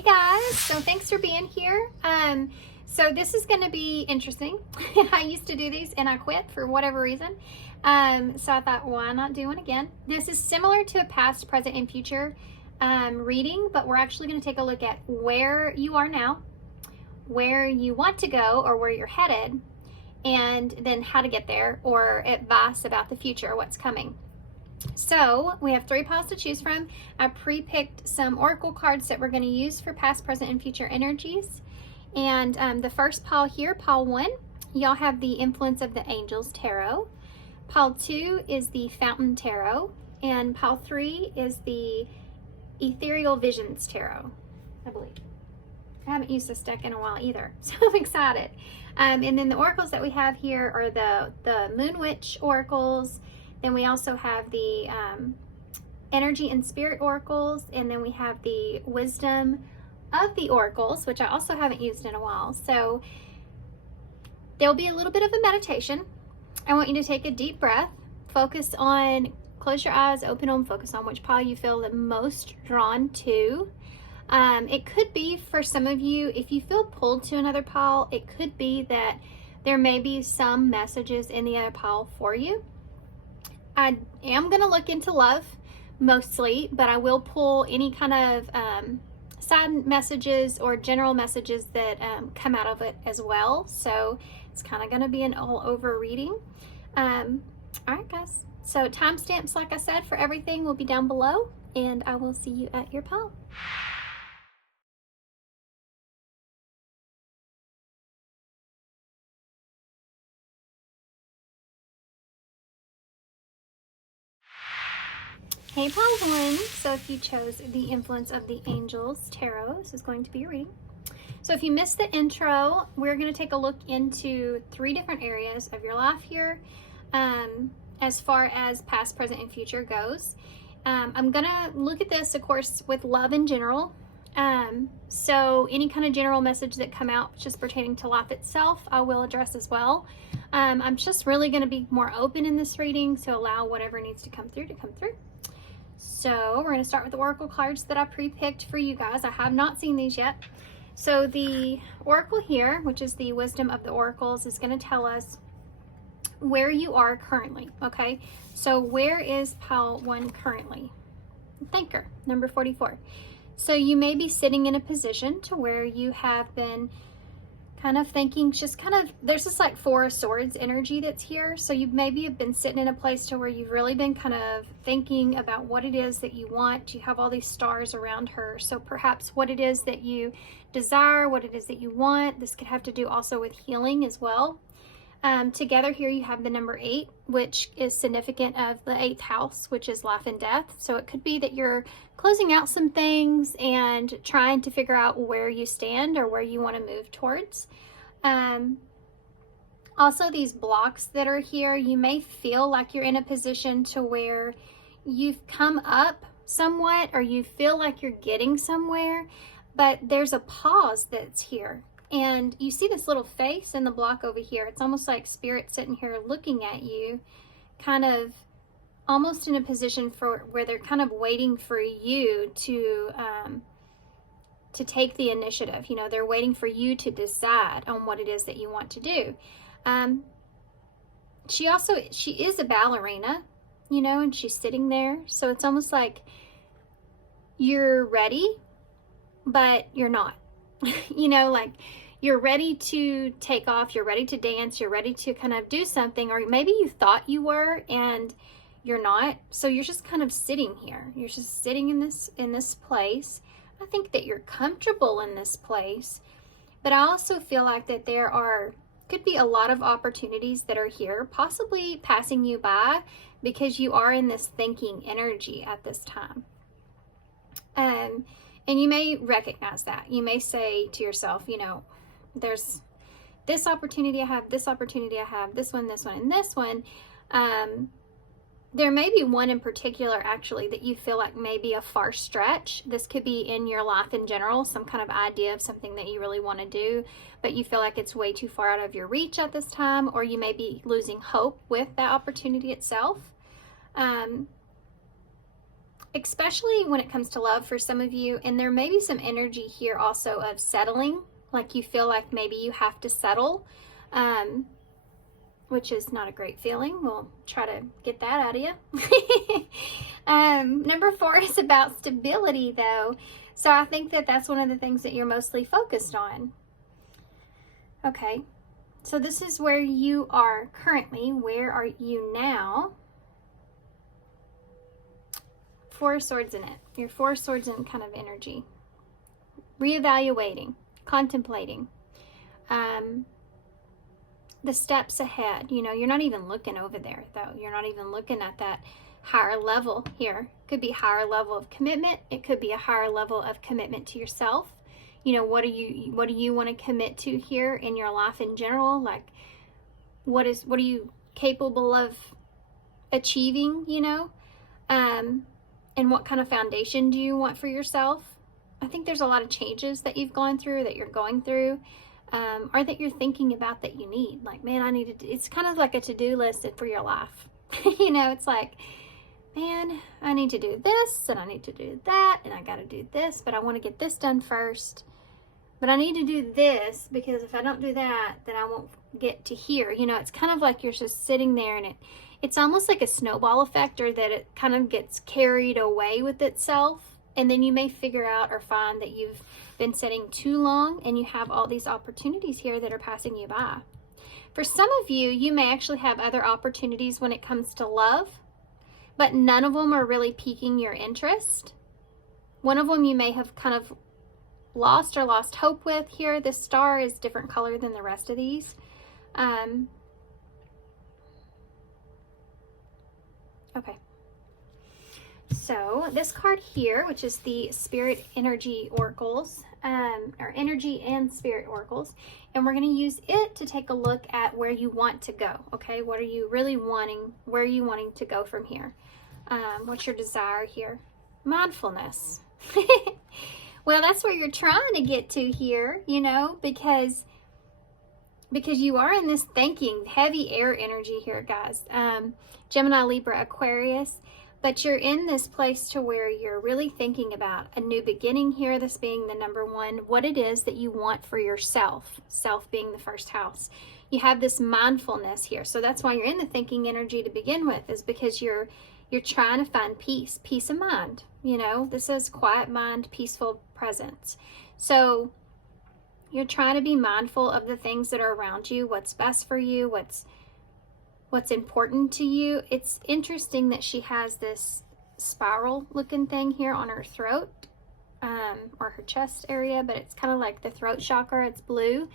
Hey guys, so thanks for being here. So this is going to be interesting. I used to do these and I quit for whatever reason. So I thought, why not do one again? This is similar to a past, present, and future reading, but we're actually going to take a look at where you are now, where you want to go or where you're headed, and then how to get there or advice about the future, what's coming. So we have 3 piles to choose from. I pre-picked some oracle cards that we're going to use for past, present, and future energies. And the first pile here, pile 1, y'all have the influence of the Angels Tarot. Pile 2 is the Fountain Tarot. And pile 3 is the Ethereal Visions Tarot, I believe. I haven't used this deck in a while either, so I'm excited. And then the oracles that we have here are the Moon Witch oracles. Then we also have the energy and spirit oracles, and then we have the wisdom of the oracles, which I also haven't used in a while. So there'll be a little bit of a meditation. I want you to take a deep breath, focus on, close your eyes, open them, focus on which pile you feel the most drawn to. It could be for some of you, if you feel pulled to another pile, it could be that there may be some messages in the other pile for you. I am going to look into love mostly, but I will pull any kind of side messages or general messages that come out of it as well. So it's kind of going to be an all over reading. All right, guys. So timestamps, like I said, for everything will be down below, and I will see you at your pile. Hey, pile 1. So if you chose the influence of the Angels Tarot, this is going to be your reading. So if you missed the intro, we're going to take a look into 3 different areas of your life here, as far as past, present, and future goes. I'm going to look at this, of course, with love in general. So any kind of general message that come out just pertaining to life itself, I will address as well. I'm just really going to be more open in this reading, so allow whatever needs to come through to come through. So we're going to start with the oracle cards that I pre-picked for you guys. I have not seen these yet. So the oracle here, which is the wisdom of the oracles, is going to tell us where you are currently. Okay, so where is pile 1 currently? Thinker, number 44. So you may be sitting in a position to where you have been kind of thinking, just kind of, there's this like 4 of Swords energy that's here. So you maybe have been sitting in a place to where you've really been kind of thinking about what it is that you want. You have all these stars around her. So perhaps what it is that you desire, what it is that you want. This could have to do also with healing as well. Together here you have the number 8, which is significant of the 8th house, which is life and death. So it could be that you're closing out some things and trying to figure out where you stand or where you want to move towards. Also, these blocks that are here, you may feel like you're in a position to where you've come up somewhat or you feel like you're getting somewhere, but there's a pause that's here. And you see this little face in the block over here. It's almost like spirit sitting here looking at you, kind of almost in a position for where they're kind of waiting for you to take the initiative. You know, they're waiting for you to decide on what it is that you want to do. She is a ballerina, you know, and she's sitting there. So it's almost like you're ready, but you're not. You know, like you're ready to take off, you're ready to dance, you're ready to kind of do something, or maybe you thought you were and you're not. So you're just kind of sitting here. You're just sitting in this place. I think that you're comfortable in this place, but I also feel like that there could be a lot of opportunities that are here, possibly passing you by because you are in this thinking energy at this time. And you may recognize that. You may say to yourself, you know, there's this opportunity I have, this opportunity I have, this one, and this one. There may be one in particular, actually, that you feel like may be a far stretch. This could be in your life in general, some kind of idea of something that you really want to do, but you feel like it's way too far out of your reach at this time, or you may be losing hope with that opportunity itself. especially when it comes to love for some of you. And there may be some energy here also of settling, like you feel like maybe you have to settle, which is not a great feeling. We'll try to get that out of you. Number 4 is about stability, though. So I think that that's one of the things that you're mostly focused on. Okay, so this is where you are currently. Where are you now? 4 swords in it. Your 4 swords in kind of energy. Reevaluating, contemplating. The steps ahead. You know, you're not even looking over there, though. You're not even looking at that higher level here. Could be higher level of commitment. It could be a higher level of commitment to yourself. You know, what do you want to commit to here in your life in general? Like, what are you capable of achieving, you know? And what kind of foundation do you want for yourself? I think there's a lot of changes that you've gone through, that you're going through, or that you're thinking about that you need. Like, man, I need to, it's kind of like a to-do list for your life. You know, it's like, man, I need to do this, and I need to do that, and I got to do this, but I want to get this done first. But I need to do this, because if I don't do that, then I won't get to here. You know, it's kind of like you're just sitting there, and it's almost like a snowball effect, or that it kind of gets carried away with itself. And then you may figure out or find that you've been sitting too long, and you have all these opportunities here that are passing you by. For some of you, you may actually have other opportunities when it comes to love, but none of them are really piquing your interest. One of them you may have kind of lost hope with here. This star is different color than the rest of these. Okay. So this card here, which is the Spirit Energy Oracles, or Energy and Spirit Oracles, and we're going to use it to take a look at where you want to go. Okay, what are you really wanting? Where are you wanting to go from here? What's your desire here? Mindfulness. Well, that's where you're trying to get to here, you know, because you are in this thinking, heavy air energy here, guys. Gemini, Libra, Aquarius. But you're in this place to where you're really thinking about a new beginning here, this being the number 1, what it is that you want for yourself, self being the first house. You have this mindfulness here. So that's why you're in the thinking energy to begin with, is because you're trying to find peace of mind. You know, this is quiet mind, peaceful presence. So you're trying to be mindful of the things that are around you, what's best for you, what's important to you. It's interesting that she has this spiral looking thing here on her throat, or her chest area, but it's kind of like the throat chakra. It's blue.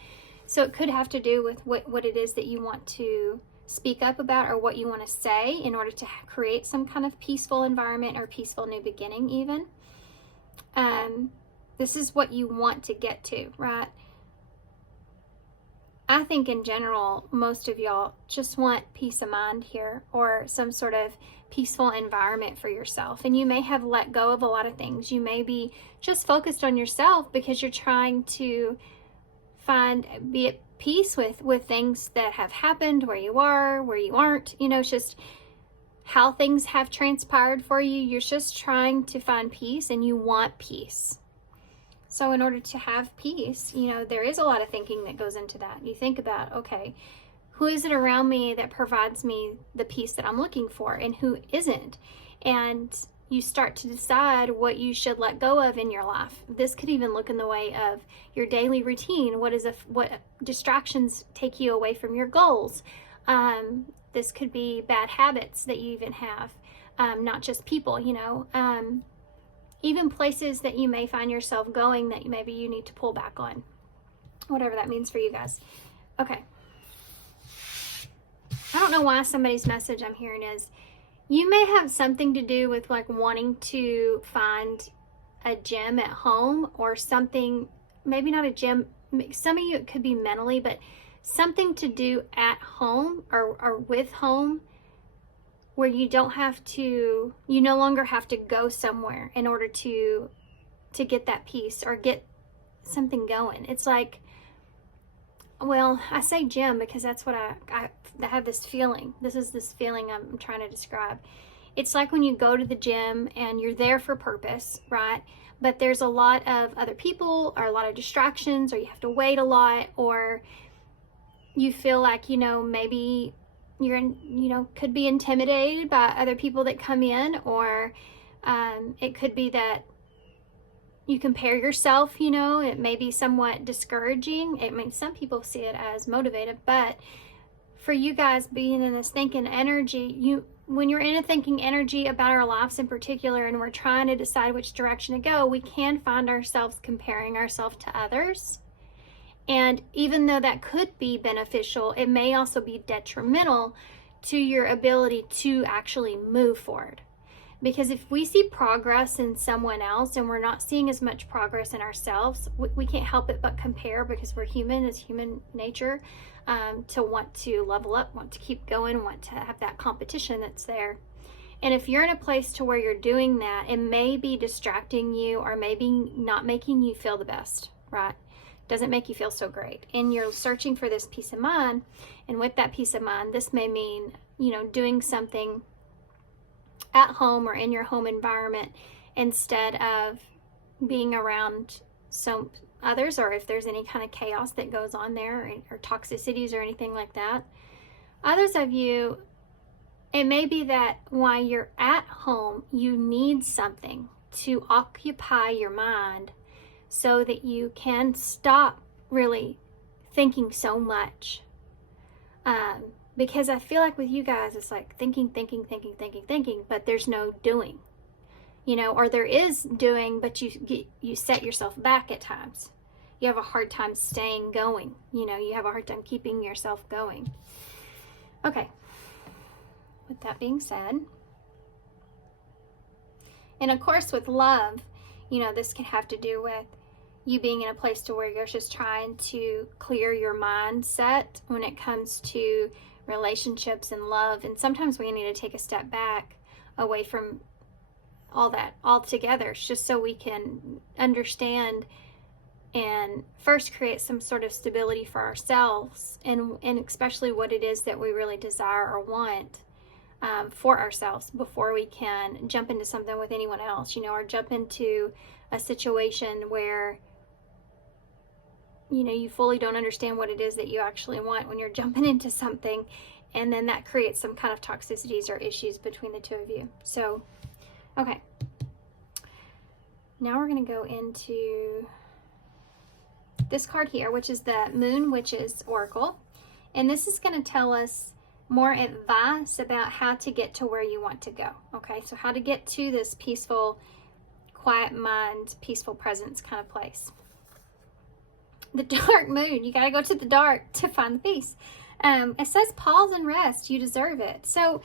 So it could have to do with what it is that you want to speak up about, or what you want to say in order to create some kind of peaceful environment or peaceful new beginning even. This is what you want to get to, right? I think in general, most of y'all just want peace of mind here, or some sort of peaceful environment for yourself. And you may have let go of a lot of things. You may be just focused on yourself because you're trying to be at peace with things that have happened, where you are, where you aren't. You know, it's just how things have transpired for you. You're just trying to find peace, and you want peace. So in order to have peace, you know, there is a lot of thinking that goes into that. You think about, okay, who is it around me that provides me the peace that I'm looking for, and who isn't? And you start to decide what you should let go of in your life. This could even look in the way of your daily routine. What distractions take you away from your goals? This could be bad habits that you even have, not just people, you know. Even places that you may find yourself going that maybe you need to pull back on. Whatever that means for you guys. Okay. I don't know why somebody's message I'm hearing is, you may have something to do with like wanting to find a gym at home, or something, maybe not a gym. Some of you, it could be mentally, but something to do at home or with home, where you no longer have to go somewhere in order to get that peace or get something going. It's like, well, I say gym because that's what I have this feeling. This is this feeling I'm trying to describe. it's like when you go to the gym and you're there for purpose, right? But there's a lot of other people or a lot of distractions, or you have to wait a lot, or you feel like, maybe you're could be intimidated by other people that come in, or it could be that you compare yourself, it may be somewhat discouraging. I mean, some people see it as motivative, but for you guys being in this thinking energy, when you're in a thinking energy about our lives in particular, and we're trying to decide which direction to go, we can find ourselves comparing ourselves to others. And even though that could be beneficial, it may also be detrimental to your ability to actually move forward. Because if we see progress in someone else and we're not seeing as much progress in ourselves, we can't help it but compare, because we're human, as human nature, to want to level up, want to keep going, want to have that competition that's there. And if you're in a place to where you're doing that, it may be distracting you, or maybe not making you feel the best, right? Doesn't make you feel so great. And you're searching for this peace of mind. And with that peace of mind, this may mean, doing something at home or in your home environment instead of being around some others, or if there's any kind of chaos that goes on there, or toxicities or anything like that. Others of you, it may be that while you're at home, you need something to occupy your mind so that you can stop really thinking so much. Because I feel like with you guys, it's like thinking, but there's no doing, or there is doing, but you set yourself back at times. You have a hard time staying going. You have a hard time keeping yourself going. Okay. With that being said, and of course with love, this can have to do with you being in a place to where you're just trying to clear your mindset when it comes to relationships and love. And sometimes we need to take a step back away from all that altogether, just so we can understand and first create some sort of stability for ourselves, and especially what it is that we really desire or want for ourselves, before we can jump into something with anyone else, or jump into a situation where you fully don't understand what it is that you actually want when you're jumping into something, and then that creates some kind of toxicities or issues between the two of you. So, okay. Now we're going to go into this card here, which is the Moon Witch's Oracle. And this is going to tell us more advice about how to get to where you want to go. Okay, so how to get to this peaceful, quiet mind, peaceful presence kind of place. The dark moon, you got to go to the dark to find the peace. It says pause and rest, you deserve it. So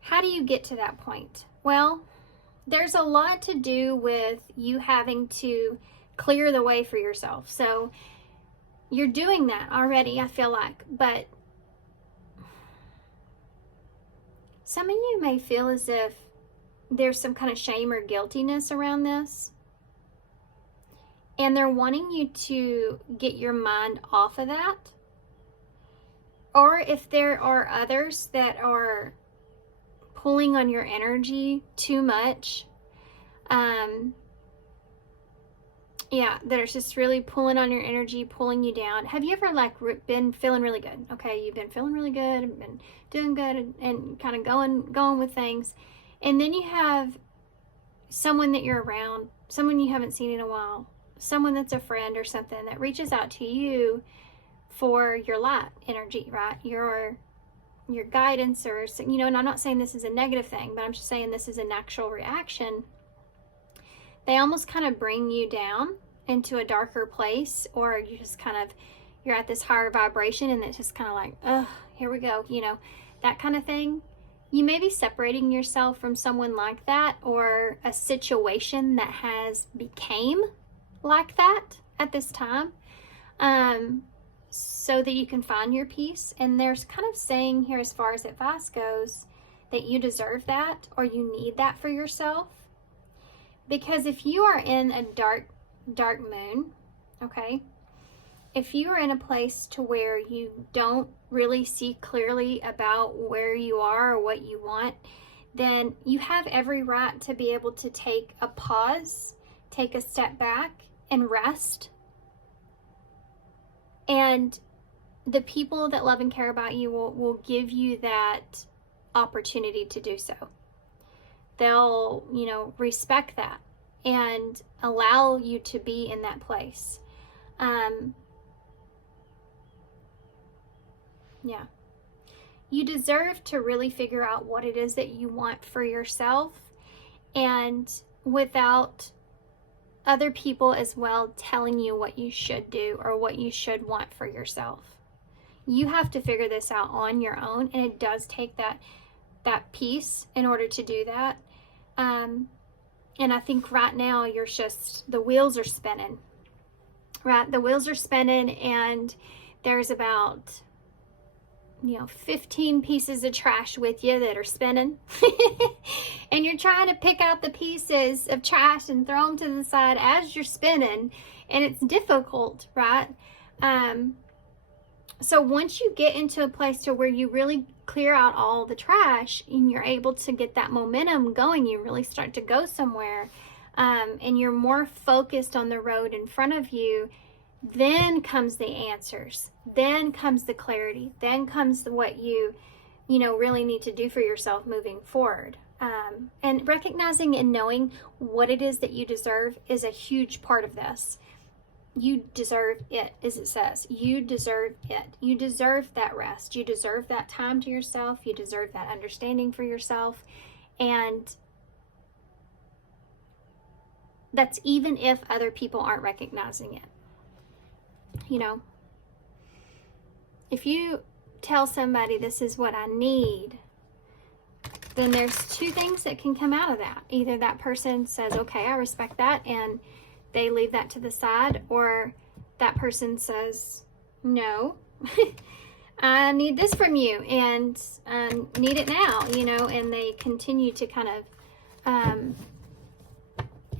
how do you get to that point? Well, there's a lot to do with you having to clear the way for yourself. So you're doing that already, I feel like, but some of you may feel as if there's some kind of shame or guiltiness around this. And they're wanting you to get your mind off of that. Or if there are others that are pulling on your energy too much, that are just really pulling on your energy, pulling you down. Have you ever been feeling really good? Okay, you've been feeling really good, and been doing good, and kind of going with things. And then you have someone that you're around, someone you haven't seen in a while, someone that's a friend or something that reaches out to you for your light energy, right? Your guidance, or, and I'm not saying this is a negative thing, but I'm just saying this is a natural reaction. They almost kind of bring you down into a darker place, or you just you're at this higher vibration, and it's just kind of like, oh, here we go, that kind of thing. You may be separating yourself from someone like that, or a situation that has became like that at this time, so that you can find your peace. And there's kind of saying here, as far as advice goes, that you deserve that, or you need that for yourself. Because if you are in a dark moon, okay, if you are in a place to where you don't really see clearly about where you are or what you want, then you have every right to be able to take a pause, take a step back, and rest. And the people that love and care about you will give you that opportunity to do so. They'll, respect that and allow you to be in that place. Yeah. You deserve to really figure out what it is that you want for yourself, and without other people as well telling you what you should do or what you should want for yourself. You have to figure this out on your own, and it does take that piece in order to do that. And I think right now the wheels are spinning, right? The wheels are spinning, and there's about 15 pieces of trash with you that are spinning. And you're trying to pick out the pieces of trash and throw them to the side as you're spinning, and it's difficult, right? So once you get into a place to where you really clear out all the trash and you're able to get that momentum going, you really start to go somewhere, and you're more focused on the road in front of you, then comes the answers, then comes the clarity, then comes what you really need to do for yourself moving forward. And recognizing and knowing what it is that you deserve is a huge part of this. You deserve it, as it says. You deserve it. You deserve that rest. You deserve that time to yourself. You deserve that understanding for yourself. And that's even if other people aren't recognizing it. If you tell somebody this is what I need, then there's two things that can come out of that. Either that person says, okay, I respect that, and they leave that to the side, or that person says, no, I need this from you, and need it now, and they continue to kind of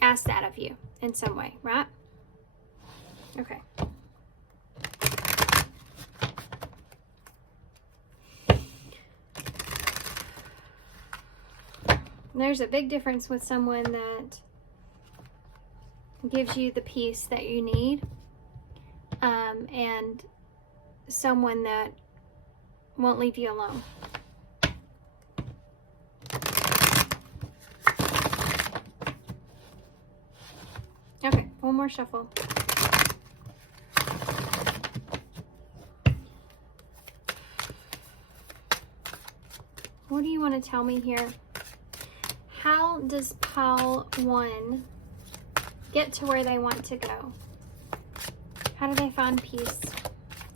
ask that of you in some way, right? Okay. There's a big difference with someone that gives you the peace that you need, and someone that won't leave you alone. Okay, one more shuffle. What do you want to tell me here? How does pile 1 get to where they want to go? How do they find peace?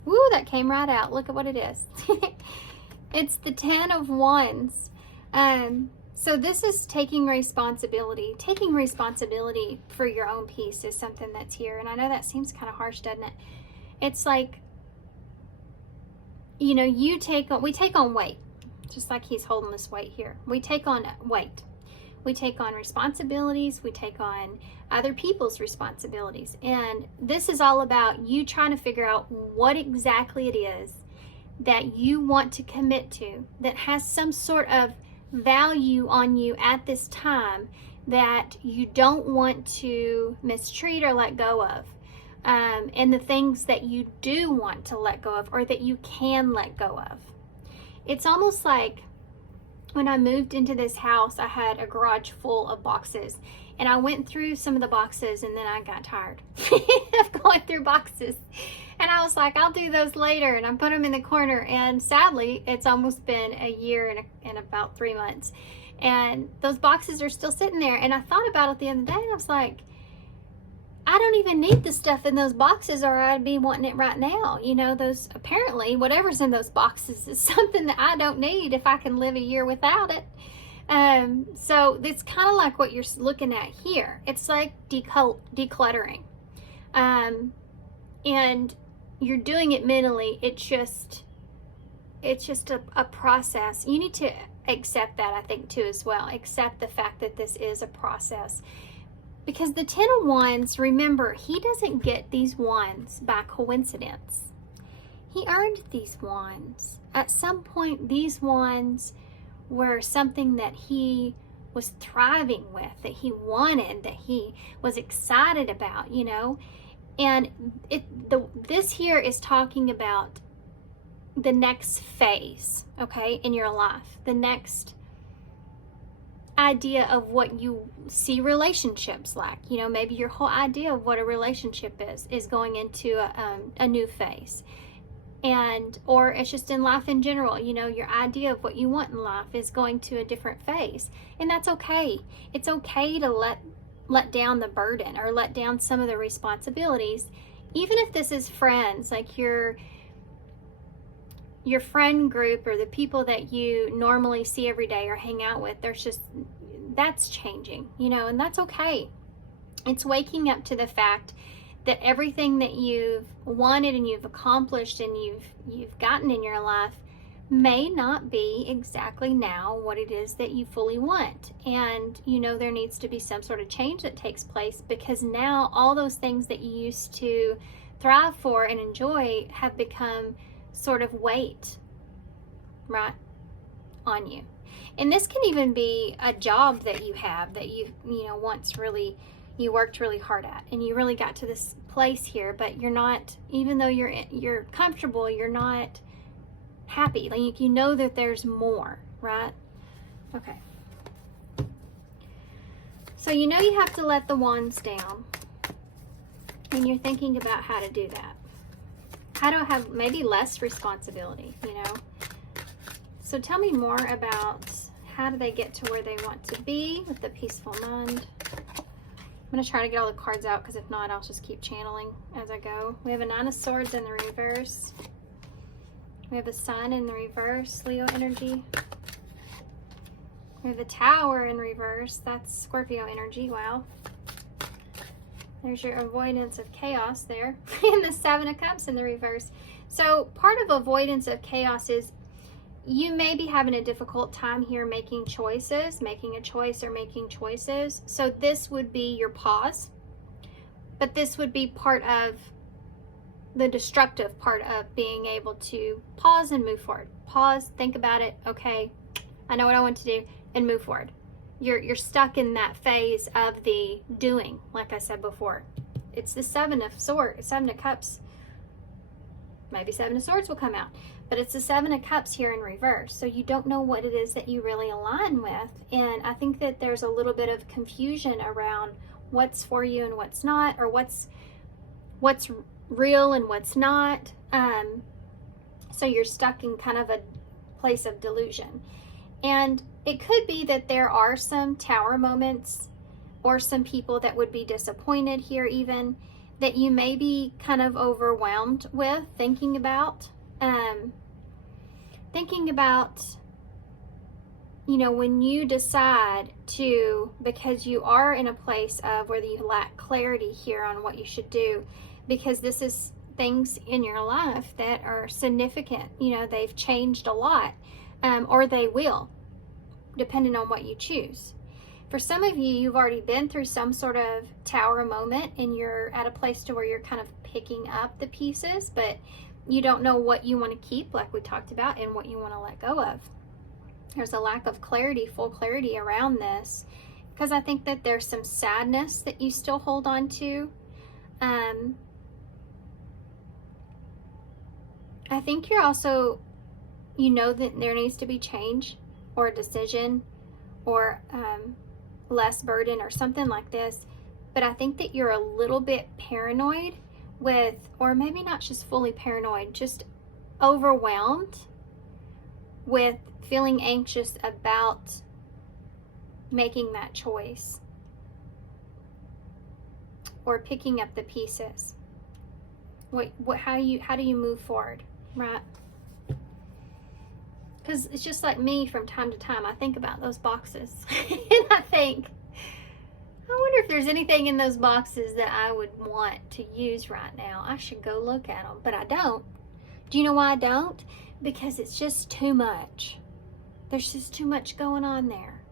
Woo, that came right out. Look at what it is. It's the 10 of Wands. So this is taking responsibility. Taking responsibility for your own peace is something that's here. And I know that seems kind of harsh, doesn't it? It's like, we take on weight. Just like he's holding this weight here. We take on weight. We take on responsibilities. We take on other people's responsibilities. And this is all about you trying to figure out what exactly it is that you want to commit to that has some sort of value on you at this time that you don't want to mistreat or let go of. And the things that you do want to let go of, or that you can let go of. It's almost like when I moved into this house, I had a garage full of boxes, and I went through some of the boxes, and then I got tired of going through boxes, and I was like, I'll do those later, and I put them in the corner. And sadly, it's almost been a year and about 3 months, and those boxes are still sitting there. And I thought about it the other day, and I was like, I don't even need the stuff in those boxes, or I'd be wanting it right now. Those, apparently, whatever's in those boxes is something that I don't need if I can live a year without it. So it's kind of like what you're looking at here. It's like decluttering. And you're doing it mentally. It's just a process. You need to accept that, I think, too, as well. Accept the fact that this is a process. Because the 10 of Wands, remember, he doesn't get these wands by coincidence. He earned these wands. At some point, these wands were something that he was thriving with, that he wanted, that he was excited about, you know. And this here is talking about the next phase, okay, in your life, the next idea of what you see relationships like. You know, maybe your whole idea of what a relationship is going into a new phase. And or it's just in life in general, you know, your idea of what you want in life is going to a different phase, and that's okay. It's okay to let down the burden or let down some of the responsibilities, even if this is friends, like your friend group or the people that you normally see every day or hang out with. That's changing, you know, and that's okay. It's waking up to the fact that everything that you've wanted and you've accomplished and you've gotten in your life may not be exactly now what it is that you fully want. And you know, there needs to be some sort of change that takes place, because now all those things that you used to thrive for and enjoy have become sort of weight, right, on you. And this can even be a job that you have that you know, once really you worked really hard at, and you really got to this place here, but you're not, even though you're comfortable, you're not happy. Like, you know that there's more, right? Okay. So you know you have to let the wands down, and you're thinking about how to do that. How to have maybe less responsibility, you know? So tell me more about how do they get to where they want to be with the peaceful mind. I'm going to try to get all the cards out, because if not, I'll just keep channeling as I go. We have a 9 of Swords in the reverse. We have a Sun in the reverse, Leo energy. We have a Tower in reverse. That's Scorpio energy. Wow. There's your avoidance of chaos there. And the 7 of Cups in the reverse. So part of avoidance of chaos is you may be having a difficult time here making choices, making a choice or making choices. So this would be your pause. But this would be part of the destructive part of being able to pause and move forward. Pause, think about it. Okay, I know what I want to do, and move forward. You're stuck in that phase of the doing, like I said before. It's the 7 of Cups. Maybe 7 of Swords will come out, but it's the 7 of Cups here in reverse. So you don't know what it is that you really align with. And I think that there's a little bit of confusion around what's for you and what's not, or what's real and what's not. So you're stuck in kind of a place of delusion. And it could be that there are some Tower moments, or some people that would be disappointed here even, that you may be kind of overwhelmed with thinking about, you know, when you decide to, because you are in a place of whether you lack clarity here on what you should do, because this is things in your life that are significant, you know, they've changed a lot, or they will, depending on what you choose. For some of you, you've already been through some sort of Tower moment, and you're at a place to where you're kind of picking up the pieces, but you don't know what you want to keep, like we talked about, and what you want to let go of. There's a lack of clarity, full clarity around this, because I think that there's some sadness that you still hold on to. I think you're also, you know, that there needs to be change or a decision, or less burden or something like this. But I think that you're a little bit paranoid with, or maybe not just fully paranoid, just overwhelmed with feeling anxious about making that choice or picking up the pieces. How do you move forward, right? Because it's just like me, from time to time, I think about those boxes and I think, I wonder if there's anything in those boxes that I would want to use right now. I should go look at them, but I don't. Do you know why I don't? Because it's just too much. There's just too much going on there.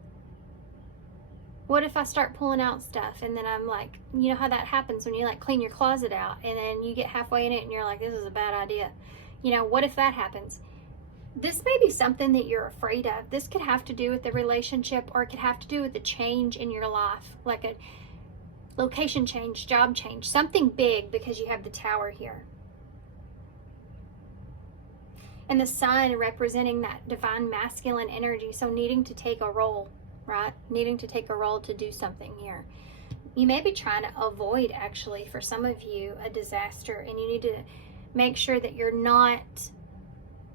What if I start pulling out stuff and then I'm like, you know how that happens when you like clean your closet out, and then you get halfway in it and you're like, this is a bad idea. You know, what if that happens? This may be something that you're afraid of. This could have to do with the relationship, or it could have to do with the change in your life, like a location change, job change, something big, because you have the Tower here. And the Sun representing that divine masculine energy, so needing to take a role, right? Needing to take a role to do something here. You may be trying to avoid, actually, for some of you, a disaster, and you need to make sure that you're not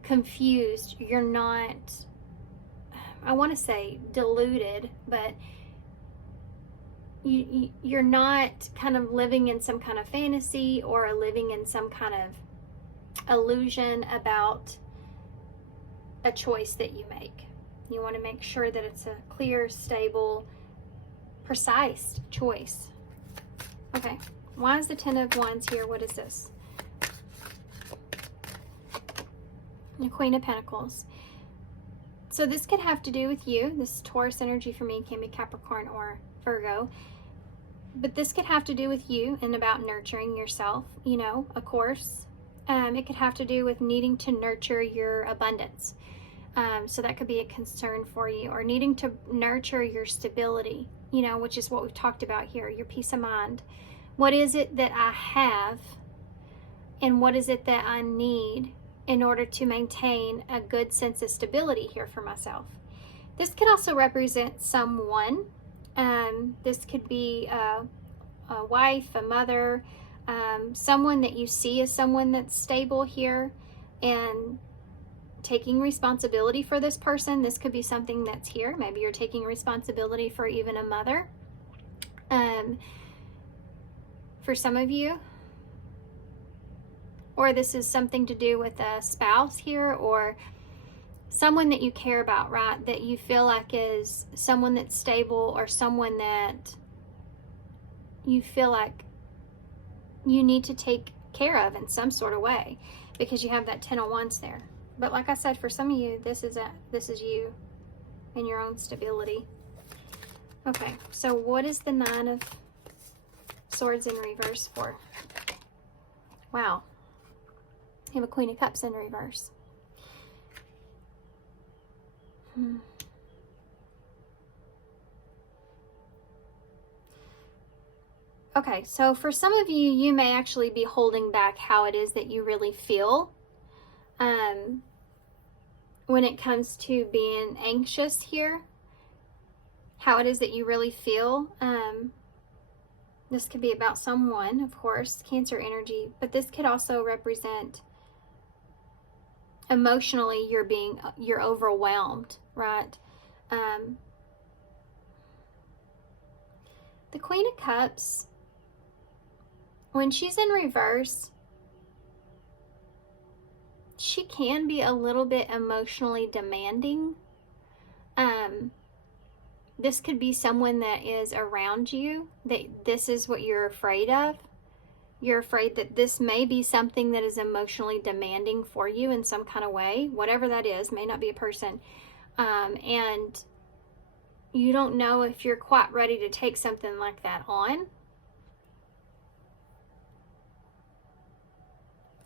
confused, you're not, I want to say deluded, but you're not kind of living in some kind of fantasy or living in some kind of illusion about a choice that you make. You want to make sure that it's a clear, stable, precise choice. Okay, why is the Ten of Wands here? What is this? The Queen of Pentacles. So this could have to do with you. This Taurus energy for me can be Capricorn or Virgo. But this could have to do with you and about nurturing yourself, you know, of course. It could have to do with needing to nurture your abundance. So that could be a concern for you, or needing to nurture your stability, you know, which is what we've talked about here, your peace of mind. What is it that I have, and what is it that I need in order to maintain a good sense of stability here for myself? This could also represent someone. This could be a wife, a mother, someone that you see as someone that's stable here and taking responsibility for this person. This could be something that's here. Maybe you're taking responsibility for even a mother. For some of you, or this is something to do with a spouse here, or someone that you care about, right? That you feel like is someone that's stable, or someone that you feel like you need to take care of in some sort of way, because you have that Ten of Wands there. But like I said, for some of you, this is you and your own stability. Okay, so what is the Nine of Swords in reverse for? Wow. You have a Queen of Cups in reverse. Okay, so for some of you, you may actually be holding back how it is that you really feel when it comes to being anxious here, how it is that you really feel. This could be about someone, of course, Cancer energy, but this could also represent emotionally you're overwhelmed, right? The Queen of Cups, when she's in reverse, she can be a little bit emotionally demanding. This could be someone that is around you, that this is what you're afraid of. You're afraid that this may be something that is emotionally demanding for you in some kind of way, whatever that is, may not be a person. And you don't know if you're quite ready to take something like that on.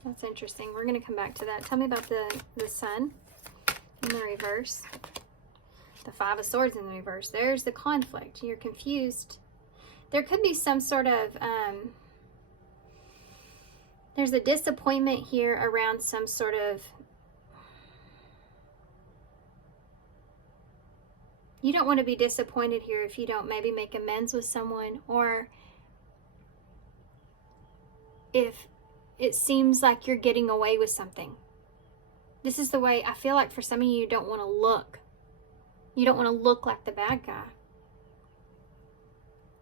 That's interesting. We're going to come back to that. Tell me about the Sun in the reverse. The Five of Swords in the reverse. There's the conflict. You're confused. There could be some sort of, there's a disappointment here around some sort of, you don't want to be disappointed here if you don't maybe make amends with someone, or if it seems like you're getting away with something. This is the way I feel like for some of you don't want to look. You don't want to look like the bad guy.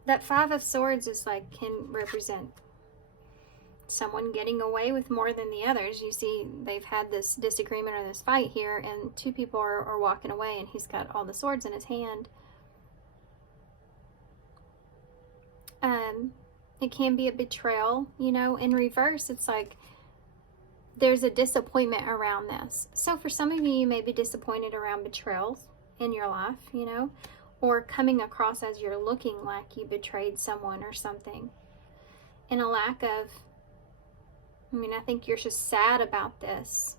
That Five of Swords is like, can represent someone getting away with more than the others. You see, they've had this disagreement or this fight here, and two people are walking away, and he's got all the swords in his hand. It can be a betrayal, you know. In reverse, it's like there's a disappointment around this. So for some of you, you may be disappointed around betrayals in your life, you know, or coming across as you're looking like you betrayed someone or something, and a lack of I mean, I think you're just sad about this.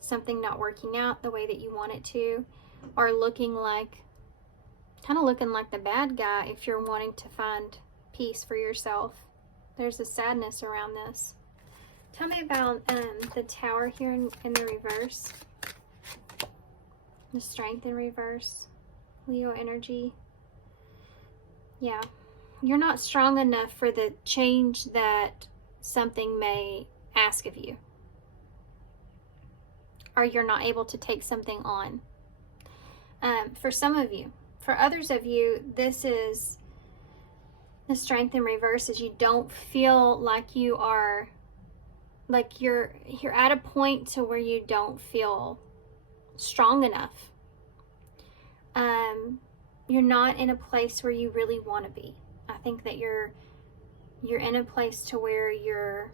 Something not working out the way that you want it to, or looking like, kind of looking like the bad guy if you're wanting to find peace for yourself. There's a sadness around this. Tell me about the Tower here in the reverse. The Strength in reverse. Leo energy. Yeah. You're not strong enough for the change that something may ask of you. Or you're not able to take something on. For some of you. For others of you, this is the Strength in reverse, is you don't feel like you are, like you're at a point to where you don't feel strong enough. You're not in a place where you really want to be. I think that you're in a place to where you're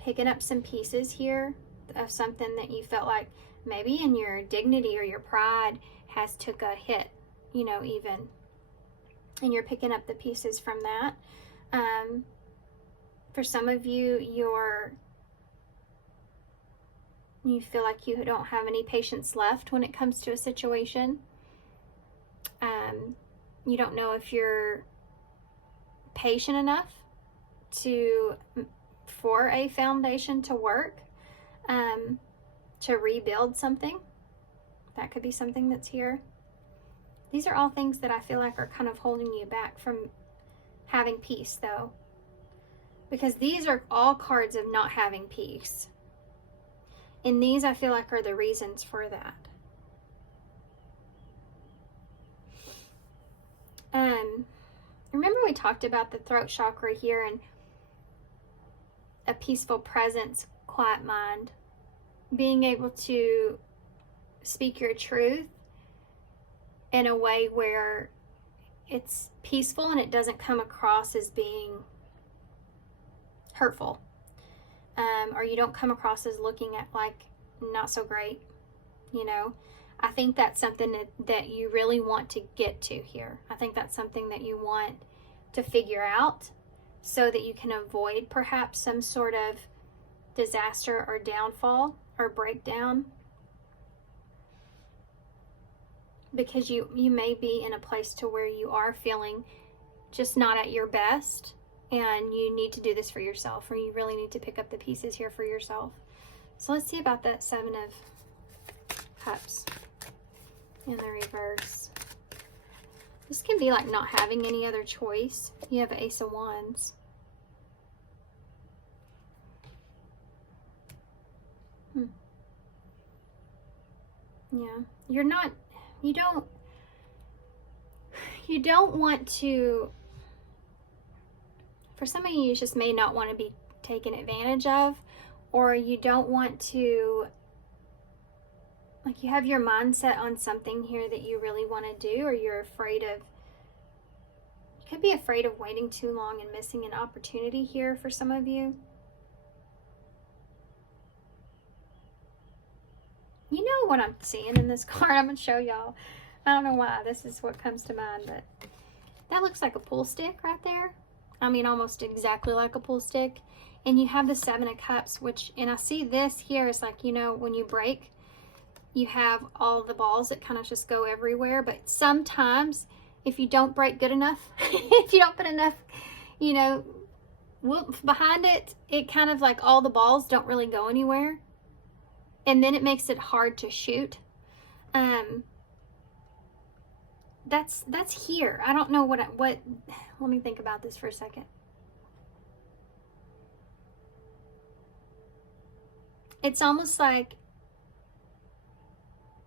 picking up some pieces here of something that you felt like maybe in your dignity or your pride has took a hit, you know, even. And you're picking up the pieces from that. For some of you, you feel like you don't have any patience left when it comes to a situation. You don't know if you're patient enough for a foundation to work, to rebuild something. That could be something that's here. These are all things that I feel like are kind of holding you back from having peace, though. Because these are all cards of not having peace. And these, I feel like, are the reasons for that. Remember we talked about the throat chakra here and a peaceful presence, quiet mind, being able to speak your truth in a way where it's peaceful and it doesn't come across as being hurtful. Or you don't come across as looking at like not so great, you know. I think that's something that you really want to get to here. I think that's something that you want to figure out so that you can avoid perhaps some sort of disaster or downfall or breakdown. Because you may be in a place to where you are feeling just not at your best, and you need to do this for yourself, or you really need to pick up the pieces here for yourself. So let's see about that Seven of Cups in the reverse. This can be like not having any other choice. You have Ace of Wands. Yeah, you don't want to, for some of you just may not want to be taken advantage of, or you don't want to, like you have your mindset on something here that you really want to do, or you're afraid of, you could be afraid of waiting too long and missing an opportunity here for some of you. You know what I'm seeing in this card. I'm going to show y'all. I don't know why. This is what comes to mind, but that looks like a pool stick right there. I mean, almost exactly like a pool stick. And you have the Seven of Cups, which, and I see this here is like, you know, when you break, you have all the balls that kind of just go everywhere. But sometimes if you don't break good enough, if you don't put enough, you know, whoop behind it, it kind of like all the balls don't really go anywhere. And then it makes it hard to shoot. That's here. I don't know what, let me think about this for a second. It's almost like,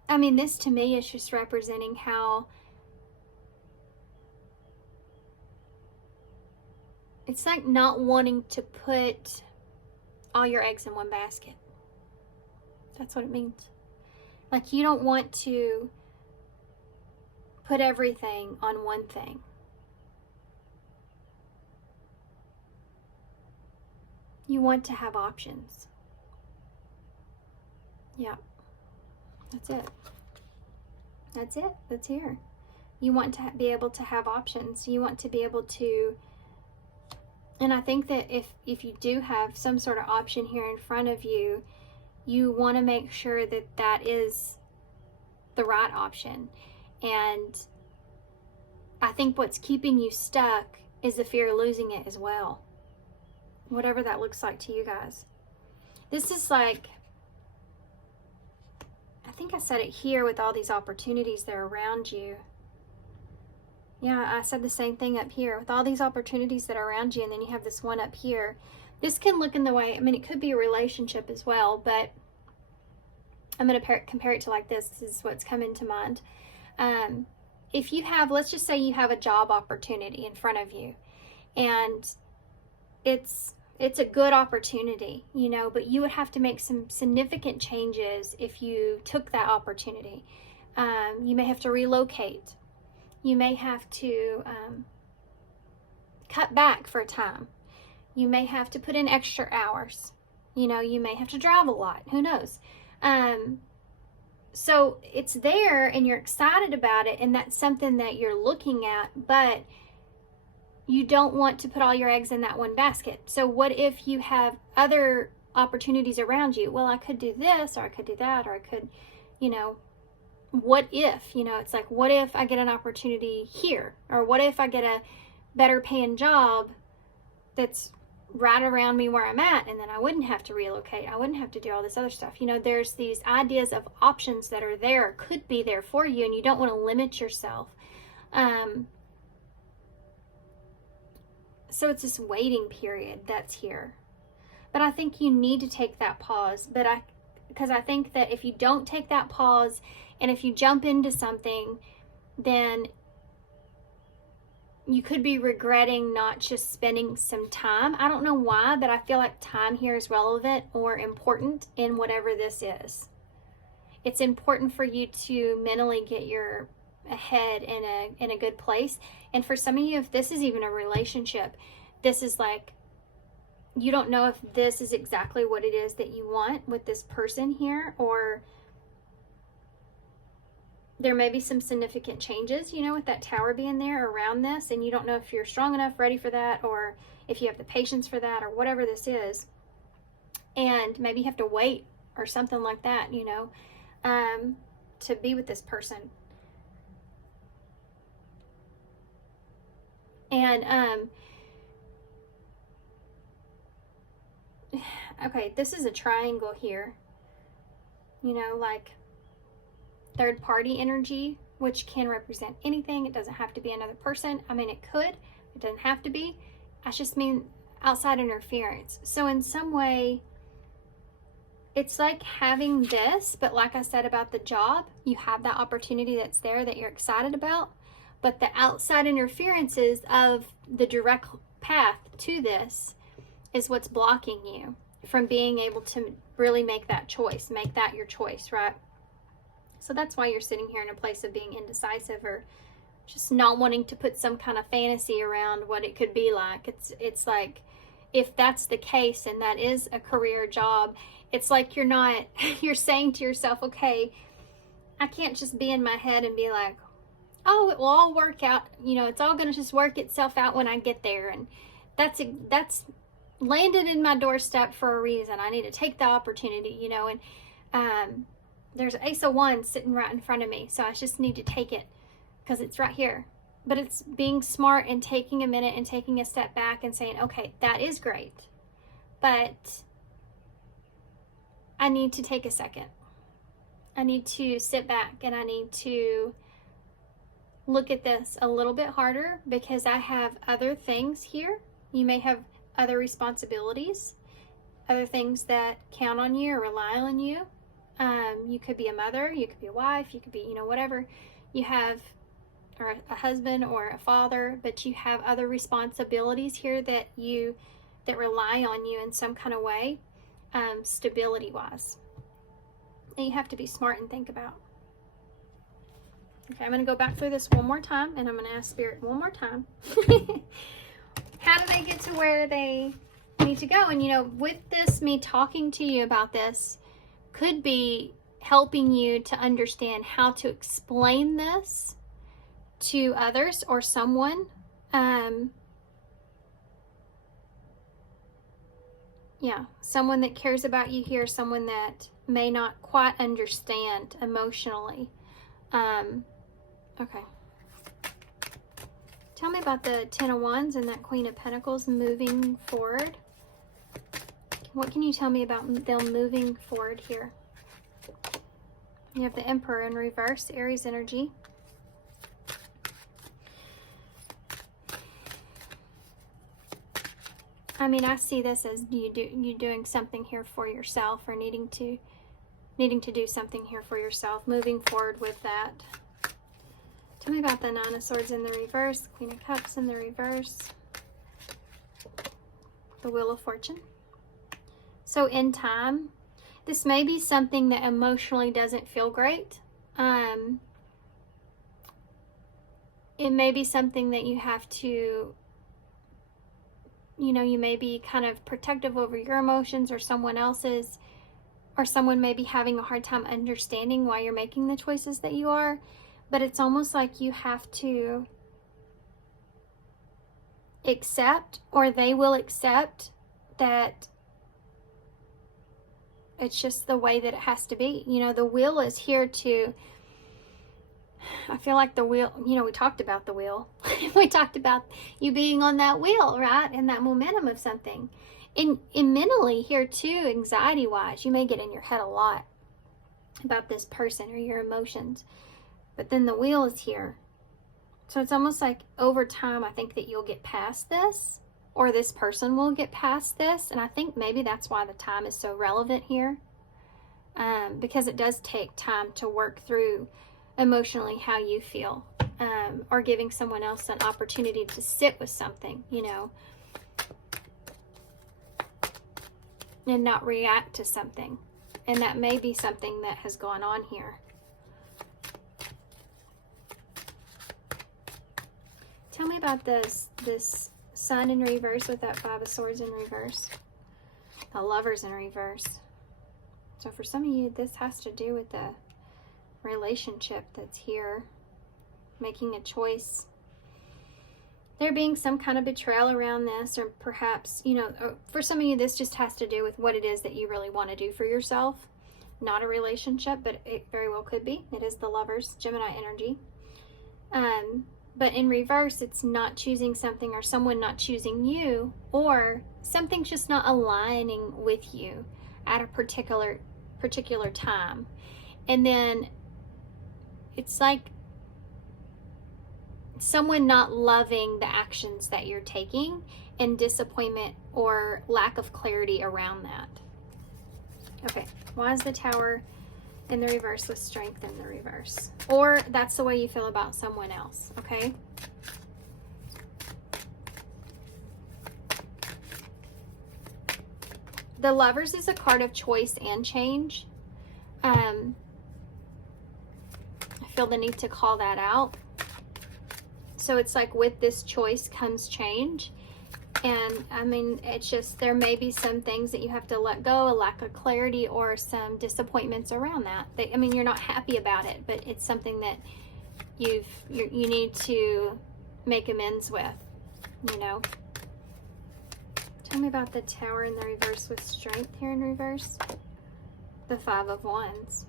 I mean, this to me is just representing how it's like not wanting to put all your eggs in one basket. That's what it means. Like you don't want to put everything on one thing. You want to have options. Yeah. That's it. That's it. That's here. You want to be able to have options. You want to be able to And I think that if you do have some sort of option here in front of you, you want to make sure that that is the right option. And I think what's keeping you stuck is the fear of losing it as well. Whatever that looks like to you guys. This is like, I think I said it here with all these opportunities that are around you. Yeah, I said the same thing up here with all these opportunities that are around you, and then you have this one up here. This can look in the way, I mean, it could be a relationship as well, but I'm going to compare it to like this. This is what's come into mind. If you have, let's just say you have a job opportunity in front of you, and it's a good opportunity, you know, but you would have to make some significant changes if you took that opportunity. You may have to relocate. You may have to cut back for a time. You may have to put in extra hours. You know, you may have to drive a lot. Who knows? So it's there and you're excited about it, and that's something that you're looking at, but you don't want to put all your eggs in that one basket. So what if you have other opportunities around you? Well, I could do this, or I could do that, or I could, you know, what if, you know, it's like, what if I get an opportunity here? Or what if I get a better paying job that's right around me where I'm at, and then I wouldn't have to relocate. I wouldn't have to do all this other stuff. You know, there's these ideas of options that are there, could be there for you, and you don't want to limit yourself. So it's this waiting period that's here. But I think you need to take that pause. Because I think that if you don't take that pause, and if you jump into something, then you could be regretting not just spending some time. I don't know why, but I feel like time here is relevant or important in whatever this is. It's important for you to mentally get your head in a good place. And for some of you, if this is even a relationship, this is like, you don't know if this is exactly what it is that you want with this person here, or there may be some significant changes, you know, with that tower being there around this, and you don't know if you're strong enough, ready for that, or if you have the patience for that, or whatever this is. And maybe you have to wait or something like that, you know, to be with this person. And, okay, this is a triangle here, you know, like third party energy, which can represent anything. It doesn't have to be another person. I mean, it could, it doesn't have to be. I just mean outside interference. So in some way, it's like having this, but like I said about the job, you have that opportunity that's there that you're excited about, but the outside interferences of the direct path to this is what's blocking you from being able to really make that choice, make that your choice, right? So that's why you're sitting here in a place of being indecisive, or just not wanting to put some kind of fantasy around what it could be like. It's like, if that's the case and that is a career job, it's like you're saying to yourself, okay, I can't just be in my head and be like, oh, it will all work out. You know, it's all going to just work itself out when I get there. And that's landed in my doorstep for a reason. I need to take the opportunity, you know, and there's Ace of Wands sitting right in front of me, so I just need to take it because it's right here. But it's being smart and taking a minute and taking a step back and saying, okay, that is great, but I need to take a second. I need to sit back and I need to look at this a little bit harder, because I have other things here. You may have other responsibilities, other things that count on you or rely on you. You could be a mother, you could be a wife, you could be, you know, whatever you have, or a husband or a father, but you have other responsibilities here that rely on you in some kind of way, stability wise, and you have to be smart and think about. Okay, I'm going to go back through this one more time, and I'm going to ask Spirit one more time. How do they get to where they need to go? And, you know, with this, me talking to you about this could be helping you to understand how to explain this to others or someone. Yeah, someone that cares about you here, someone that may not quite understand emotionally. Okay. Tell me about the Ten of Wands and that Queen of Pentacles moving forward. What can you tell me about them moving forward here? You have the Emperor in reverse, Aries energy. I mean, I see this as you doing something here for yourself, or needing to do something here for yourself, moving forward with that. Tell me about the Nine of Swords in the reverse, Queen of Cups in the reverse, the Wheel of Fortune. So in time, this may be something that emotionally doesn't feel great. It may be something that you have to, you know, you may be kind of protective over your emotions or someone else's, or someone may be having a hard time understanding why you're making the choices that you are. But it's almost like you have to accept, or they will accept, that it's just the way that it has to be. You know, the wheel is here to, I feel like the wheel, you know, we talked about the wheel. We talked about you being on that wheel, right? And that momentum of something. In mentally here too, anxiety-wise, you may get in your head a lot about this person or your emotions. But then the wheel is here. So it's almost like over time, I think that you'll get past this, or this person will get past this. And I think maybe that's why the time is so relevant here. Because it does take time to work through emotionally how you feel. Or giving someone else an opportunity to sit with something, you know. And not react to something. And that may be something that has gone on here. Tell me about this Sun in reverse with that Five of Swords in reverse. The Lovers in reverse. So for some of you, this has to do with the relationship that's here. Making a choice. There being some kind of betrayal around this, or perhaps, you know, for some of you, this just has to do with what it is that you really want to do for yourself. Not a relationship, but it very well could be. It is the Lovers, Gemini energy. But in reverse, it's not choosing something, or someone not choosing you, or something's just not aligning with you at a particular time. And then it's like someone not loving the actions that you're taking, and disappointment or lack of clarity around that. Okay, why is the Tower in the reverse with Strength in the reverse? Or that's the way you feel about someone else, okay? The Lovers is a card of choice and change. I feel the need to call that out. So it's like with this choice comes change. And I mean, it's just, there may be some things that you have to let go, a lack of clarity, or some disappointments around that. I mean, you're not happy about it, but it's something that you need to make amends with, you know. Tell me about the Tower in the reverse with Strength here in reverse. The Five of Wands.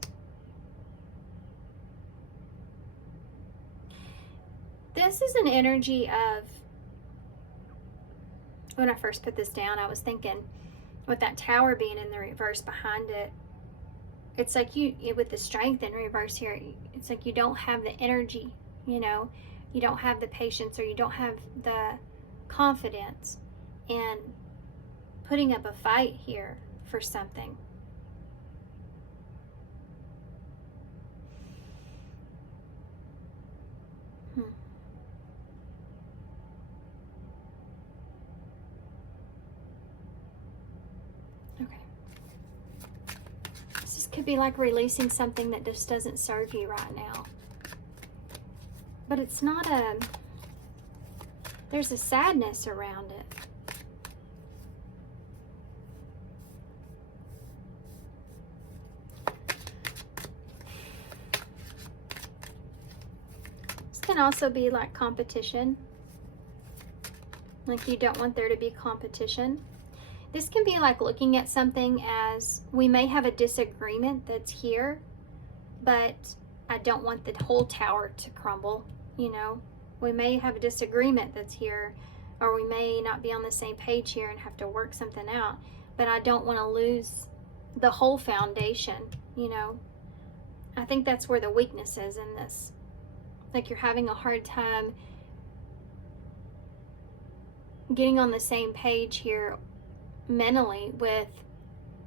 This is an energy of, when I first put this down, I was thinking with that Tower being in the reverse behind it, it's like with the Strength in reverse here, it's like you don't have the energy, you know, you don't have the patience, or you don't have the confidence in putting up a fight here for something. Okay. This could be like releasing something that just doesn't serve you right now. But it's not there's a sadness around it. This can also be like competition. Like you don't want there to be competition. This can be like looking at something as, we may have a disagreement that's here, but I don't want the whole tower to crumble, you know. We may have a disagreement that's here, or we may not be on the same page here and have to work something out, but I don't want to lose the whole foundation, you know. I think that's where the weakness is in this. Like, you're having a hard time getting on the same page here mentally with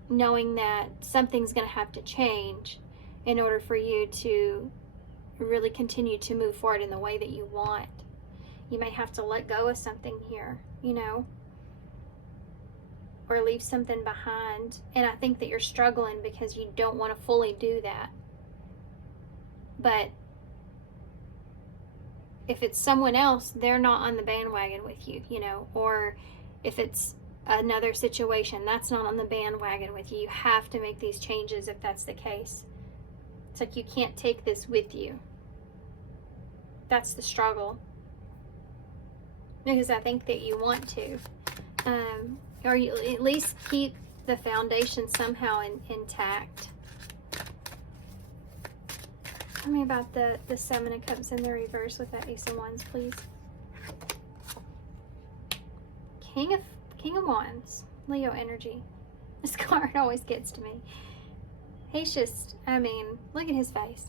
knowing that something's going to have to change in order for you to really continue to move forward in the way that you want. You may have to let go of something here, you know, or leave something behind. And I think that you're struggling because you don't want to fully do that. But if it's someone else, they're not on the bandwagon with you, you know, or if it's another situation that's not on the bandwagon with you, you have to make these changes if that's the case. It's like you can't take this with you. That's the struggle. Because I think that you want to. Or you at least keep the foundation somehow intact. Tell me about the Seven of Cups in the reverse with that Ace of Wands, please. King of Wands, Leo energy. This card always gets to me. He's just, I mean, look at his face,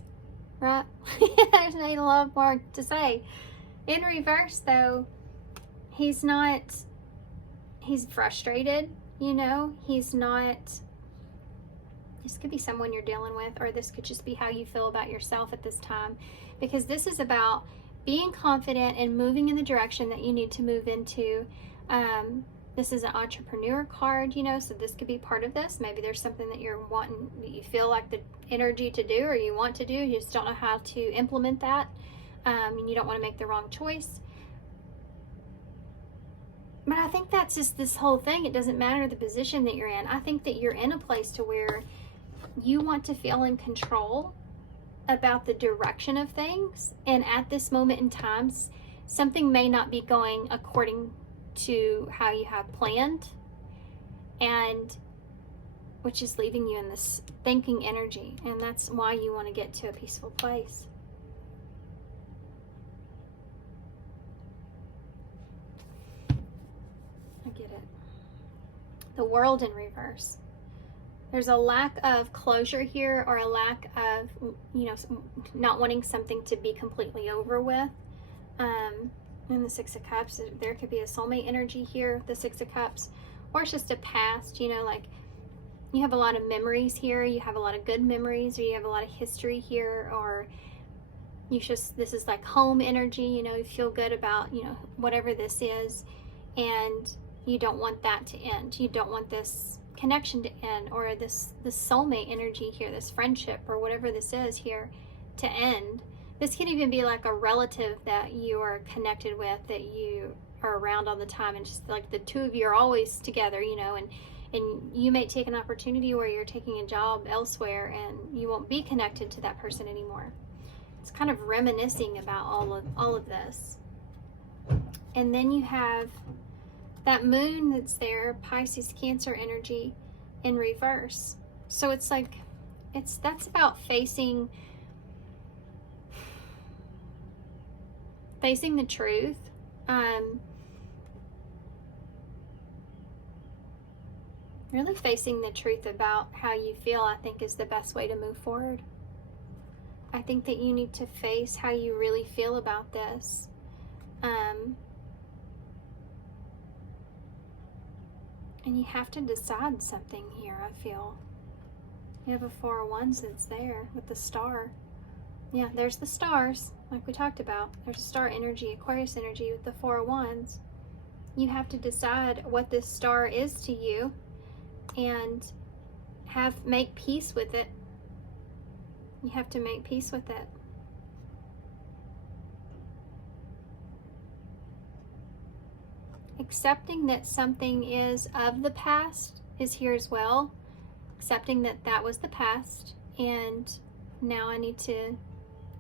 right? There's not a lot more to say. In reverse, though, he's frustrated, you know? He's not, this could be someone you're dealing with, or this could just be how you feel about yourself at this time. Because this is about being confident and moving in the direction that you need to move into. This is an entrepreneur card, you know, so this could be part of this. Maybe there's something that you're wanting, that you feel like the energy to do, or you want to do, you just don't know how to implement that, and you don't want to make the wrong choice. But I think that's just this whole thing. It doesn't matter the position that you're in. I think that you're in a place to where you want to feel in control about the direction of things, and at this moment in time, something may not be going according to how you have planned, and which is leaving you in this thinking energy, and that's why you want to get to a peaceful place. I get it. The World in reverse. There's a lack of closure here, or a lack of, you know, not wanting something to be completely over with. In the Six of Cups, there could be a soulmate energy here, the Six of Cups, or it's just a past, you know, like you have a lot of memories here, you have a lot of good memories, or you have a lot of history here, or this is like home energy, you know, you feel good about, you know, whatever this is, and you don't want that to end. You don't want this connection to end, or this soulmate energy here, this friendship, or whatever this is here, to end. This could even be like a relative that you are connected with, that you are around all the time, and just like the two of you are always together, you know, and you may take an opportunity where you're taking a job elsewhere and you won't be connected to that person anymore. It's kind of reminiscing about all of this. And then you have that moon that's there, Pisces, Cancer energy in reverse. So it's like, that's about facing the truth. Really facing the truth about how you feel, I think, is the best way to move forward. I think that you need to face how you really feel about this. And you have to decide something here, I feel. You have a Four of Wands that's there with the star. Yeah, there's the stars, like we talked about. There's a star energy, Aquarius energy with the Four of Wands. You have to decide what this star is to you and make peace with it. You have to make peace with it. Accepting that something is of the past is here as well. Accepting that that was the past, and now I need to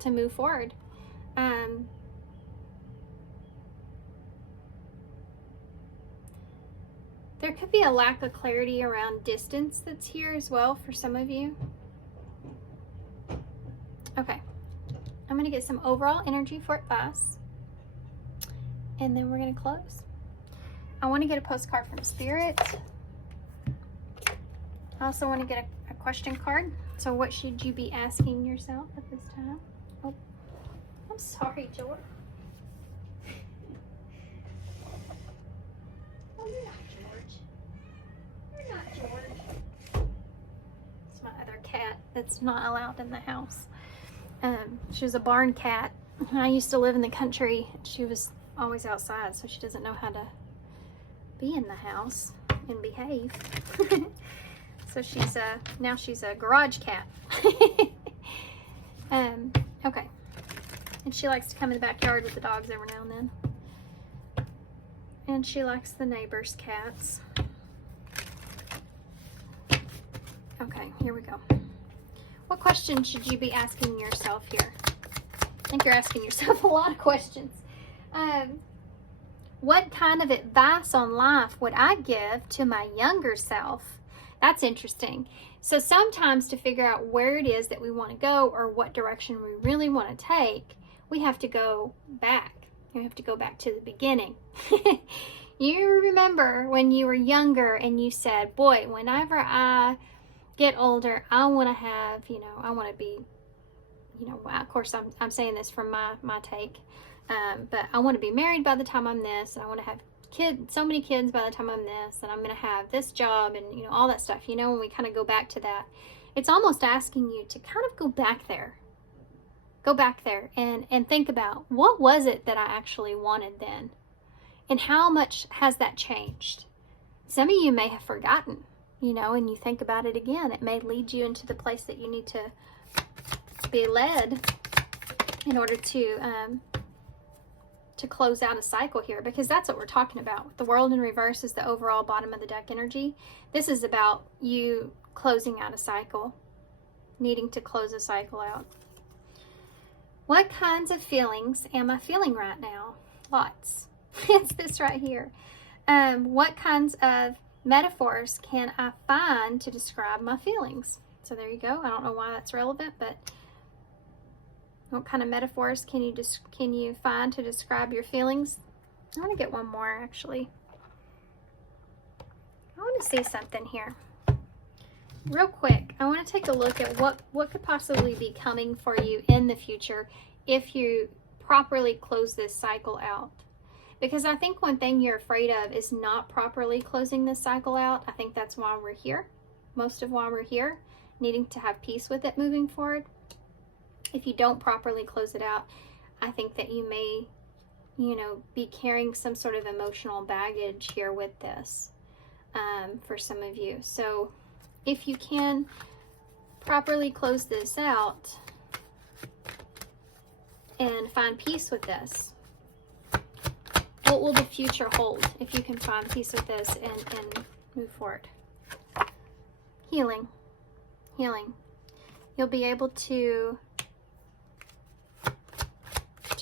move forward. There could be a lack of clarity around distance that's here as well for some of you. Okay. I'm going to get some overall energy for advice. And then we're going to close. I want to get a postcard from Spirit. I also want to get a question card. So what should you be asking yourself at this time? Oh, I'm sorry, George. Oh, you're not George. You're not George. It's my other cat that's not allowed in the house. She was a barn cat. I used to live in the country. She was always outside, so she doesn't know how to be in the house and behave. So she's now she's a garage cat. Okay. And she likes to come in the backyard with the dogs every now and then. And she likes the neighbors' cats. Okay, here we go. What question should you be asking yourself here? I think you're asking yourself a lot of questions. What kind of advice on life would I give to my younger self? That's interesting. So sometimes to figure out where it is that we want to go or what direction we really want to take, we have to go back. We have to go back to the beginning. You remember when you were younger and you said, boy, whenever I get older, I want to have, I want to be, of course I'm saying this from my take, but I want to be married by the time I'm this, and I want to have so many kids by the time I'm this, and I'm going to have this job, and all that stuff. When we kind of go back to that, it's almost asking you to kind of go back there and think about, what was it that I actually wanted then, and how much has that changed? Some of you may have forgotten, and you think about it again. It may lead you into the place that you need to be led in order to close out a cycle here, because that's what we're talking about. The world in reverse is the overall bottom of the deck energy. This is about you closing out a cycle, needing to close a cycle out. What kinds of feelings am I feeling right now? Lots. It's this right here. What kinds of metaphors can I find to describe my feelings? So there you go. I don't know why that's relevant, but what kind of metaphors can you find to describe your feelings? I want to get one more, actually. I want to see something here. Real quick, I want to take a look at what could possibly be coming for you in the future if you properly close this cycle out. Because I think one thing you're afraid of is not properly closing this cycle out. I think that's why we're here. Most of why we're here, needing to have peace with it moving forward. If you don't properly close it out, I think that you may, be carrying some sort of emotional baggage here with this for some of you. So if you can properly close this out and find peace with this, what will the future hold if you can find peace with this and move forward? Healing. You'll be able to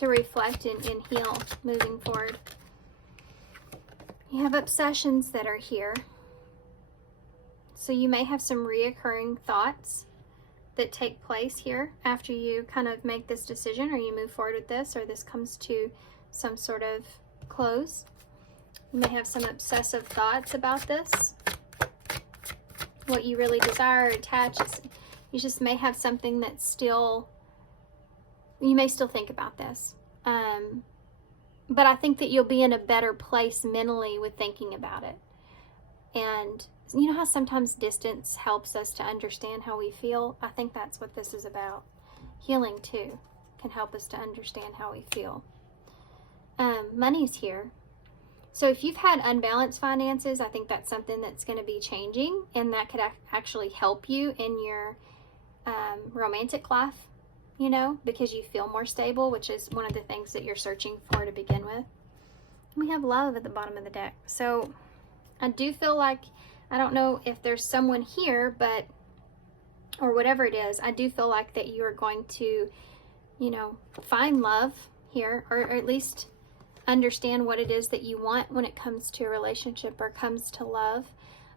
reflect and heal moving forward. You have obsessions that are here. So you may have some reoccurring thoughts that take place here after you kind of make this decision, or you move forward with this, or this comes to some sort of close. You may have some obsessive thoughts about this, what you really desire or attach. You just may have something that's still, you may still think about this. But I think that you'll be in a better place mentally with thinking about it. And you know how sometimes distance helps us to understand how we feel? I think that's what this is about. Healing too can help us to understand how we feel. Money's here. So if you've had unbalanced finances, I think that's something that's going to be changing, and that could actually help you in your romantic life, because you feel more stable, which is one of the things that you're searching for to begin with. We have love at the bottom of the deck. So I do feel like, I don't know if there's someone here, or whatever it is, I do feel like that you are going to, find love here, or at least understand what it is that you want when it comes to a relationship or comes to love.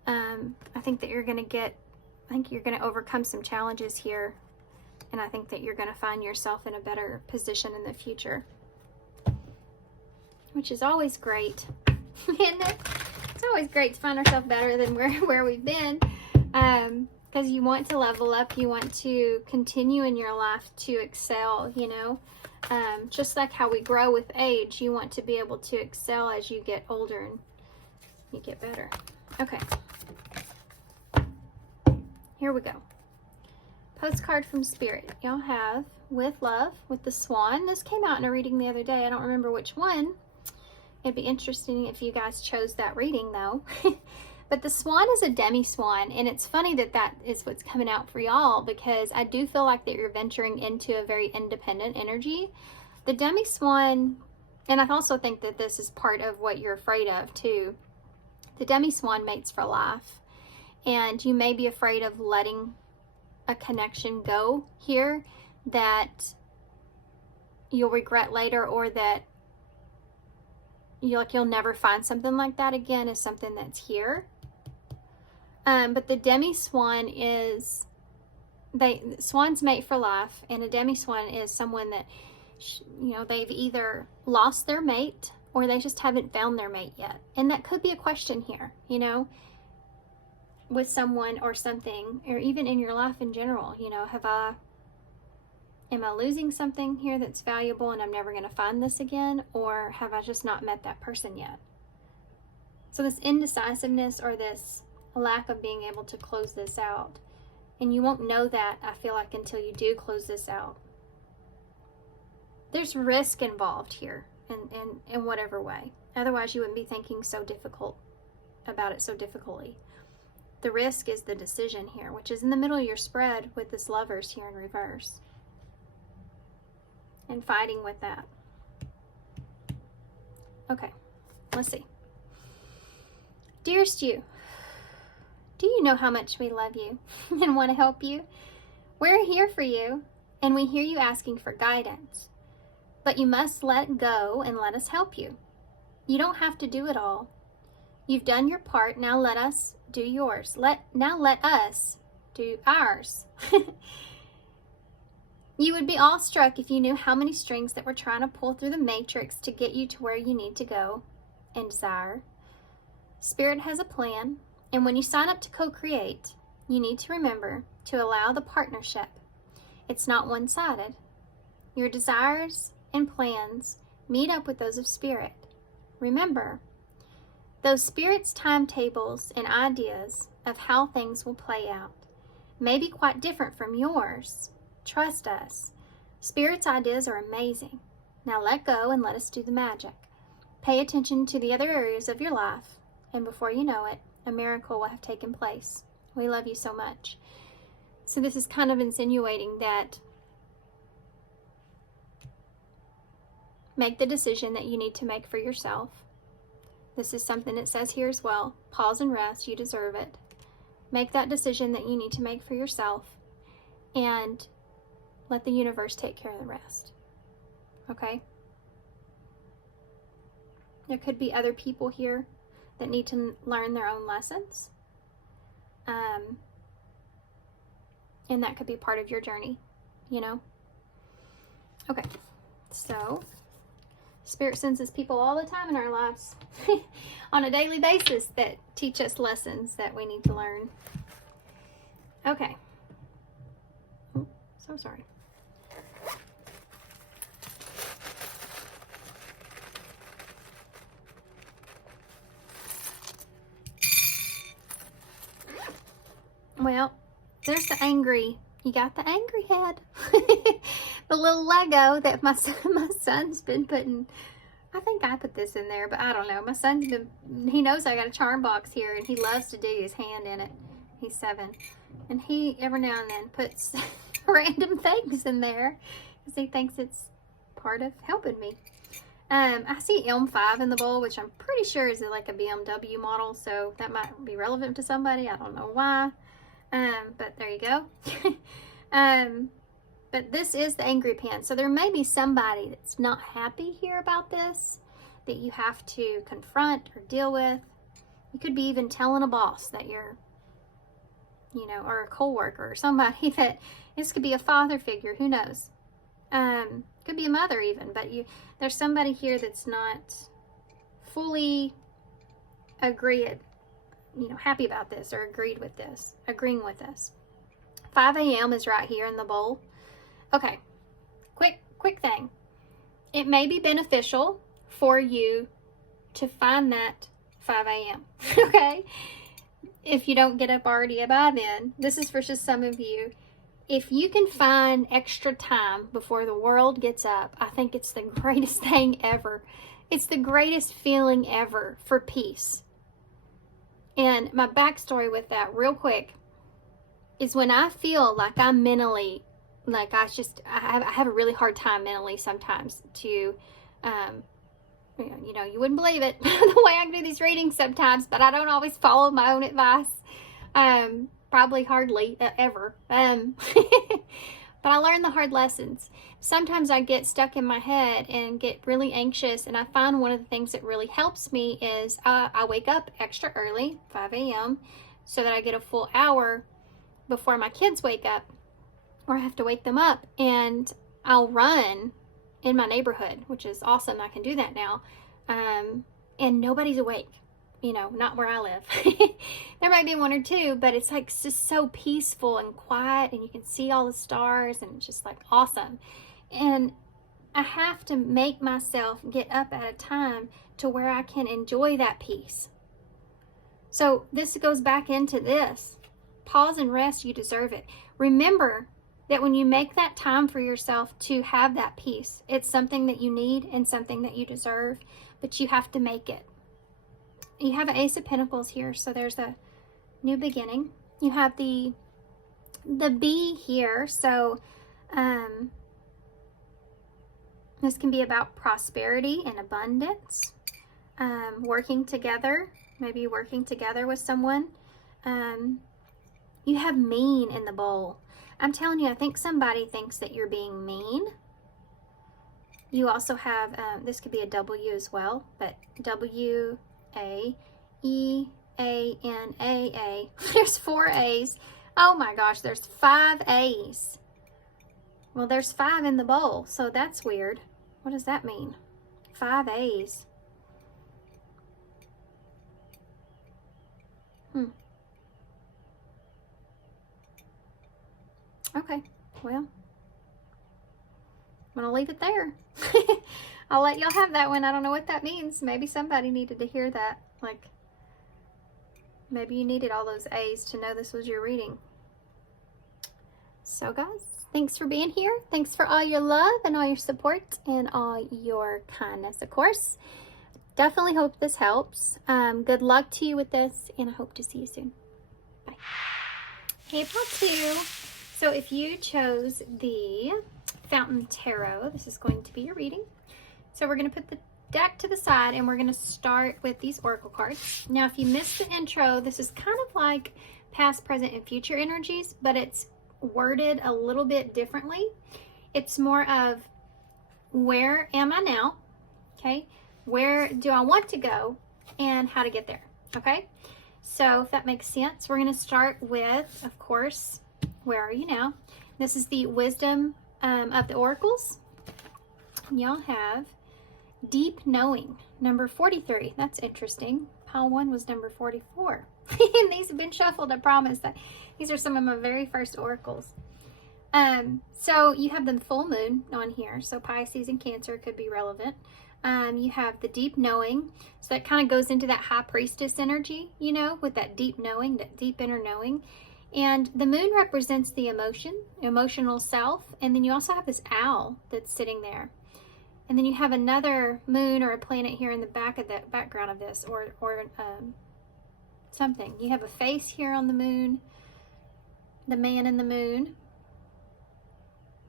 I think that you're going to overcome some challenges here. And I think that you're going to find yourself in a better position in the future, which is always great. Isn't it? It's always great to find ourselves better than where we've been. Because you want to level up, you want to continue in your life to excel, you know. Just like how we grow with age, you want to be able to excel as you get older and you get better. Okay. Here we go. Postcard from Spirit. Y'all have With Love, with the Swan. This came out in a reading the other day. I don't remember which one. It'd be interesting if you guys chose that reading, though. But the swan is a demi-swan, and it's funny that that is what's coming out for y'all, because I do feel like that you're venturing into a very independent energy. The demi-swan, and I also think that this is part of what you're afraid of, too. The demi-swan mates for life, and you may be afraid of letting a connection go here that you'll regret later, or that you'll never find something like that again, is something that's here. But the demi-swan is, swans mate for life, and a demi-swan is someone that, you know, they've either lost their mate or they just haven't found their mate yet. And that could be a question here, you know, with someone or something, or even in your life in general. You know, am I losing something here that's valuable and I'm never going to find this again? Or have I just not met that person yet? So this indecisiveness, or this lack of being able to close this out. And you won't know that, I feel like, until you do close this out. There's risk involved here in whatever way. Otherwise you wouldn't be thinking about it so difficultly. The risk is the decision here, which is in the middle of your spread with this Lovers here in reverse. And fighting with that. Okay, let's see. Dearest you, do you know how much we love you and want to help you? We're here for you, and we hear you asking for guidance. But you must let go and let us help you. You don't have to do it all. You've done your part, now let us do yours. Now let us do ours. You would be awestruck if you knew how many strings that we're trying to pull through the matrix to get you to where you need to go and desire. Spirit has a plan, and when you sign up to co-create, you need to remember to allow the partnership. It's not one-sided. Your desires and plans meet up with those of Spirit. Remember, those Spirit's timetables and ideas of how things will play out may be quite different from yours. Trust us. Spirit's ideas are amazing. Now let go and let us do the magic. Pay attention to the other areas of your life, and before you know it, a miracle will have taken place. We love you so much. So this is kind of insinuating that make the decision that you need to make for yourself. This is something it says here as well. Pause and rest. You deserve it. Make that decision that you need to make for yourself, and let the universe take care of the rest. Okay? There could be other people here that need to learn their own lessons. And that could be part of your journey, you know? Okay, so Spirit sends us people all the time in our lives on a daily basis that teach us lessons that we need to learn. Okay. Oh, so sorry. Well, there's the angry. You got the angry head. The little Lego that my son's been putting. I think I put this in there, but I don't know. My son's been, he knows I got a charm box here, and he loves to do his hand in it. He's 7. And he, every now and then, puts random things in there because he thinks it's part of helping me. I see Elm 5 in the bowl, which I'm pretty sure is like a BMW model, so that might be relevant to somebody. I don't know why. But there you go. But this is the angry pan. So there may be somebody that's not happy here about this. that you have to confront or deal with. You could be even telling a boss that you're, you know, or a coworker or somebody that, this could be a father figure, who knows? Could be a mother even, but there's somebody here that's not fully agreed, you know, happy about this or agreeing with this. 5 a.m. is right here in the bowl. Okay, quick thing. It may be beneficial for you to find that 5 a.m. okay? If you don't get up already by then, this is for just some of you. If you can find extra time before the world gets up, I think it's the greatest thing ever. It's the greatest feeling ever for peace. And my backstory with that, real quick, is when I feel like I'm mentally, like I have a really hard time mentally sometimes to, you know, you wouldn't believe it, the way I do these readings sometimes, but I don't always follow my own advice. Probably hardly ever. But I learned the hard lessons. Sometimes I get stuck in my head and get really anxious, and I find one of the things that really helps me is I wake up extra early, 5 a.m., so that I get a full hour before my kids wake up, or I have to wake them up, and I'll run in my neighborhood, which is awesome. I can do that now. And nobody's awake, you know, not where I live. There might be one or two, but it's like just so peaceful and quiet, and you can see all the stars, and it's just like awesome. And I have to make myself get up at a time to where I can enjoy that peace. So this goes back into this. Pause and rest, you deserve it. Remember that when you make that time for yourself to have that peace, it's something that you need and something that you deserve, but you have to make it. You have an Ace of Pentacles here, so there's a new beginning. You have the bee here, so this can be about prosperity and abundance, working together, maybe working together with someone. You have mean in the bowl. I'm telling you, I think somebody thinks that you're being mean. You also have, this could be a W as well, but W-A-E-A-N-A-A. There's 4 A's. Oh my gosh, there's 5 A's. Well, there's 5 in the bowl, so that's weird. What does that mean? 5 A's. Okay, well, I'm going to leave it there. I'll let y'all have that one. I don't know what that means. Maybe somebody needed to hear that. Like, maybe you needed all those A's to know this was your reading. So, guys, thanks for being here. Thanks for all your love and all your support and all your kindness, of course. Definitely hope this helps. Good luck to you with this, and I hope to see you soon. Bye. Hey, part 2. So if you chose the Fountain Tarot, this is going to be your reading. So we're going to put the deck to the side, and we're going to start with these oracle cards. Now, if you missed the intro, this is kind of like past, present, and future energies, but it's worded a little bit differently. It's more of, where am I now? Okay. Where do I want to go, and how to get there? Okay. So if that makes sense, we're going to start with, of course, where are you now? This is the wisdom of the oracles. Y'all have deep knowing, number 43. That's interesting. Pile 1 was number 44. And these have been shuffled, I promise. That these are some of my very first oracles. So you have the full moon on here. So Pisces and Cancer could be relevant. You have the deep knowing. So that kind of goes into that high priestess energy, you know, with that deep knowing, that deep inner knowing. And the moon represents the emotional self. And then you also have this owl that's sitting there. And then you have another moon or a planet here in the background of this, or something. You have a face here on the moon, the man in the moon.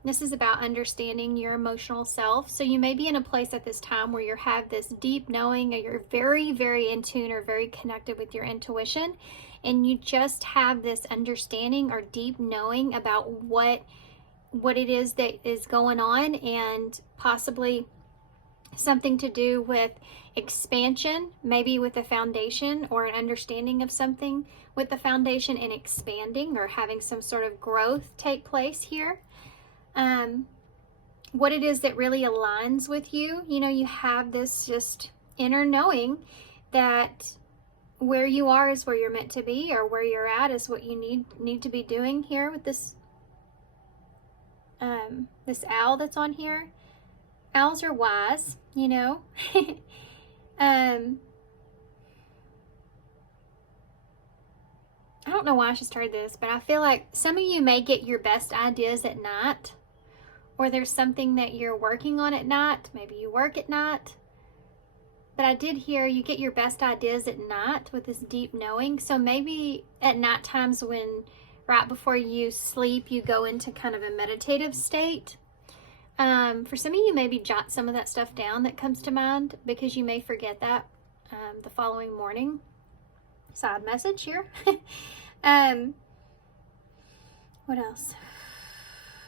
This is about understanding your emotional self. So you may be in a place at this time where you have this deep knowing, or you're very, very in tune or very connected with your intuition. And you just have this understanding or deep knowing about what it is that is going on, and possibly something to do with expansion, maybe with a foundation or an understanding of something with the foundation and expanding or having some sort of growth take place here. What it is that really aligns with you. You know, you have this just inner knowing that where you are is where you're meant to be, or where you're at is what you need to be doing here with this this owl that's on here. Owls are wise, you know. I don't know why I should start this, but I feel like some of you may get your best ideas at night, or there's something that you're working on at night. Maybe you work at night. But I did hear you get your best ideas at night with this deep knowing. So maybe at night times when right before you sleep, you go into kind of a meditative state. For some of you, maybe jot some of that stuff down that comes to mind, because you may forget that the following morning. Side message here. What else?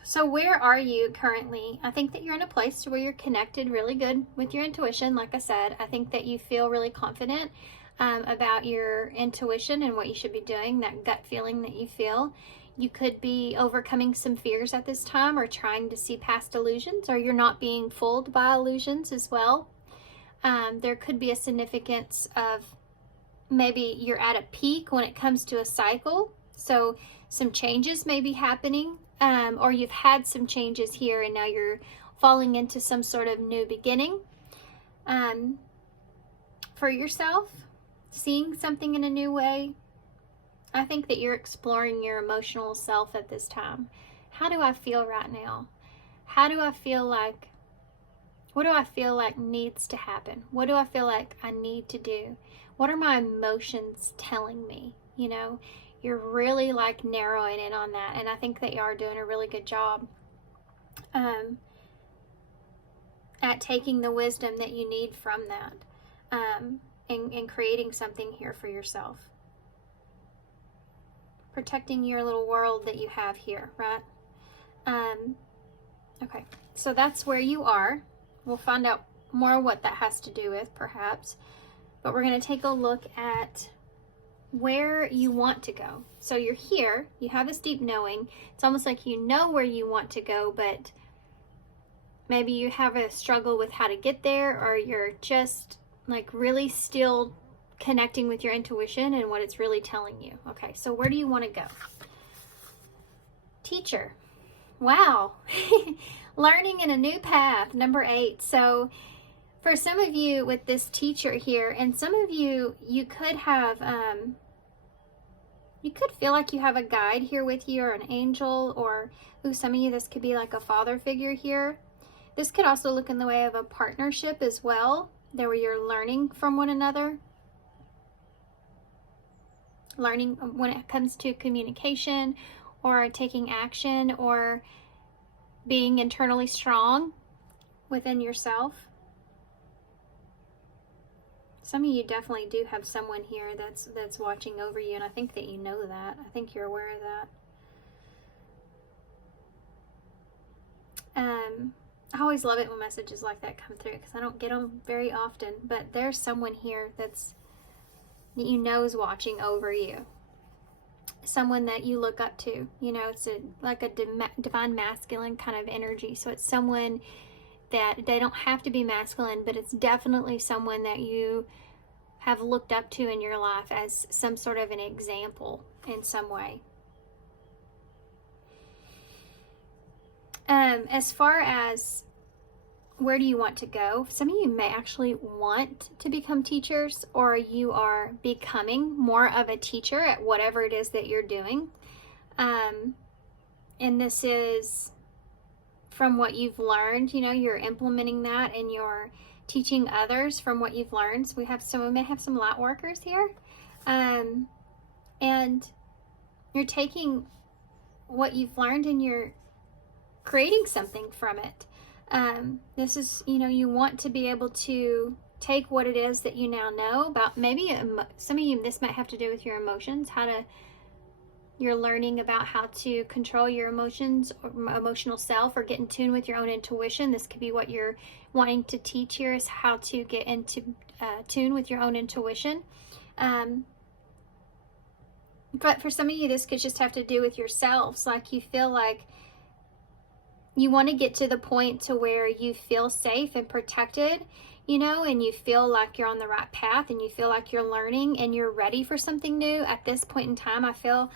So where are you currently? I think that you're in a place where you're connected really good with your intuition. Like I said, I think that you feel really confident about your intuition and what you should be doing, that gut feeling that you feel. You could be overcoming some fears at this time, or trying to see past illusions, or you're not being fooled by illusions as well. There could be a significance of maybe you're at a peak when it comes to a cycle. So some changes may be happening, or you've had some changes here and now you're falling into some sort of new beginning for yourself, seeing something in a new way. I think that you're exploring your emotional self at this time. How do I feel right now? How do I feel like, what do I feel like needs to happen? What do I feel like I need to do? What are my emotions telling me? You know, you're really like narrowing in on that. And I think that you are doing a really good job at taking the wisdom that you need from that and creating something here for yourself. Protecting your little world that you have here, right? Okay, so that's where you are. We'll find out more what that has to do with, perhaps. But we're going to take a look at where you want to go. So you're here, you have this deep knowing. It's almost like you know where you want to go, but maybe you have a struggle with how to get there, or you're just like really still connecting with your intuition and what it's really telling you. Okay, so where do you want to go? Teacher. Wow. Learning in a new path, number 8. So for some of you with this teacher here, and some of you, you could have, you could feel like you have a guide here with you, or an angel, or some of you, this could be like a father figure here. This could also look in the way of a partnership as well, there where you're learning from one another. Learning when it comes to communication, or taking action, or being internally strong within yourself. Some of you definitely do have someone here that's watching over you, and I think that you know that. I think you're aware of that. I always love it when messages like that come through, because I don't get them very often, but there's someone here that you know is watching over you. Someone that you look up to. You know, it's like a divine masculine kind of energy. So it's someone that they don't have to be masculine, but it's definitely someone that you have looked up to in your life as some sort of an example in some way. As far as where do you want to go, some of you may actually want to become teachers, or you are becoming more of a teacher at whatever it is that you're doing. And this is from what you've learned, you know, you're implementing that and you're teaching others from what you've learned. So we may have some light workers here. And you're taking what you've learned and you're creating something from it. This is, you know, you want to be able to take what it is that you now know about. Maybe some of you, this might have to do with your emotions, how to You're learning about how to control your emotions or emotional self, or get in tune with your own intuition. This could be what you're wanting to teach here, is how to get into tune with your own intuition. But for some of you, this could just have to do with yourselves. Like you feel like you want to get to the point to where you feel safe and protected, you know, and you feel like you're on the right path, and you feel like you're learning and you're ready for something new. At this point in time, I feel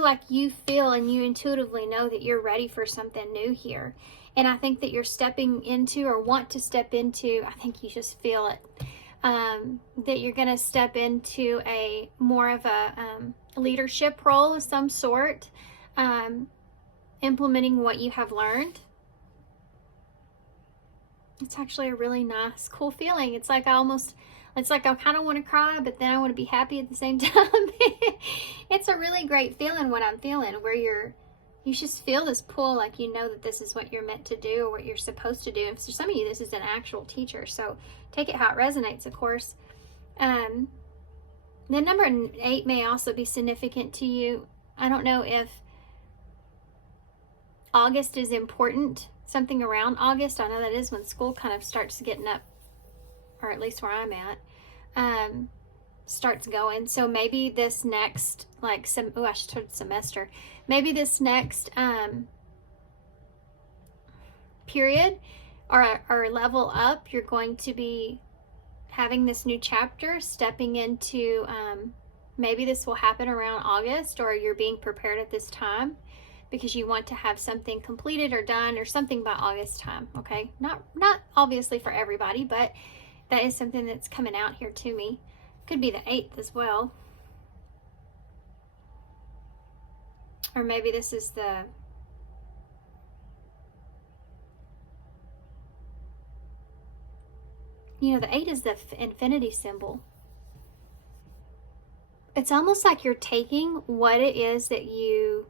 like you feel and you intuitively know that you're ready for something new here. And I think that you're stepping into, or want to step into, I think you just feel it, that you're going to step into a more of a leadership role of some sort, implementing what you have learned. It's actually a really nice, cool feeling. It's like I kind of want to cry, but then I want to be happy at the same time. It's a really great feeling, what I'm feeling, where you just feel this pull, like you know that this is what you're meant to do, or what you're supposed to do. And for some of you, this is an actual teacher, so take it how it resonates, of course. Then number 8 may also be significant to you. I don't know if August is important, something around August. I know that is when school kind of starts getting up, or at least where I'm at, starts going. So maybe this next, I should have semester. Maybe this next period or level up, you're going to be having this new chapter, stepping into, maybe this will happen around August, or you're being prepared at this time because you want to have something completed or done or something by August time. Okay, not obviously for everybody, but that is something that's coming out here to me. Could be the 8th as well, or maybe this is the the 8 is the infinity symbol. It's almost like you're taking what it is that you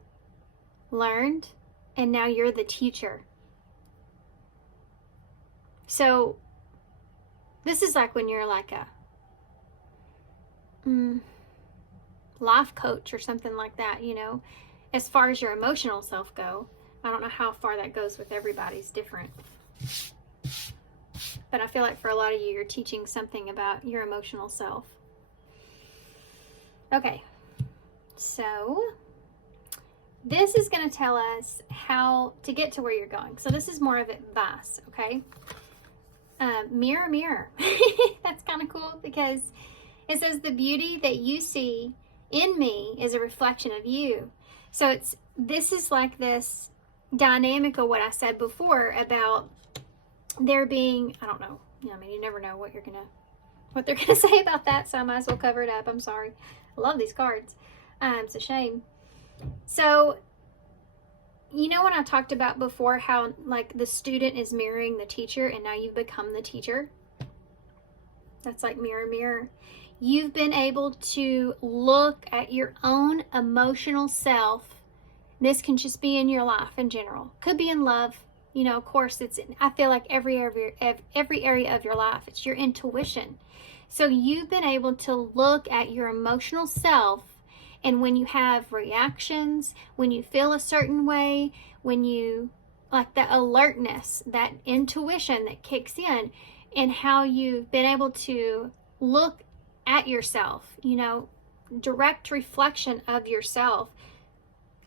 learned, and now you're the teacher. So this is like when you're like a life coach or something like that, as far as your emotional self go. I don't know how far that goes with everybody's different. But I feel like for a lot of you, you're teaching something about your emotional self. Okay, so this is going to tell us how to get to where you're going. So this is more of advice, okay? Mirror, mirror. That's kind of cool because it says the beauty that you see in me is a reflection of you. So this is like this dynamic of what I said before about there being, I don't know, you never know what they're gonna say about that, so I might as well cover it up. I'm sorry. I love these cards. It's a shame. So, when I talked about before how like the student is mirroring the teacher, and now you've become the teacher. That's like mirror, mirror. You've been able to look at your own emotional self. This can just be in your life in general. Could be in love. Of course, I feel like every area of your life, it's your intuition. So you've been able to look at your emotional self, and when you have reactions, when you feel a certain way, when you, like that alertness, that intuition that kicks in, and how you've been able to look at yourself, direct reflection of yourself.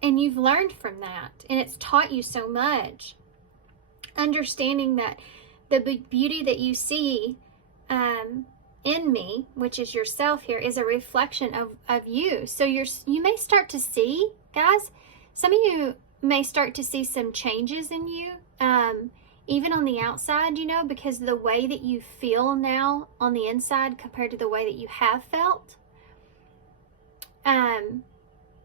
And you've learned from that, and it's taught you so much. Understanding that the beauty that you see in me, which is yourself here, is a reflection of you. So you may start to see, guys, some of you may start to see some changes in you, even on the outside, because the way that you feel now on the inside compared to the way that you have felt.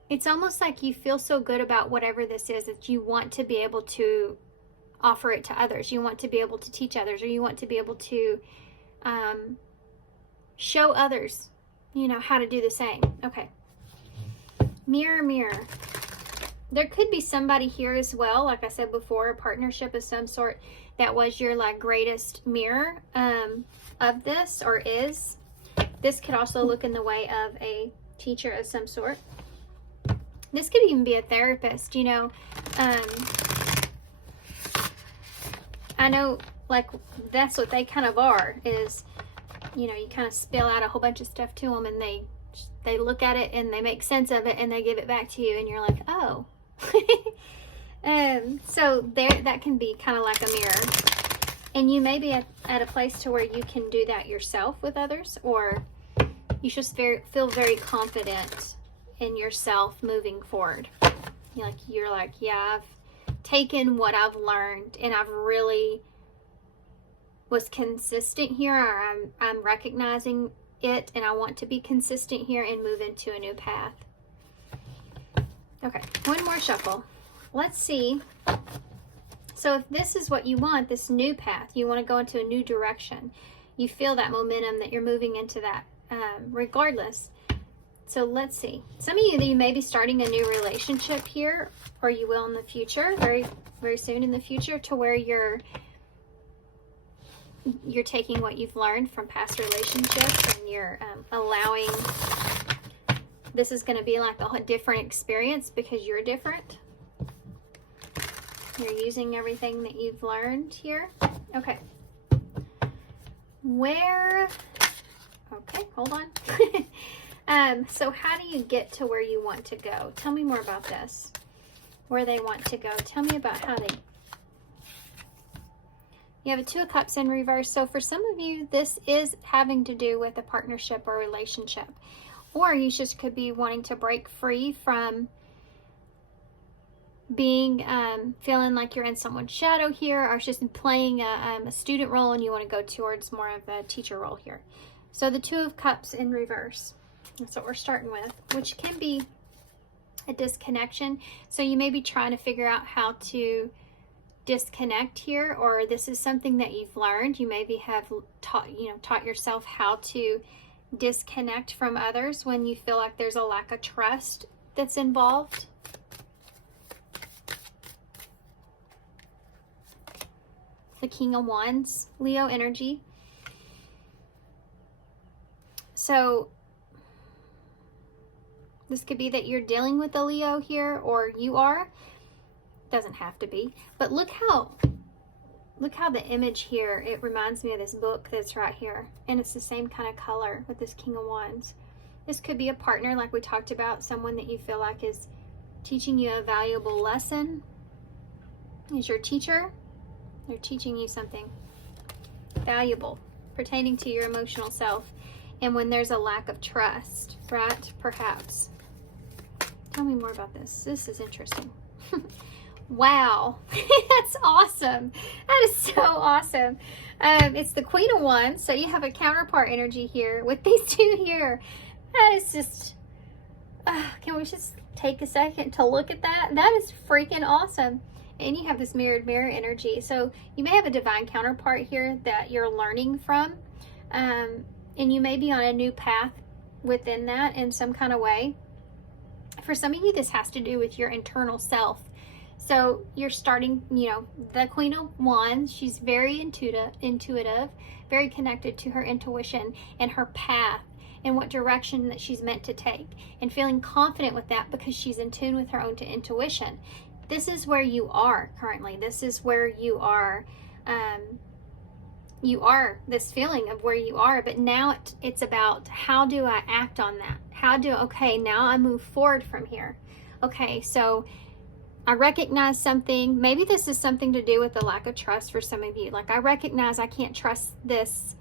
It's almost like you feel so good about whatever this is that you want to be able to offer it to others. You want to be able to teach others, or you want to be able to show others, how to do the same. Okay. Mirror, mirror. There could be somebody here as well, like I said before, a partnership of some sort that was your like greatest mirror of this, or is. This could also look in the way of a teacher of some sort. This could even be a therapist, you know. I know, like, that's what they kind of are, is, you know, you kind of spill out a whole bunch of stuff to them, and they look at it and they make sense of it and they give it back to you, and you're like, oh. So that can be kind of like a mirror. And you may be at a place to where you can do that yourself with others, or you just feel very confident in yourself moving forward. You're like, yeah, I've taken what I've learned and I've really was consistent here, or I'm recognizing it and I want to be consistent here and move into a new path. Okay, one more shuffle. Let's see. So if this is what you want, this new path, you want to go into a new direction, you feel that momentum that you're moving into that, regardless. So let's see. Some of you may be starting a new relationship here, or you will in the future, very, very soon in the future, to where you're taking what you've learned from past relationships and you're allowing, this is going to be like a different experience because you're different. You're using everything that you've learned here. Okay. Okay, hold on. So how do you get to where you want to go? Tell me more about this. Where they want to go. Tell me about how they... You have a Two of Cups in reverse. So for some of you, this is having to do with a partnership or relationship. Or you just could be wanting to break free from being, feeling like you're in someone's shadow here, or just playing a student role and you want to go towards more of a teacher role here. So the Two of Cups in reverse. That's what we're starting with, which can be a disconnection. So you may be trying to figure out how to disconnect here, or this is something that you've learned. You maybe have taught yourself how to disconnect from others when you feel like there's a lack of trust that's involved. The King of Wands, Leo energy. So this could be that you're dealing with a Leo here, or you are. Doesn't have to be, but look how the image here, it reminds me of this book that's right here, and it's the same kind of color with this King of Wands. This could be a partner, like we talked about, someone that you feel like is teaching you a valuable lesson, is your teacher. They're teaching you something valuable pertaining to your emotional self. And when there's a lack of trust, right? Perhaps. Tell me more about this. This is interesting. Wow. That's awesome. That is so awesome. It's the Queen of Wands. So you have a counterpart energy here with these two here. That is just, can we just take a second to look at that? That is freaking awesome. And you have this mirrored mirror energy. So you may have a divine counterpart here that you're learning from. And you may be on a new path within that in some kind of way. For some of you, this has to do with your internal self. So you're starting, the Queen of Wands, she's very intuitive, very connected to her intuition and her path and what direction that she's meant to take, and feeling confident with that because she's in tune with her own intuition. This is where you are currently. This is where you are. You are this feeling of where you are, but now it's about, how do I act on that? Okay, now I move forward from here. Okay, so I recognize something. Maybe this is something to do with the lack of trust for some of you. Like, I recognize I can't trust this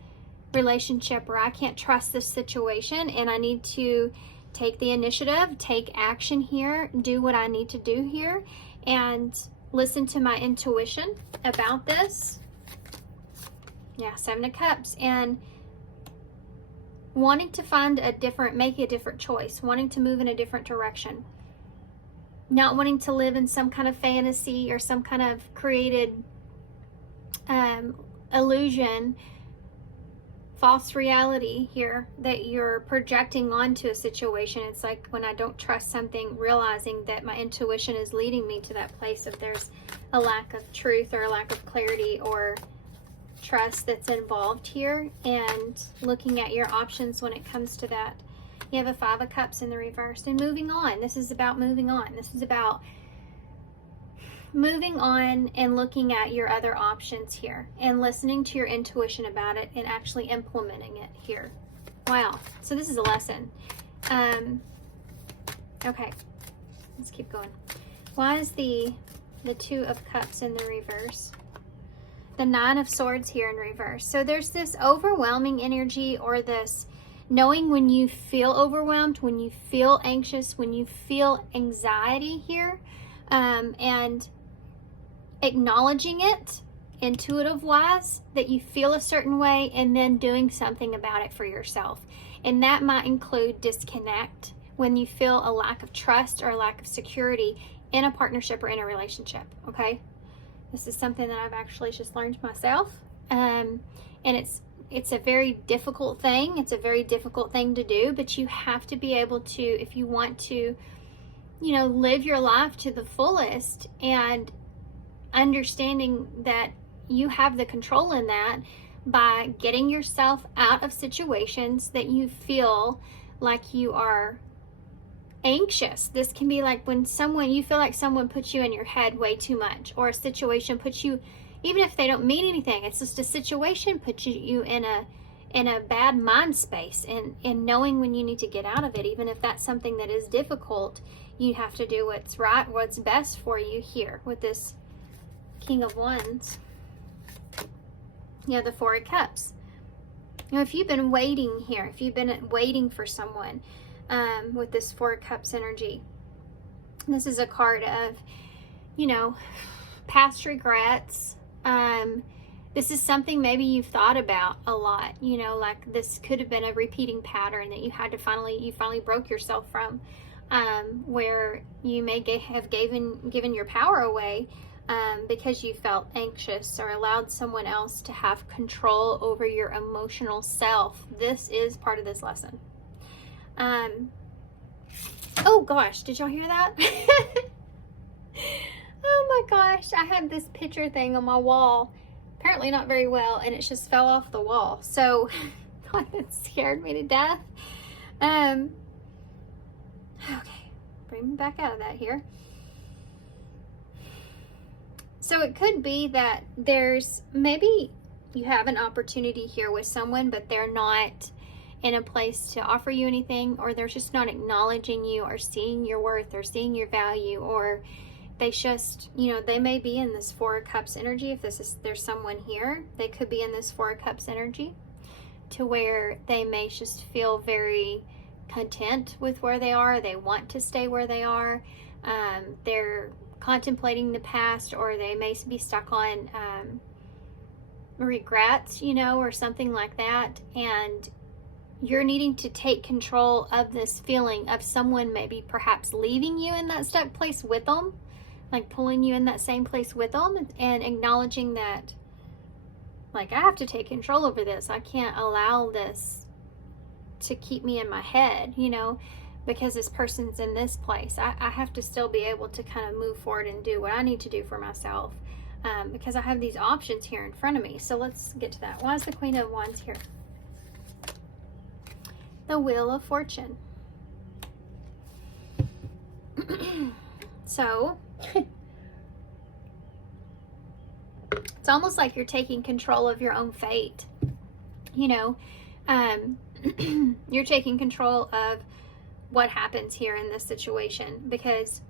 relationship, or I can't trust this situation, and I need to take the initiative, take action here, do what I need to do here, and listen to my intuition about this. Yeah, Seven of Cups. And wanting to make a different choice, wanting to move in a different direction. Not wanting to live in some kind of fantasy or some kind of created illusion, false reality here that you're projecting onto a situation. It's like when I don't trust something, realizing that my intuition is leading me to that place if there's a lack of truth or a lack of clarity or trust that's involved here, and looking at your options when it comes to that. You have a Five of Cups in the reverse. And moving on. This is about moving on. This is about moving on and looking at your other options here and listening to your intuition about it and actually implementing it here. Wow. So this is a lesson. Okay. Let's keep going. Why is the Two of Cups in the reverse? The Nine of Swords here in reverse. So there's this overwhelming energy, or this knowing when you feel overwhelmed, when you feel anxious, when you feel anxiety here, and acknowledging it intuitive wise that you feel a certain way, and then doing something about it for yourself. And that might include disconnect when you feel a lack of trust or a lack of security in a partnership or in a relationship. Okay, this is something that I've actually just learned myself, and it's a very difficult thing. It's a very difficult thing to do, but you have to be able to, if you want to, you know, live your life to the fullest, and understanding that you have the control in that by getting yourself out of situations that you feel like you are anxious. This can be like when you feel like someone puts you in your head way too much, or a situation puts you, even if they don't mean anything, it's just a situation puts you in a bad mind space, and knowing when you need to get out of it, even if that's something that is difficult, you have to do what's right, what's best for you here with this King of Wands. You know, the Four of Cups. You know, if you've been waiting here, if you've been waiting for someone, with this Four of Cups energy, this is a card of, you know, past regrets. This is something maybe you've thought about a lot, you know, like this could have been a repeating pattern that you had to finally broke yourself from, where you may have given your power away, because you felt anxious or allowed someone else to have control over your emotional self. This is part of this lesson. Oh gosh, did y'all hear that? Oh my gosh, I had this picture thing on my wall, apparently not very well, and it just fell off the wall. So it scared me to death. Okay, bring me back out of that here. So it could be that maybe you have an opportunity here with someone, but they're not in a place to offer you anything, or they're just not acknowledging you or seeing your worth or seeing your value, or they just, you know, they may be in this Four of Cups energy. If there's someone here, they could be in this Four of Cups energy, to where they may just feel very content with where they are. They want to stay where they are. They're contemplating the past, or they may be stuck on regrets, you know, or something like that. And you're needing to take control of this feeling of someone maybe perhaps leaving you in that stuck place with them, like pulling you in that same place with them, and acknowledging that, like, I have to take control over this. I can't allow this to keep me in my head, you know, because this person's in this place. I have to still be able to kind of move forward and do what I need to do for myself, because I have these options here in front of me. So let's get to that. Why is the Queen of Wands here? The Wheel of Fortune. So it's almost like you're taking control of your own fate, you know. You're taking control of what happens here in this situation, because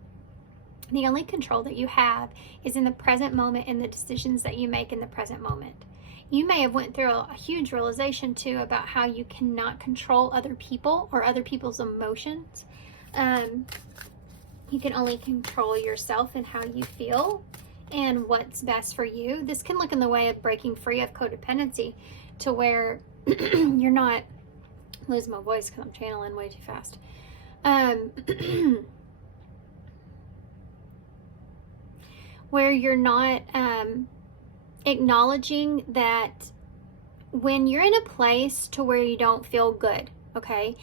the only control that you have is in the present moment and the decisions that you make in the present moment. You may have went through a huge realization too about how you cannot control other people or other people's emotions. You can only control yourself and how you feel and what's best for you. This can look in the way of breaking free of codependency, to where you're not, lose my voice because I'm channeling way too fast. Where you're not acknowledging that when you're in a place to where you don't feel good, okay,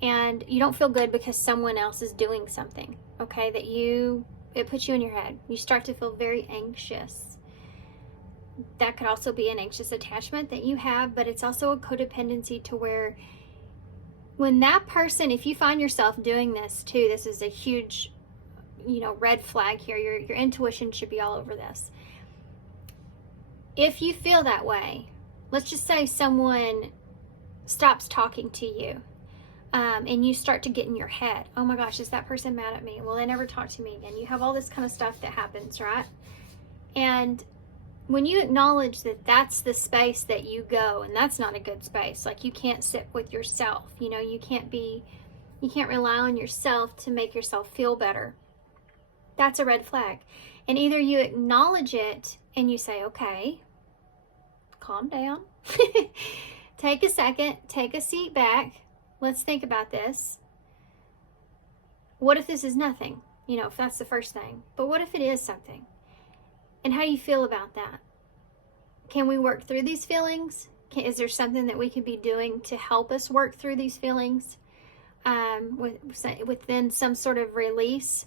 and you don't feel good because someone else is doing something, okay, that it puts you in your head. You start to feel very anxious. That could also be an anxious attachment that you have, but it's also a codependency, to where when that person, if you find yourself doing this too, this is a huge, red flag here. Your intuition should be all over this. If you feel that way, let's just say someone stops talking to you, and you start to get in your head, oh my gosh, is that person mad at me? Well, they never talk to me again. You have all this kind of stuff that happens, right? And when you acknowledge that that's the space that you go, and that's not a good space, like you can't sit with yourself, you can't rely on yourself to make yourself feel better. That's a red flag. And either you acknowledge it and you say, okay, calm down, take a second, take a seat back, let's think about this. What if this is nothing? If that's the first thing. But what if it is something? And how do you feel about that? Can we work through these feelings? Is there something that we could be doing to help us work through these feelings? Within some sort of release?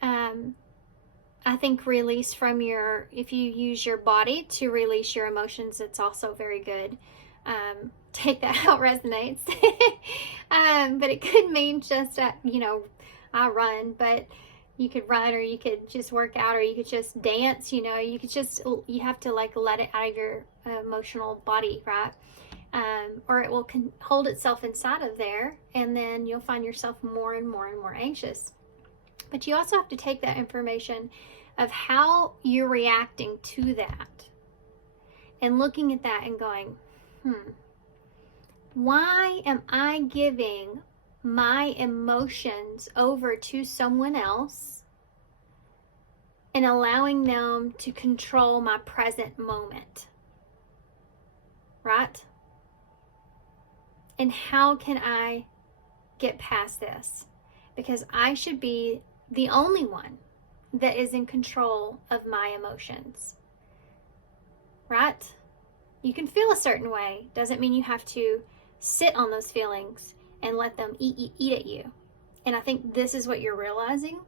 I think release from if you use your body to release your emotions, it's also very good. Take that how it resonates. But it could mean just, I run, but you could run, or you could just work out, or you could just dance, you have to let it out of your emotional body, right? Or it will hold itself inside of there, and then you'll find yourself more and more and more anxious. But you also have to take that information of how you're reacting to that, and looking at that and going, why am I giving my emotions over to someone else and allowing them to control my present moment? Right? And how can I get past this? Because I should be the only one that is in control of my emotions. Right? You can feel a certain way. Doesn't mean you have to sit on those feelings and let them eat at you. And I think this is what you're realizing.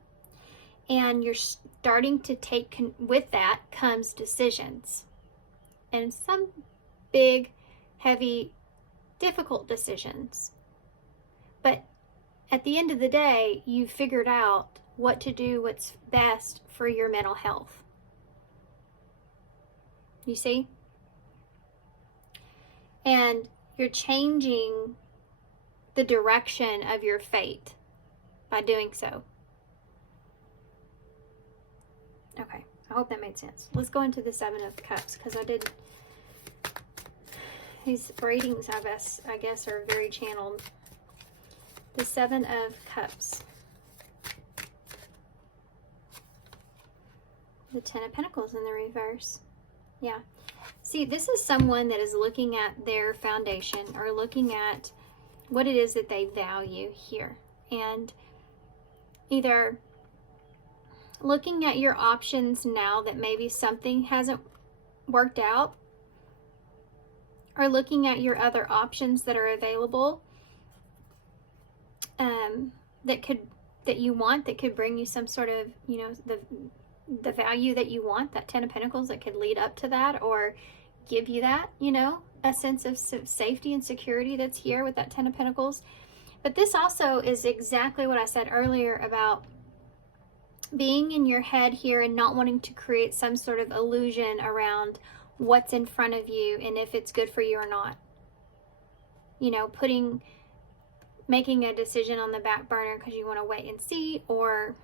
And you're starting to take, with that comes decisions. And some big, heavy, difficult decisions. But at the end of the day, you figured out what to do, what's best for your mental health. You see? And you're changing the direction of your fate by doing so. Okay, I hope that made sense. Let's go into the Seven of Cups, because these readings, I guess, are very channeled. The Seven of Cups. The Ten of Pentacles in the reverse. Yeah. See, this is someone that is looking at their foundation, or looking at what it is that they value here. And either looking at your options now that maybe something hasn't worked out, or looking at your other options that are available that you want, that could bring you some sort of, the value that you want, that Ten of Pentacles, that could lead up to that, or give you that, a sense of safety and security that's here with that Ten of Pentacles. But this also is exactly what I said earlier about being in your head here and not wanting to create some sort of illusion around what's in front of you and if it's good for you or not. Making a decision on the back burner because you want to wait and see, or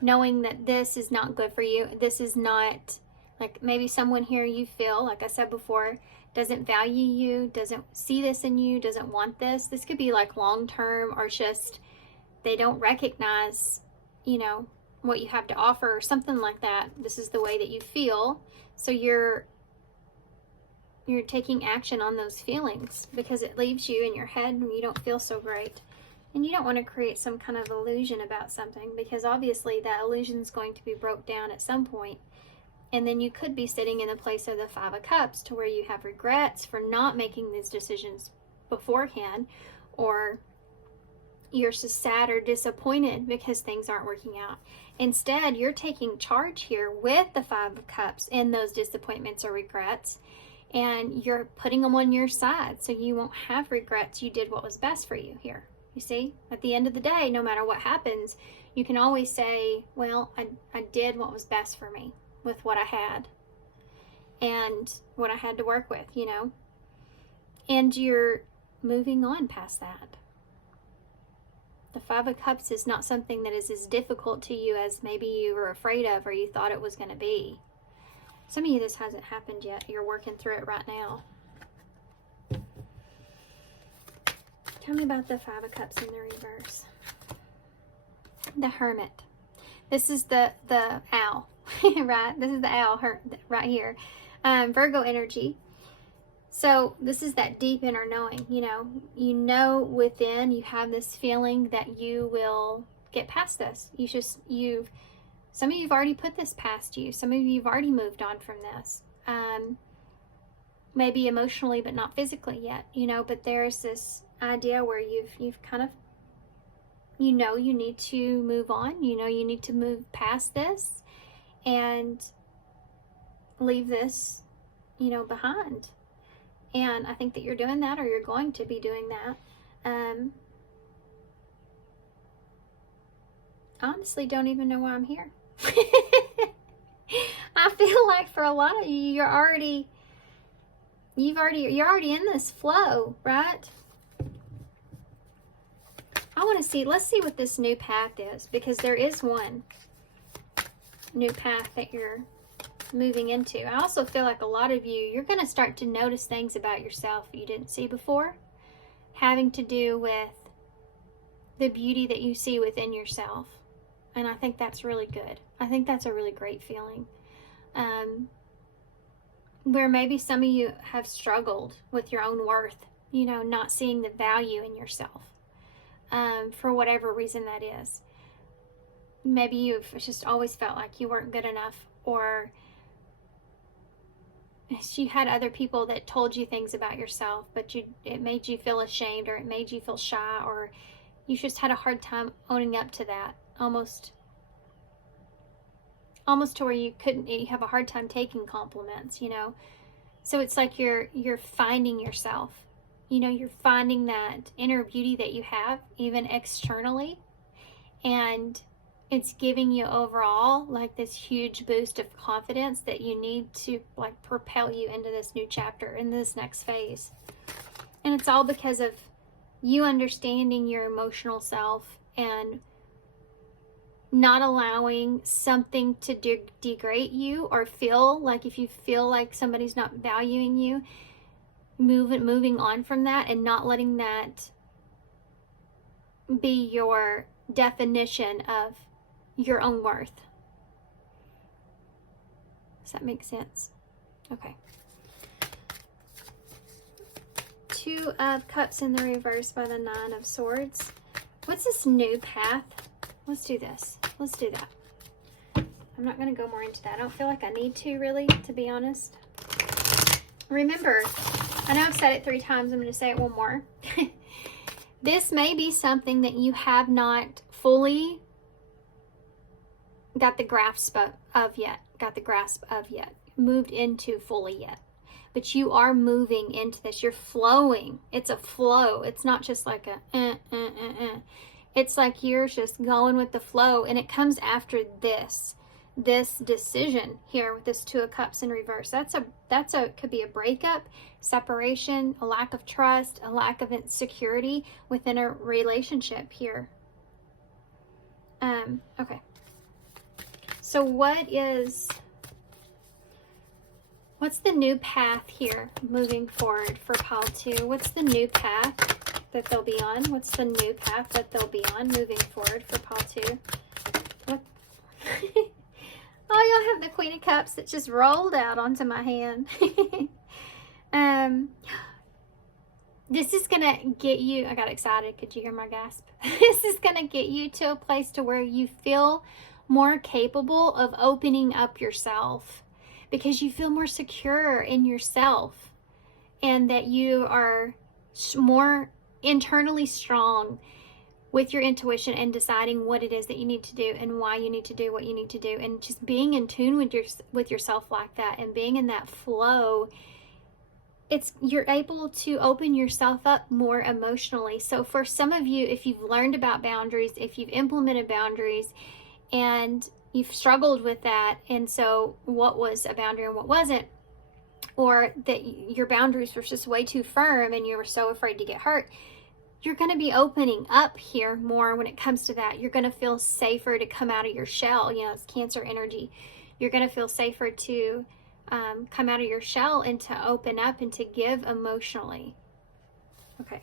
knowing that this is not good for you. This is not, like, maybe someone here you feel, like I said before, doesn't value you, doesn't see this in you, doesn't want this. This could be like long term, or just they don't recognize, what you have to offer, or something like that. This is the way that you feel. So you're taking action on those feelings because it leaves you in your head and you don't feel so great. And you don't want to create some kind of illusion about something, because obviously that illusion is going to be broke down at some point. And then you could be sitting in the place of the Five of Cups, to where you have regrets for not making these decisions beforehand, or you're just sad or disappointed because things aren't working out. Instead, you're taking charge here with the Five of Cups in those disappointments or regrets, and you're putting them on your side so you won't have regrets. You did what was best for you here. You see, at the end of the day, no matter what happens, you can always say, well, I did what was best for me with what I had and what I had to work with, you know, and you're moving on past that. The Five of Cups is not something that is as difficult to you as maybe you were afraid of or you thought it was going to be. Some of you, this hasn't happened yet. You're working through it right now. Tell me about the Five of Cups in the reverse. The Hermit. This is the owl, right? This is the owl right here. Virgo energy. So this is that deep inner knowing, you know within, you have this feeling that you will get past this. Some of you have already put this past you. Some of you have already moved on from this. Maybe emotionally, but not physically yet, but there's this idea where you've kind of, you need to move on, you need to move past this and leave this, behind. And I think that you're doing that, or you're going to be doing that. I honestly don't even know why I'm here. I feel like for a lot of you, you're already in this flow, right? Let's see what this new path is, because there is one new path that you're moving into. I also feel like a lot of you, you're going to start to notice things about yourself you didn't see before, having to do with the beauty that you see within yourself. And I think that's really good. I think that's a really great feeling. Where maybe some of you have struggled with your own worth, not seeing the value in yourself, for whatever reason that is. Maybe you've just always felt like you weren't good enough, or you had other people that told you things about yourself, but it made you feel ashamed, or it made you feel shy, or you just had a hard time owning up to that, almost to where you have a hard time taking compliments, So it's like you're finding yourself, you're finding that inner beauty that you have, even externally, and it's giving you overall like this huge boost of confidence that you need to like propel you into this new chapter, in this next phase. And it's all because of you understanding your emotional self and not allowing something to degrade you, or feel like, if you feel like somebody's not valuing you, moving on from that and not letting that be your definition of your own worth. Does that make sense? Okay. Two of Cups in the reverse by the Nine of Swords. What's this new path? Let's do this. Let's do that. I'm not going to go more into that. I don't feel like I need to, really, to be honest. Remember, I know I've said it 3 times. I'm going to say it one more. This may be something that you have not fully got the grasp of yet, moved into fully yet. But you are moving into this. You're flowing. It's a flow. It's not just like a It's like you're just going with the flow, and it comes after this decision here with this Two of Cups in reverse. Could be a breakup, separation, a lack of trust, a lack of security within a relationship here. Okay. So what's the new path here moving forward for pile 2? What's the new path that they'll be on? What's the new path that they'll be on moving forward for pile 2? What? Oh, you'll have the Queen of Cups that just rolled out onto my hand. This is gonna get you, I got excited, could you hear my gasp? This is gonna get you to a place to where you feel more capable of opening up yourself, because you feel more secure in yourself, and that you are more internally strong with your intuition and deciding what it is that you need to do and why you need to do what you need to do, and just being in tune with yourself like that, and being in that flow you're able to open yourself up more emotionally. So for some of you, if you've learned about boundaries, if you've implemented boundaries and you've struggled with that, and so what was a boundary and what wasn't, or that your boundaries were just way too firm and you were so afraid to get hurt, you're going to be opening up here more when it comes to that. You're going to feel safer to come out of your shell. You know, it's Cancer energy. You're going to feel safer to come out of your shell and to open up and to give emotionally. Okay.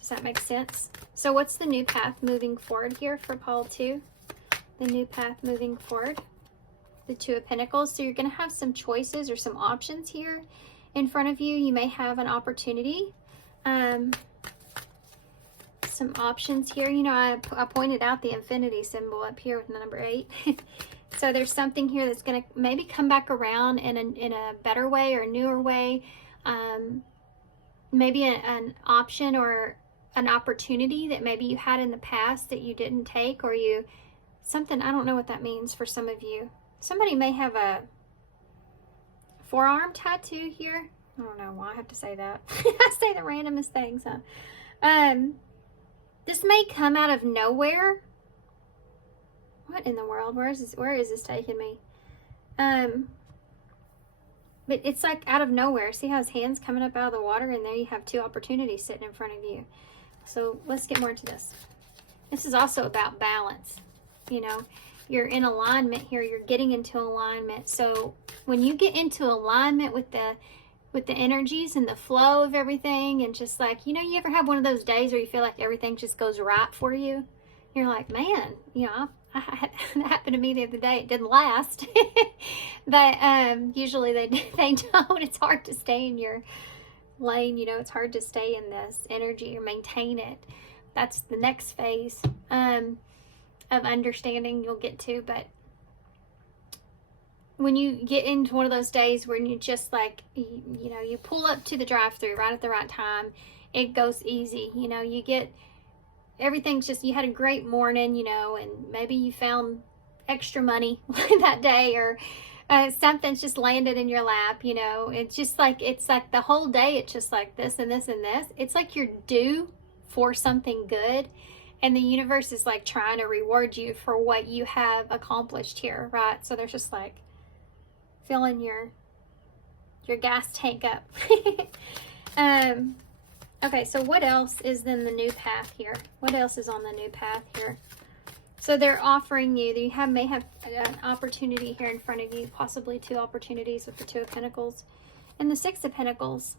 Does that make sense? So what's the new path moving forward here for Paul 2? The new path moving forward. The Two of Pentacles. So you're going to have some choices or some options here in front of you. You may have an opportunity. Some options here. You know, I pointed out the infinity symbol up here with the number 8. So there's something here that's going to maybe come back around in a better way or a newer way. Maybe an option or an opportunity that maybe you had in the past that you didn't take, or something, I don't know what that means for some of you. Somebody may have a forearm tattoo here. I don't know why I have to say that. I say the randomest things, huh? This may come out of nowhere. What in the world? Where is this taking me? But it's like out of nowhere. See how his hand's coming up out of the water, and there you have two opportunities sitting in front of you. So let's get more into this. This is also about balance. You know, you're in alignment here. You're getting into alignment. So when you get into alignment with the energies and the flow of everything, and just like, you know, you ever have one of those days where you feel like everything just goes right for you? You're like, man, you know, that happened to me the other day. It didn't last. But usually they don't. It's hard to stay in your lane. You know, it's hard to stay in this energy or maintain it. That's the next phase of understanding you'll get to. But when you get into one of those days where you just like, you know, you pull up to the drive-thru right at the right time, it goes easy. You know, you get, everything's just, you had a great morning, you know, and maybe you found extra money that day, or something's just landed in your lap, you know. It's just like, it's like the whole day, it's just like this and this and this. It's like you're due for something good, and the universe is like trying to reward you for what you have accomplished here, right? So there's just like filling your gas tank up. Okay, so what else is in the new path here? What else is on the new path here? So they're offering you, may have an opportunity here in front of you, possibly two opportunities with the Two of Pentacles and the Six of Pentacles.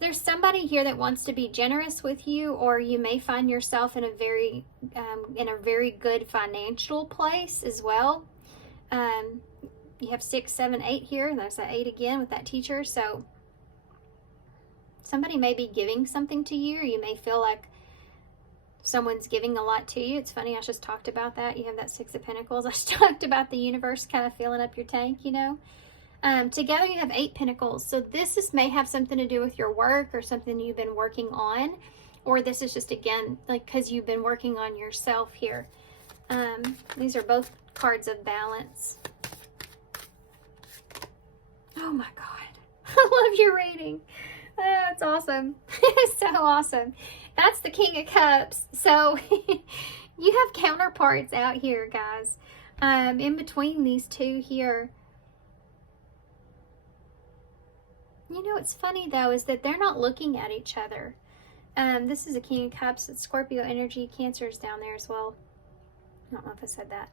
There's somebody here that wants to be generous with you, or you may find yourself in a very good financial place as well. You have 6, 7, 8 here, and there's that 8 again with that teacher. So somebody may be giving something to you, or you may feel like someone's giving a lot to you. It's funny, I just talked about that. You have that 6 of Pentacles. I just talked about the universe kind of filling up your tank, you know. Together you have 8 Pentacles. So this may have something to do with your work or something you've been working on. Or this is just, again, like because you've been working on yourself here. These are both cards of balance. Oh my God. I love your reading. That's awesome. So awesome. That's the King of Cups. So you have counterparts out here, guys. In between these two here. You know, what's funny though is that they're not looking at each other. This is a King of Cups. It's Scorpio energy. Cancer is down there as well. I don't know if I said that.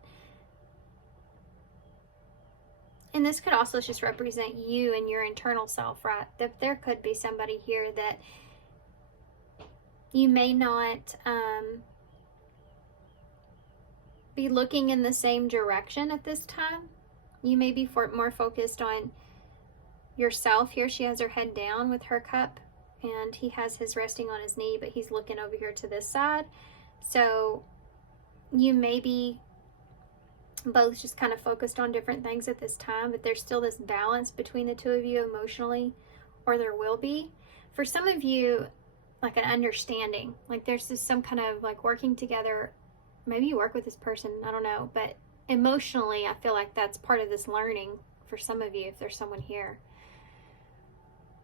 And this could also just represent you and your internal self, right? That there could be somebody here that you may not be looking in the same direction at this time. You may be more focused on yourself here. She has her head down with her cup, and he has his resting on his knee, but he's looking over here to this side. So you may be both just kind of focused on different things at this time, but there's still this balance between the two of you emotionally, or there will be. For some of you, like an understanding, like there's just some kind of like working together. Maybe you work with this person, I don't know, but emotionally I feel like that's part of this learning for some of you, if there's someone here.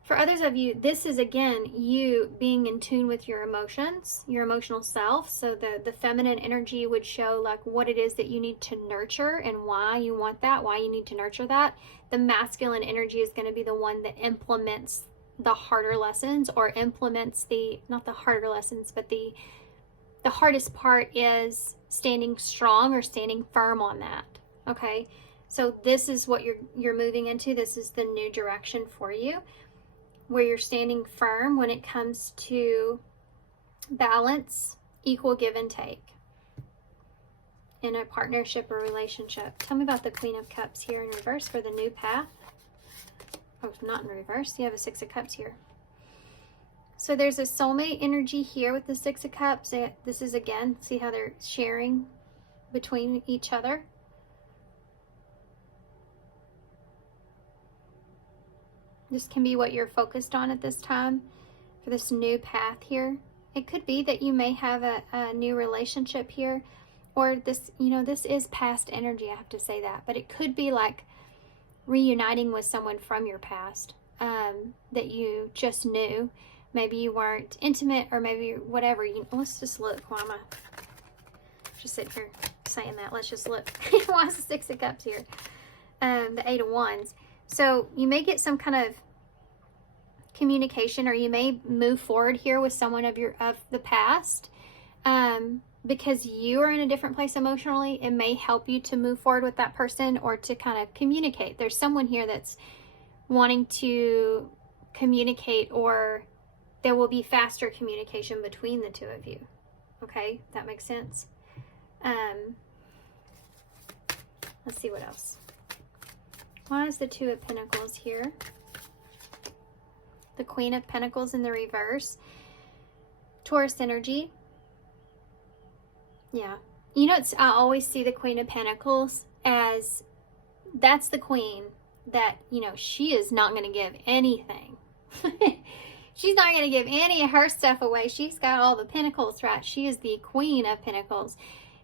For others of you, this is again you being in tune with your emotions, your emotional self. So the feminine energy would show like what it is that you need to nurture and why you want that, why you need to nurture that. The masculine energy is going to be the one that implements the harder lessons, or implements the, not the harder lessons, but the hardest part is standing strong or standing firm on that. Okay, so this is what you're moving into. This is the new direction for you, where you're standing firm when it comes to balance, equal give and take in a partnership or relationship. Tell me about the Queen of Cups here in reverse for the new path. Oh, not in reverse. You have a Six of Cups here. So there's a soulmate energy here with the Six of Cups. This is, again, see how they're sharing between each other. This can be what you're focused on at this time for this new path here. It could be that you may have a new relationship here, or this, you know, this is past energy, I have to say that, but it could be like reuniting with someone from your past that you just knew. Maybe you weren't intimate, or maybe whatever. Let's just look. Why am I just sitting here saying that? Let's just look. Why is the Six of Cups here? The Eight of Wands. So you may get some kind of communication, or you may move forward here with someone of the past, because you are in a different place emotionally. It may help you to move forward with that person, or to kind of communicate. There's someone here that's wanting to communicate, or there will be faster communication between the two of you. Okay, that makes sense. Let's see what else. Why is the Two of Pentacles here? The Queen of Pentacles in the reverse. Taurus energy. Yeah. You know, I always see the Queen of Pentacles as, that's the queen that, you know, she is not going to give anything. She's not going to give any of her stuff away. She's got all the pentacles, right? She is the Queen of Pentacles.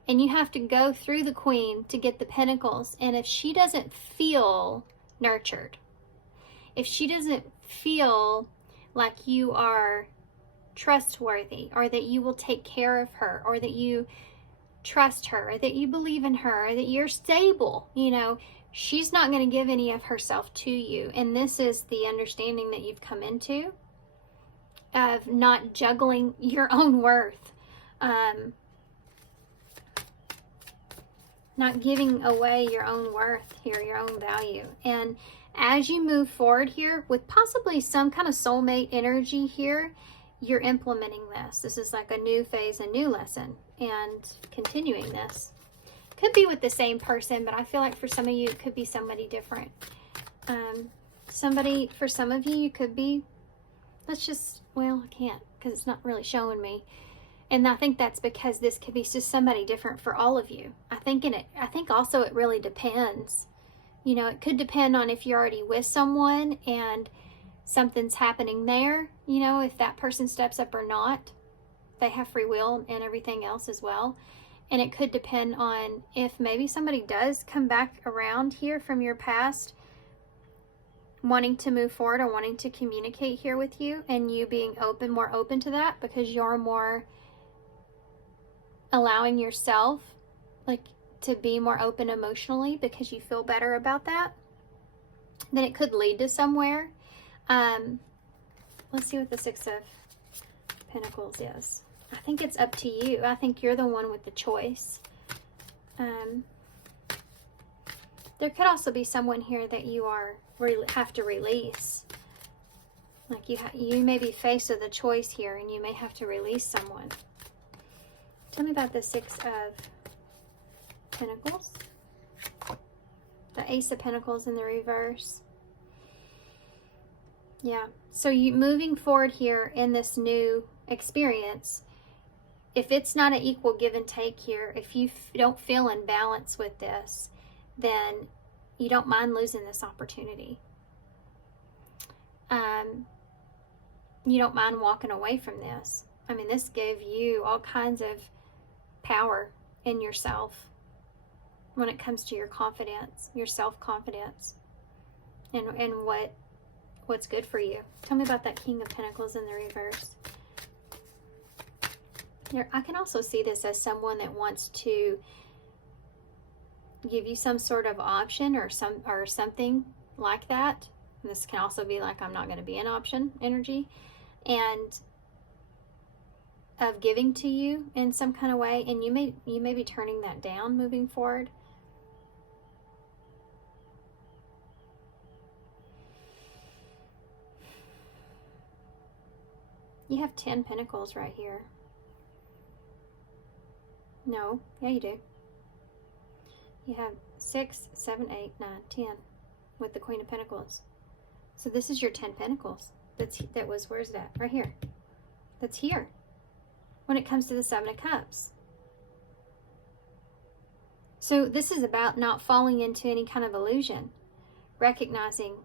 And you have to go through the Queen to get the pentacles. And if she doesn't feel nurtured, if she doesn't feel like you are trustworthy, or that you will take care of her, or that you trust her, or that you believe in her, or that you're stable, you know, she's not going to give any of herself to you. And this is the understanding that you've come into of not juggling your own worth, not giving away your own worth here, your own value. And as you move forward here with possibly some kind of soulmate energy here, you're implementing this. This is like a new phase, a new lesson, and continuing this. Could be with the same person, but I feel like for some of you, it could be somebody different. Somebody, for some of you, you could be, let's just, well, I can't, because it's not really showing me. And I think that's because this could be just somebody different for all of you. I think also it really depends. You know, it could depend on if you're already with someone and something's happening there, you know, if that person steps up or not. They have free will and everything else as well. And it could depend on if maybe somebody does come back around here from your past, wanting to move forward or wanting to communicate here with you, and you being open, more open to that, because you're more allowing yourself like to be more open emotionally because you feel better about that, then it could lead to somewhere. Let's see what the Six of Pentacles is. I think it's up to you. I think you're the one with the choice. There could also be someone here that you have to release. Like you may be faced with a choice here, and you may have to release someone. Tell me about the Six of Pentacles. The Ace of Pentacles in the reverse. Yeah, so you moving forward here in this new experience, if it's not an equal give and take here, if you don't feel in balance with this, then you don't mind losing this opportunity. You don't mind walking away from this. I mean, this gave you all kinds of power in yourself when it comes to your confidence, your self-confidence, and what's good for you. Tell me about that King of Pentacles in the reverse. I can also see this as someone that wants to give you some sort of option or something like that. And this can also be like, I'm not going to be an option energy, and of giving to you in some kind of way, and you may be turning that down moving forward. You have 10 Pentacles right here. No, yeah you do. You have 6, 7, 8, 9, 10 with the Queen of Pentacles. So this is your 10 Pentacles. Where's that? Right here. That's here. When it comes to the 7 of Cups. So this is about not falling into any kind of illusion. Recognizing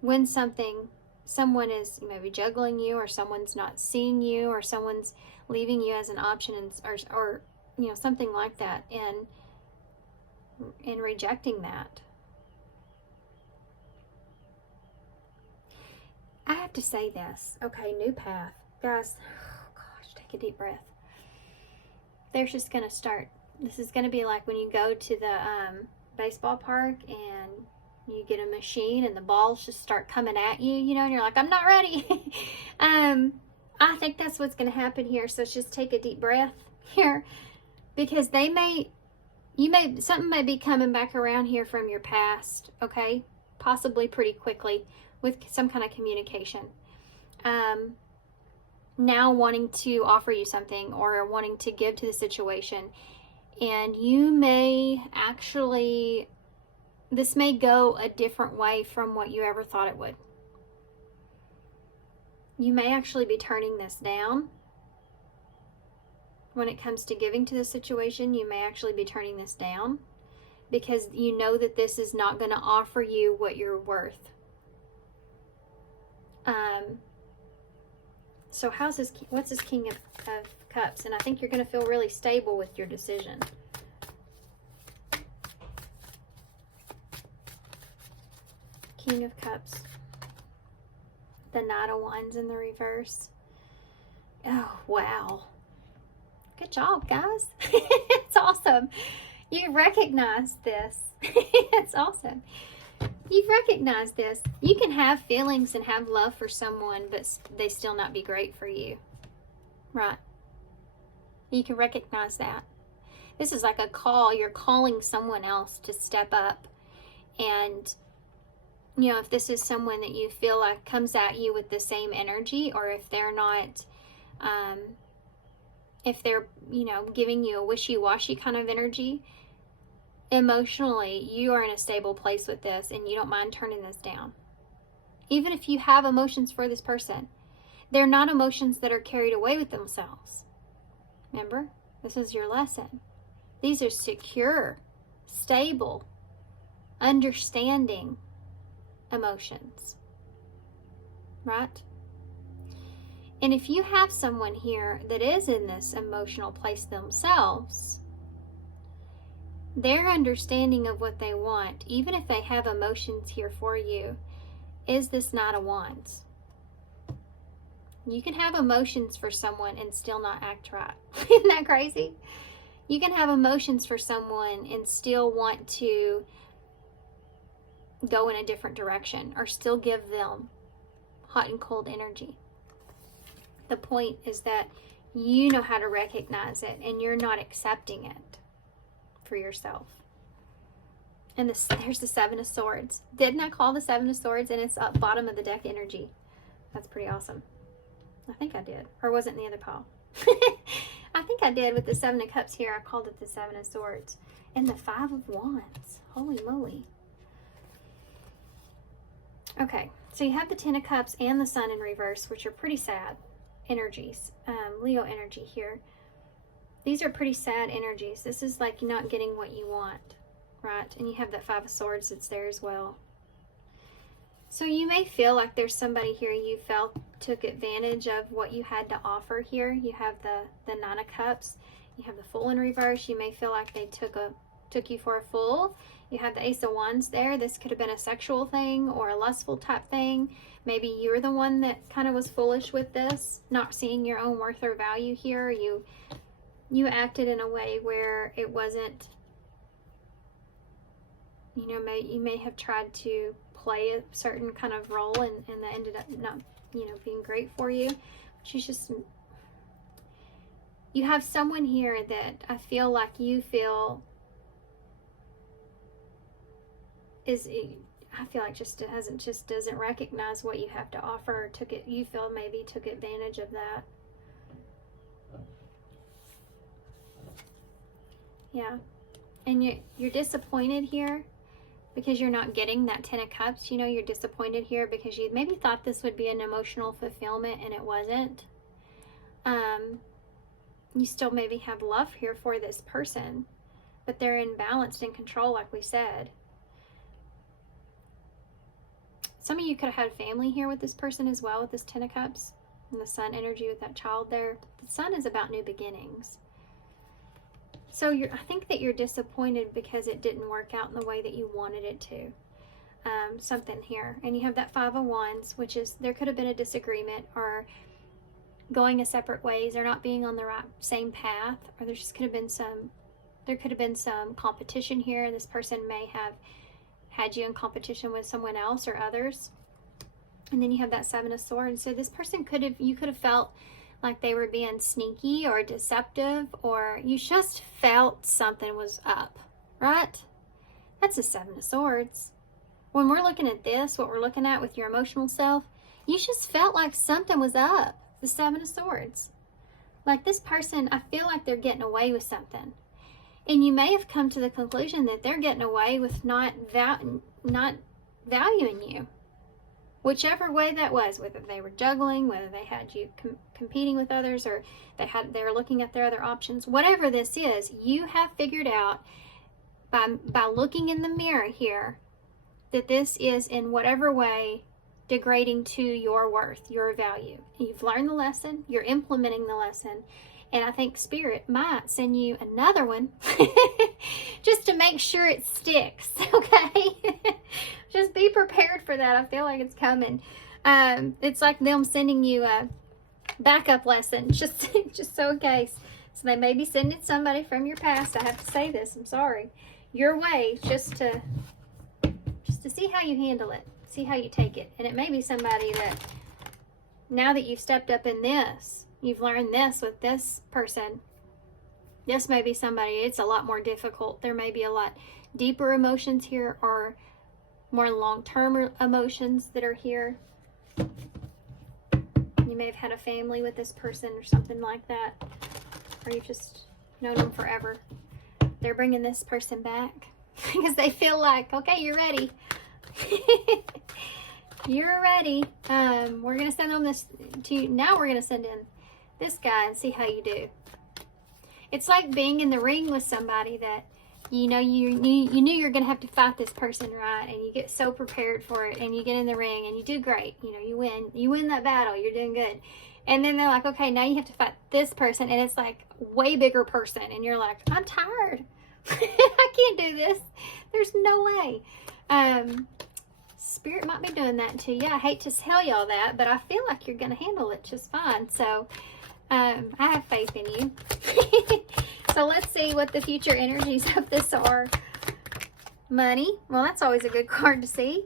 when someone is maybe juggling you, or someone's not seeing you, or someone's leaving you as an option, or you know, something like that, and rejecting that. I have to say this. Okay, new path. Guys, oh gosh, take a deep breath. There's just going to start. This is going to be like when you go to the baseball park and you get a machine and the balls just start coming at you, you know, and you're like, I'm not ready. I think that's what's going to happen here. So just take a deep breath here, because something may be coming back around here from your past, okay? Possibly pretty quickly with some kind of communication. Now wanting to offer you something or wanting to give to the situation. And you may actually, this may go a different way from what you ever thought it would. You may actually be turning this down. When it comes to giving to the situation, you may actually be turning this down because you know that this is not going to offer you what you're worth. So what's this King of Cups? And I think you're going to feel really stable with your decision. King of Cups. The Knight of Wands in the reverse. Oh, wow. Good job, guys. It's awesome. You recognize this. It's awesome. You've recognized this. You can have feelings and have love for someone, but they still not be great for you. Right. You can recognize that. This is like a call. You're calling someone else to step up. And, you know, if this is someone that you feel like comes at you with the same energy, or if they're not, if they're, you know, giving you a wishy-washy kind of energy, emotionally, you are in a stable place with this and you don't mind turning this down. Even if you have emotions for this person, they're not emotions that are carried away with themselves. Remember, this is your lesson. These are secure, stable, understanding emotions. Right? And if you have someone here that is in this emotional place themselves, their understanding of what they want, even if they have emotions here for you, is this Knight of Wands. You can have emotions for someone and still not act right. Isn't that crazy? You can have emotions for someone and still want to go in a different direction, or still give them hot and cold energy. The point is that you know how to recognize it and you're not accepting it for yourself. And there's the Seven of Swords. Didn't I call the Seven of Swords? And it's up bottom of the deck energy. That's pretty awesome. I think I did. Or was it in the other pile? I think I did with the Seven of Cups here. I called it the Seven of Swords. And the Five of Wands. Holy moly. Okay. So you have the Ten of Cups and the Sun in reverse, which are pretty sad energies. Leo energy here. These are pretty sad energies. This is like you're not getting what you want, right? And you have that Five of Swords that's there as well. So you may feel like there's somebody here you felt took advantage of what you had to offer here. You have the Nine of Cups. You have the Fool in reverse. You may feel like they took took you for a fool. You have the Ace of Wands there. This could have been a sexual thing or a lustful type thing. Maybe you're the one that kind of was foolish with this, not seeing your own worth or value here. You acted in a way where it wasn't, you know, you may have tried to play a certain kind of role and that ended up not, you know, being great for you. But you have someone here that I feel like you feel I feel like just doesn't recognize what you have to offer, or you feel maybe took advantage of that. Yeah. And you're disappointed here because you're not getting that 10 of Cups. You know, you're disappointed here because you maybe thought this would be an emotional fulfillment and it wasn't. You still maybe have love here for this person, but they're imbalanced in control, like we said. Some of you could have had family here with this person as well, with this 10 of Cups and the Sun energy with that child there. The Sun is about new beginnings. So I think that you're disappointed because it didn't work out in the way that you wanted it to. Something here. And you have that 5 of Wands, which is there could have been a disagreement or going a separate ways or not being on the same path, or there could have been some competition here. This person may have had you in competition with someone else or others. And then you have that 7 of Swords. So this person you could have felt like they were being sneaky or deceptive, or you just felt something was up, right? That's the 7 of Swords. When we're looking at this, what we're looking at with your emotional self, you just felt like something was up. The 7 of Swords. Like this person, I feel like they're getting away with something. And you may have come to the conclusion that they're getting away with not valuing you. Whichever way that was, whether they were juggling, whether they had you competing with others, or they were looking at their other options, whatever this is, you have figured out by looking in the mirror here that this is in whatever way degrading to your worth, your value. You've learned the lesson, you're implementing the lesson, and I think Spirit might send you another one just to make sure it sticks, okay? Just be prepared for that. I feel like it's coming. It's like them sending you a backup lesson, just so in case. So they may be sending somebody from your past. I have to say this, I'm sorry. Your way, just to see how you handle it. See how you take it. And it may be somebody that, now that you've stepped up in this, you've learned this with this person, this may be somebody, it's a lot more difficult. There may be a lot deeper emotions here, or more long-term emotions that are here. You may have had a family with this person or something like that, or you've just known them forever. They're bringing this person back because they feel like, okay, you're ready. You're ready. We're going to send them this to you. Now we're going to send in this guy and see how you do. It's like being in the ring with somebody that, you know, you knew you're going to have to fight this person, right? And you get so prepared for it, and you get in the ring and you do great. You know, you win that battle. You're doing good. And then they're like, okay, now you have to fight this person, and it's like a way bigger person. And you're like, I'm tired. I can't do this. There's no way. Spirit might be doing that to you. I hate to tell y'all that, but I feel like you're going to handle it just fine. So I have faith in you. So let's see what the future energies of this are. Money. Well, that's always a good card to see.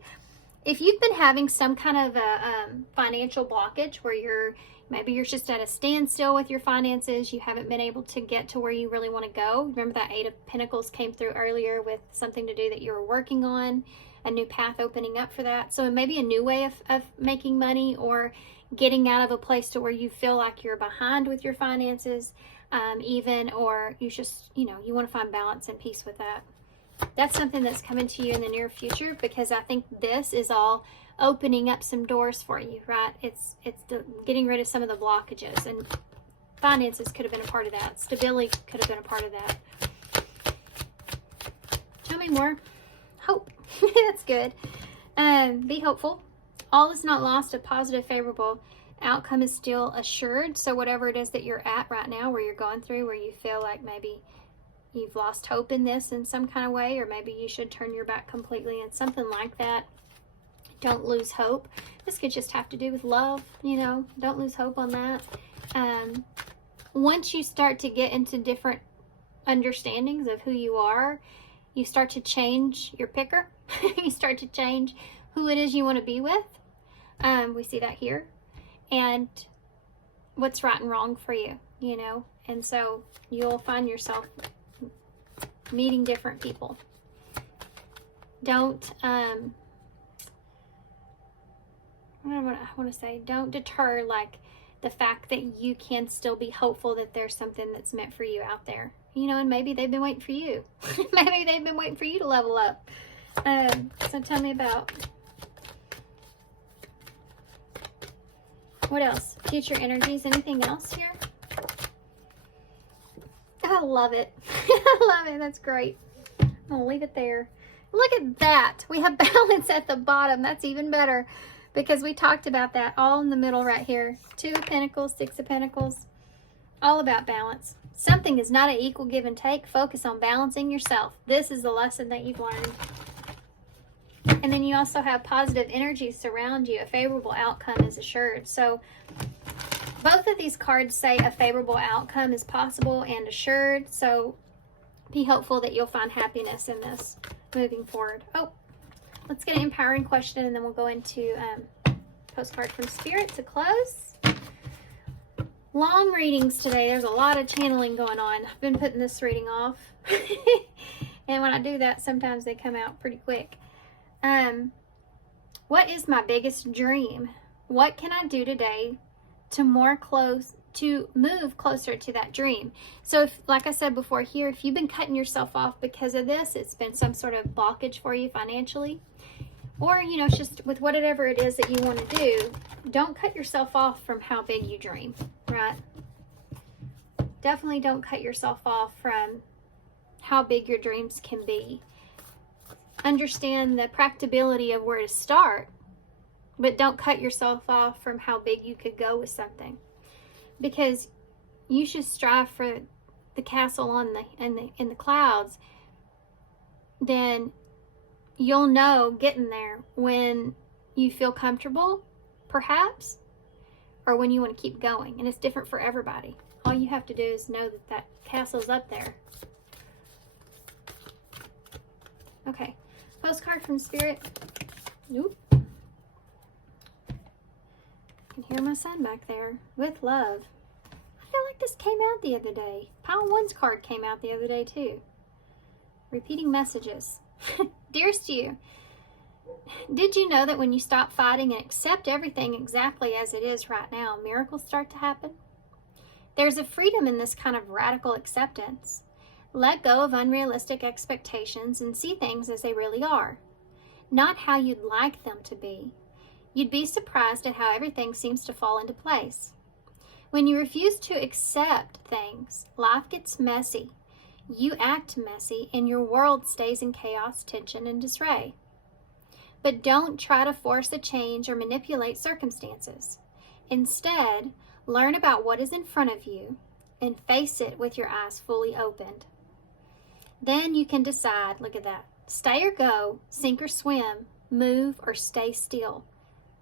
If you've been having some kind of a financial blockage where maybe you're just at a standstill with your finances, you haven't been able to get to where you really want to go. Remember that 8 of Pentacles came through earlier with something to do that you were working on, a new path opening up for that. So it may be a new way of making money, or getting out of a place to where you feel like you're behind with your finances, or you just, you want to find balance and peace with that. That's something that's coming to you in the near future, because I think this is all opening up some doors for you, right? It's getting rid of some of the blockages, and finances could have been a part of that. Stability could have been a part of that. Tell me more. Hope. That's good. Be hopeful. All is not lost. A positive, favorable outcome is still assured. So whatever it is that you're at right now, where you're going through, where you feel like maybe you've lost hope in this in some kind of way, or maybe you should turn your back completely and something like that. Don't lose hope. This could just have to do with love, you know. Don't lose hope on that. Once you start to get into different understandings of who you are, you start to change your picker. You start to change who it is you want to be with. We see that here. And what's right and wrong for you, you know. And so you'll find yourself meeting different people. Don't, what I want to say, don't deter, like, the fact that you can still be hopeful that there's something that's meant for you out there. You know, and maybe they've been waiting for you. Maybe they've been waiting for you to level up. So tell me about, what else? Future energies, anything else here? I love it. I love it. That's great. I'm going to leave it there. Look at that. We have balance at the bottom. That's even better, because we talked about that all in the middle right here. 2 of Pentacles, 6 of Pentacles. All about balance. Something is not an equal give and take. Focus on balancing yourself. This is the lesson that you've learned. And then you also have positive energy surround you. A favorable outcome is assured. So both of these cards say a favorable outcome is possible and assured. So be hopeful that you'll find happiness in this moving forward. Oh, let's get an empowering question, and then we'll go into postcard from Spirit to close. Long readings today. There's a lot of channeling going on. I've been putting this reading off. And when I do that, sometimes they come out pretty quick. What is my biggest dream? What can I do today to move closer to that dream? So if, like I said before here, if you've been cutting yourself off because of this, it's been some sort of blockage for you financially, or, you know, it's just with whatever it is that you want to do, don't cut yourself off from how big you dream, right? Definitely don't cut yourself off from how big your dreams can be. Understand the practicability of where to start, but don't cut yourself off from how big you could go with something. Because you should strive for the castle in the clouds. Then you'll know getting there when you feel comfortable, perhaps, or when you want to keep going. And it's different for everybody. All you have to do is know that that castle's up there. Okay. Postcard from Spirit. Nope. I can hear my son back there. With love. I feel like this came out the other day. Pile 1's card came out the other day too. Repeating messages. Dearest you, did you know that when you stop fighting and accept everything exactly as it is right now, miracles start to happen? There's a freedom in this kind of radical acceptance. Let go of unrealistic expectations and see things as they really are, not how you'd like them to be. You'd be surprised at how everything seems to fall into place. When you refuse to accept things, life gets messy. You act messy, and your world stays in chaos, tension, and disarray. But don't try to force a change or manipulate circumstances. Instead, learn about what is in front of you and face it with your eyes fully opened. Then you can decide, look at that, stay or go, sink or swim, move or stay still.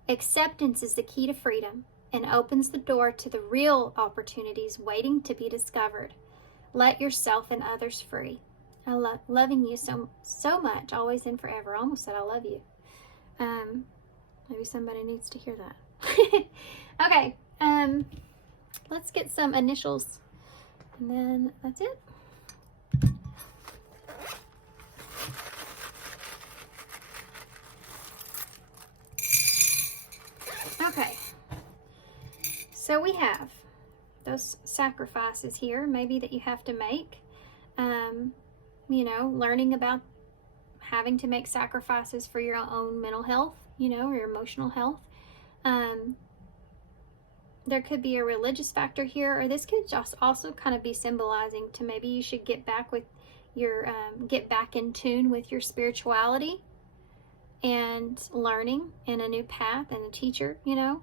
Acceptance is the key to freedom and opens the door to the real opportunities waiting to be discovered. Let yourself and others free. I loving you so much, always and forever. I almost said I love you. Maybe somebody needs to hear that. Okay, let's get some initials, and then that's it. Okay, so we have those sacrifices here, maybe that you have to make. You know, learning about having to make sacrifices for your own mental health, you know, or your emotional health. There could be a religious factor here, or this could just also kind of be symbolizing to maybe you should get back with your, get back in tune with your spirituality and learning in a new path and a teacher, you know.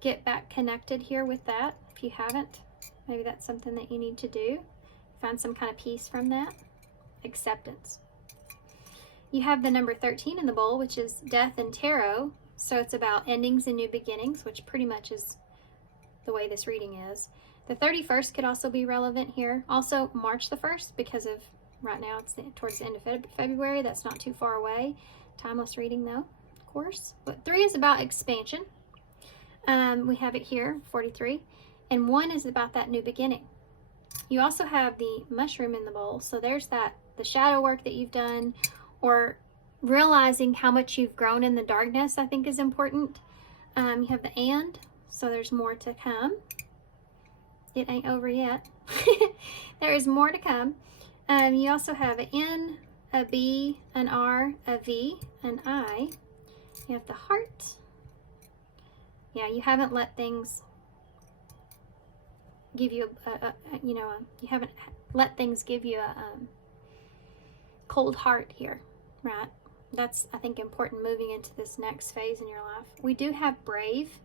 Get back connected here with that if you haven't. Maybe that's something that you need to do. Find some kind of peace from that. Acceptance. You have the number 13 in the bowl, which is death and tarot. So it's about endings and new beginnings, which pretty much is the way this reading is. The 31st could also be relevant here. Also March the 1st, because of right now it's towards the end of February. That's not too far away. Timeless reading though, of course. But 3 is about expansion. We have it here, 43. And 1 is about that new beginning. You also have the mushroom in the bowl. So there's that, the shadow work that you've done, or realizing how much you've grown in the darkness, I think is important. You have the and, so there's more to come. It ain't over yet. There is more to come. You also have an N, a B, an R, a V, an I. You have the heart. Yeah, you haven't let things give you you haven't let things give you a cold heart here, right? That's, I think, important moving into this next phase in your life. We do have brave,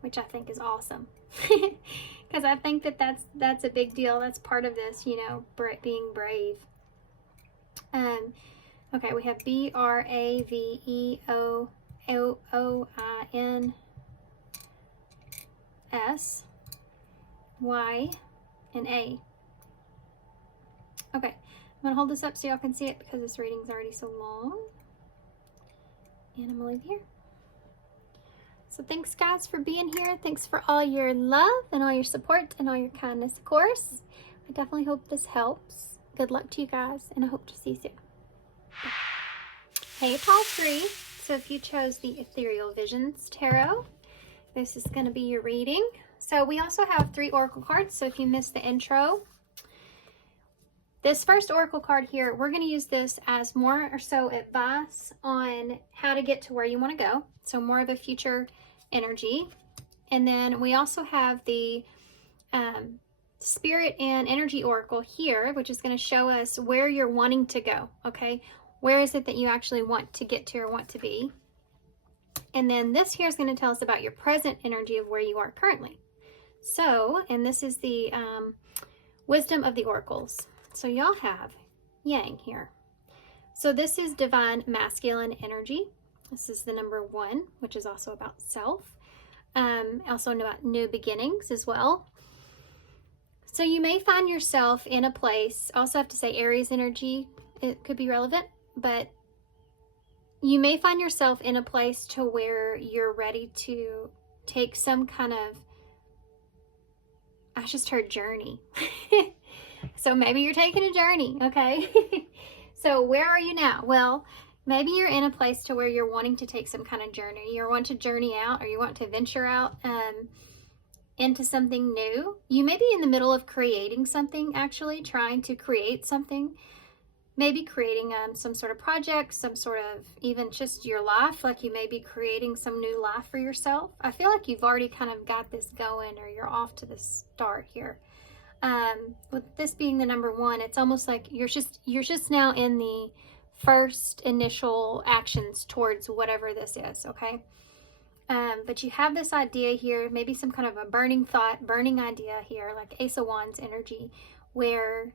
which I think is awesome. Because I think that that's a big deal. That's part of this, you know, being brave. Okay, we have BRAVEOOINS, Y, and A. Okay, I'm going to hold this up so y'all can see it because this reading's already so long. And I'm going to leave here. So thanks, guys, for being here. Thanks for all your love and all your support and all your kindness, of course. I definitely hope this helps. Good luck to you guys, and I hope to see you soon. Bye. Hey, it's all free. So if you chose the Ethereal Visions Tarot, this is going to be your reading. So we also have 3 oracle cards. So if you missed the intro, this first oracle card here, we're going to use this as more or so advice on how to get to where you want to go. So more of a future energy. And then we also have the spirit and energy oracle here, which is going to show us where you're wanting to go. Okay, where is it that you actually want to get to or want to be? And then this here is going to tell us about your present energy of where you are currently. So, and this is the wisdom of the oracles. So y'all have yang here. So this is divine masculine energy. This is the number 1, which is also about self. Also about new beginnings as well. So you may find yourself in a place, also have to say Aries energy, it could be relevant, but you may find yourself in a place to where you're ready to take some kind of, I just heard journey. So maybe you're taking a journey, okay? So where are you now? Well, maybe you're in a place to where you're wanting to take some kind of journey. You want to journey out, or you want to venture out into something new. You may be in the middle of creating something, actually, trying to create something. Maybe creating some sort of project, some sort of even just your life, like you may be creating some new life for yourself. I feel like you've already kind of got this going, or you're off to the start here. With this being the number 1, it's almost like you're just now in the first initial actions towards whatever this is, okay? But you have this idea here, maybe some kind of a burning thought, burning idea here, like Ace of Wands energy, where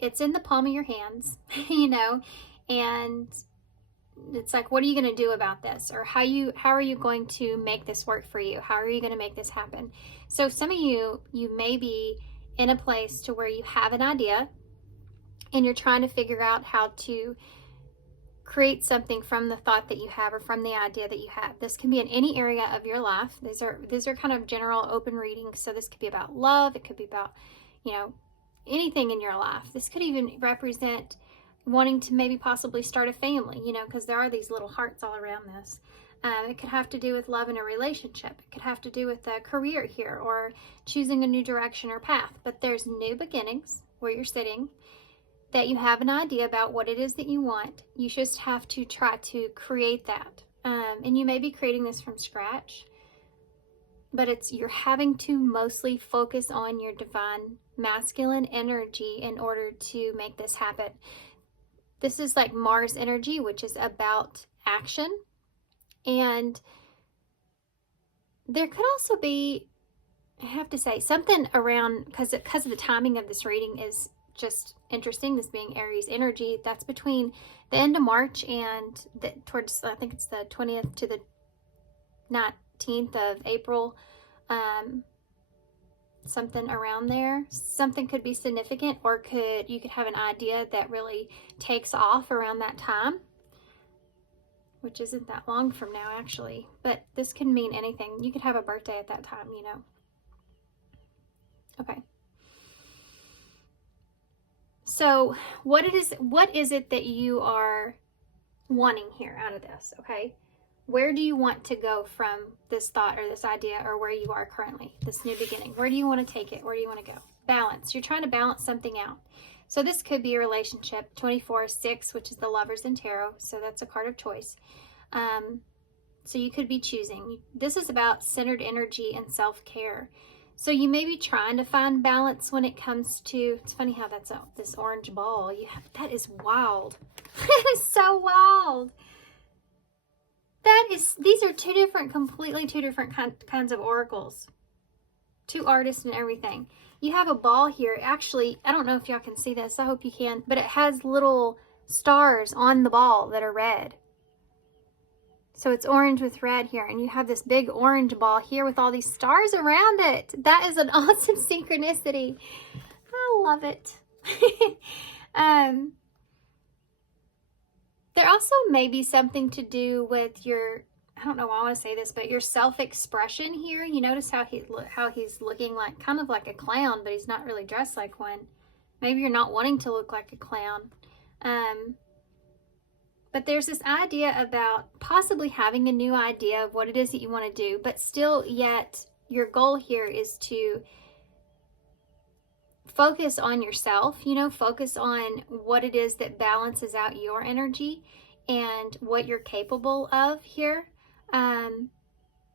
it's in the palm of your hands, you know, and it's like, what are you going to do about this? Or how are you going to make this work for you? How are you going to make this happen? So some of you may be in a place to where you have an idea and you're trying to figure out how to create something from the thought that you have or from the idea that you have. This can be in any area of your life. These are kind of general open readings. So this could be about love. It could be about, you know, anything in your life. This could even represent wanting to maybe possibly start a family, you know, because there are these little hearts all around this. It could have to do with love in a relationship. It could have to do with a career here, or choosing a new direction or path. But there's new beginnings where you're sitting, that you have an idea about what it is that you want. You just have to try to create that. And you may be creating this from scratch, but you're having to mostly focus on your divine masculine energy in order to make this happen. This is like Mars energy, which is about action. And there could also be I have to say something around, because of the timing of this reading is just interesting, this being Aries energy. That's between the end of March and towards, I think it's the 20th to the 19th of April. Something around there. Something could be significant, or you could have an idea that really takes off around that time, which isn't that long from now actually, but this can mean anything. You could have a birthday at that time, you know. Okay. So what is it that you are wanting here out of this? Okay. Where do you want to go from this thought or this idea, or where you are currently, this new beginning? Where do you want to take it? Where do you want to go? Balance. You're trying to balance something out. So this could be a relationship. 24/6, which is the Lovers in Tarot. So that's a card of choice. So you could be choosing. This is about centered energy and self-care. So you may be trying to find balance when it comes to, it's funny how that's this orange ball. That is wild. That is so wild. These are completely two different kinds of oracles. Two artists and everything. You have a ball here. Actually, I don't know if y'all can see this. I hope you can. But it has little stars on the ball that are red. So it's orange with red here. And you have this big orange ball here with all these stars around it. That is an awesome synchronicity. I love it. There also may be something to do with your, I don't know why I want to say this, but your self-expression here. You notice how he's looking like kind of like a clown, but he's not really dressed like one. Maybe you're not wanting to look like a clown. But there's this idea about possibly having a new idea of what it is that you want to do, but still yet your goal here is to focus on yourself, you know, focus on what it is that balances out your energy and what you're capable of here.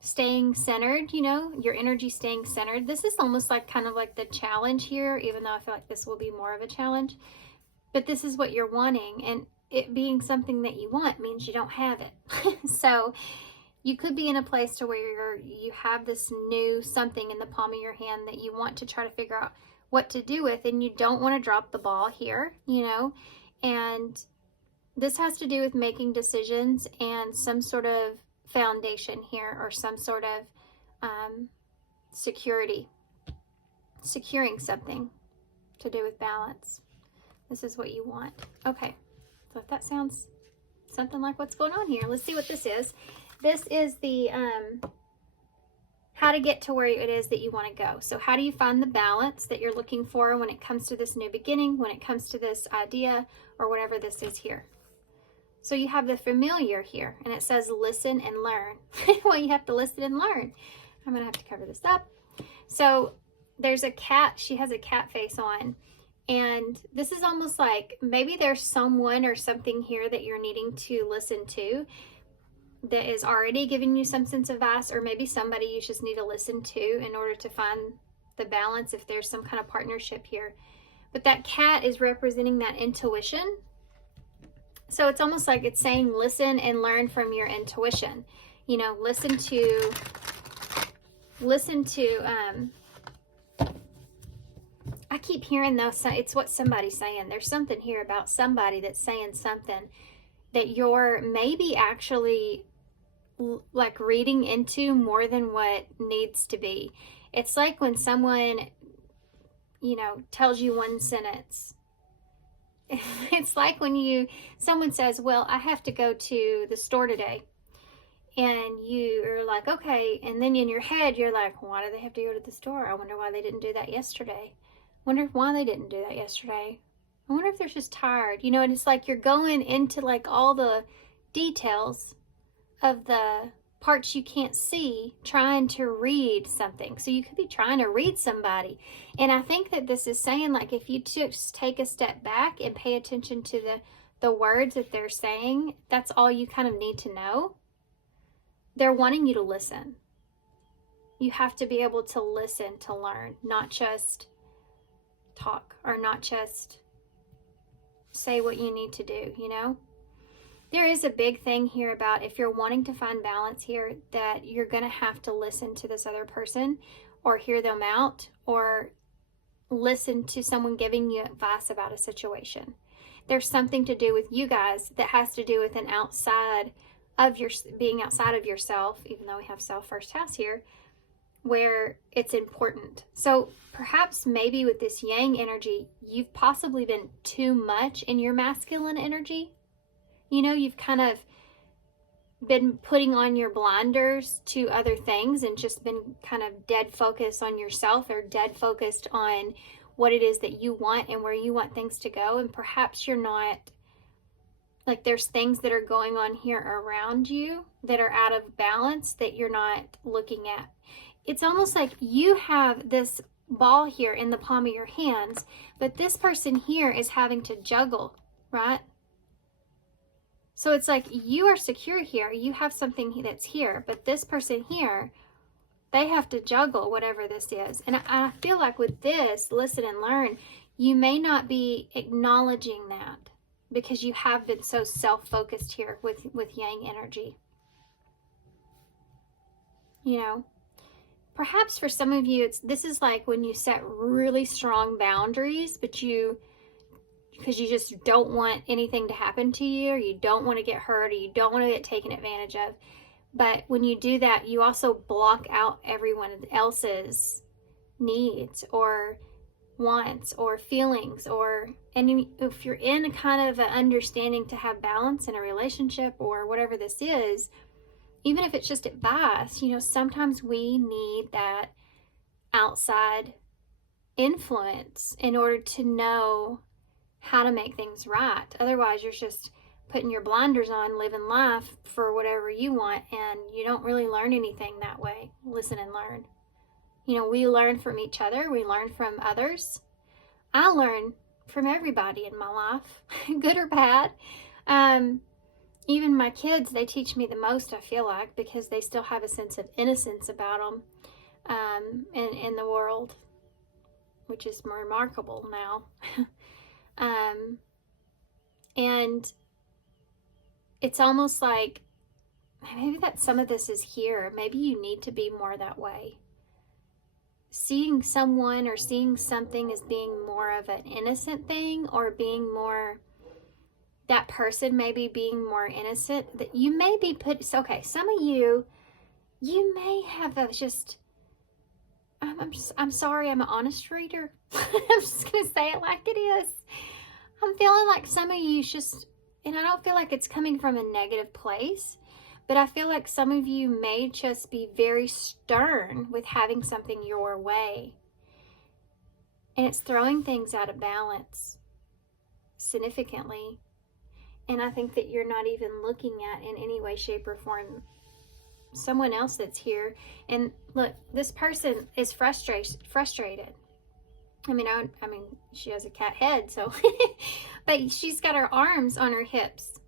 Staying centered, you know, your energy staying centered. This is almost like kind of like the challenge here, even though I feel like this will be more of a challenge. But this is what you're wanting, and it being something that you want means you don't have it. So you could be in a place to where you have this new something in the palm of your hand that you want to try to figure out what to do with, and you don't want to drop the ball here, you know. And this has to do with making decisions and some sort of foundation here, or some sort of securing something to do with balance. This is what you want. Okay, so if that sounds something like what's going on here, let's see what this is. This is the how to get to where it is that you want to go. So how do you find the balance that you're looking for when it comes to this new beginning, when it comes to this idea, or whatever this is here? So you have the familiar here, and it says listen and learn. Well, you have to listen and learn. I'm gonna have to cover this up. So there's a cat. She has a cat face on, and this is almost like maybe there's someone or something here that you're needing to listen to that is already giving you some sense of advice, or maybe somebody you just need to listen to in order to find the balance if there's some kind of partnership here. But that cat is representing that intuition. So it's almost like it's saying listen and learn from your intuition. You know, listen to I keep hearing those, it's what somebody's saying. There's something here about somebody that's saying something that you're maybe actually like reading into more than what needs to be. It's like when someone, you know, tells you one sentence. It's like when someone says, well, I have to go to the store today. And you're like, okay. And then in your head, you're like, why do they have to go to the store? I wonder why they didn't do that yesterday. Wonder why they didn't do that yesterday. I wonder if they're just tired. You know, and it's like you're going into like all the details of the parts you can't see, trying to read something. So you could be trying to read somebody. And I think that this is saying, like, if you just take a step back and pay attention to the words that they're saying, that's all you kind of need to know. They're wanting you to listen. You have to be able to listen to learn, not just talk, or not just say what you need to do, you know? There is a big thing here about if you're wanting to find balance here, that you're going to have to listen to this other person, or hear them out, or listen to someone giving you advice about a situation. There's something to do with you guys that has to do with an outside of your being outside of yourself, even though we have self first house here, where it's important. So perhaps maybe with this yang energy, you've possibly been too much in your masculine energy. You know, you've kind of been putting on your blinders to other things and just been kind of dead focused on yourself, or dead focused on what it is that you want and where you want things to go. And perhaps you're not, like, there's things that are going on here around you that are out of balance that you're not looking at. It's almost like you have this ball here in the palm of your hands, but this person here is having to juggle, right? So it's like you are secure here. You have something that's here, but this person here, they have to juggle whatever this is. And I feel like with this, listen and learn, you may not be acknowledging that because you have been so self-focused here with yang energy. You know, perhaps for some of you, this is like when you set really strong boundaries, but because you just don't want anything to happen to you, or you don't want to get hurt, or you don't want to get taken advantage of. But when you do that, you also block out everyone else's needs or wants or feelings, and if you're in a kind of an understanding to have balance in a relationship or whatever this is, even if it's just advice, you know, sometimes we need that outside influence in order to know how to make things right. Otherwise, you're just putting your blinders on, living life for whatever you want, and you don't really learn anything that way. Listen and learn. You know, we learn from each other. We learn from others. I learn from everybody in my life, good or bad. Even my kids, they teach me the most, I feel like, because they still have a sense of innocence about them in the world, which is remarkable now. And it's almost like maybe that some of this is here. Maybe you need to be more that way. Seeing someone or seeing something as being more of an innocent thing, or being more, that person maybe being more innocent, that you may be okay, some of you may have I'm sorry, I'm an honest reader. I'm just going to say it like it is. I'm feeling like some of you and I don't feel like it's coming from a negative place, but I feel like some of you may just be very stern with having something your way. And it's throwing things out of balance significantly. And I think that you're not even looking at in any way, shape, or form someone else that's here. And look, this person is frustrated. I mean, she has a cat head, so, but she's got her arms on her hips,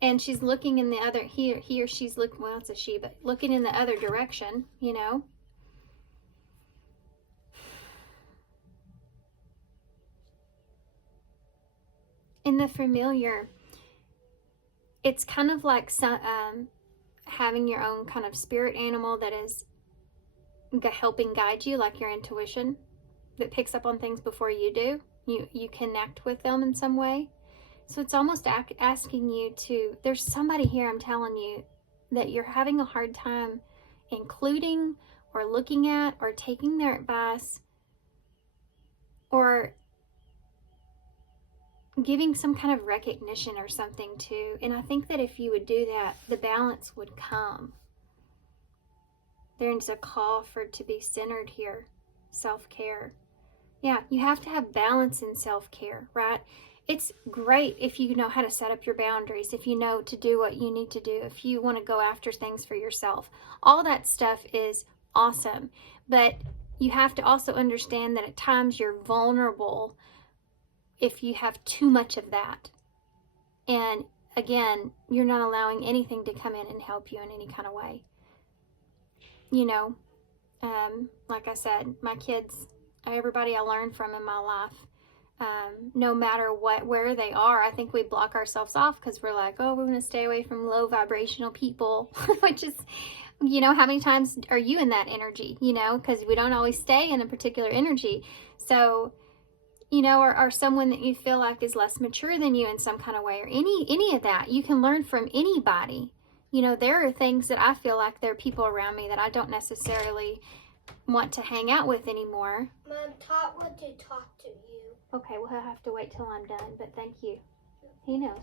and she's looking in the other, he or she's looking, well, it's a she, but looking in the other direction, you know. In the familiar, it's kind of like having your own kind of spirit animal that is helping guide you, like your intuition, that picks up on things before you do. You connect with them in some way. So it's almost asking you to, there's somebody here, I'm telling you, that you're having a hard time including or looking at or taking their advice or giving some kind of recognition or something to. And I think that if you would do that, the balance would come. There's a call for it to be centered here. Self-care. Yeah, you have to have balance in self-care, right? It's great if you know how to set up your boundaries, if you know to do what you need to do, if you want to go after things for yourself. All that stuff is awesome. But you have to also understand that at times you're vulnerable if you have too much of that. And again, you're not allowing anything to come in and help you in any kind of way. You know, like I said, my kids, everybody I learned from in my life, no matter where they are, I think we block ourselves off because we're like, oh, we're going to stay away from low vibrational people, which is You know, how many times are you in that energy, you know, because we don't always stay in a particular energy. So, you know, or someone that you feel like is less mature than you in some kind of way, or any of that. You can learn from anybody. You know, there are things that I feel like there are people around me that I don't necessarily want to hang out with anymore. Mom, Todd wants to talk to you. Okay, well, he'll have to wait till I'm done, but thank you. He knows.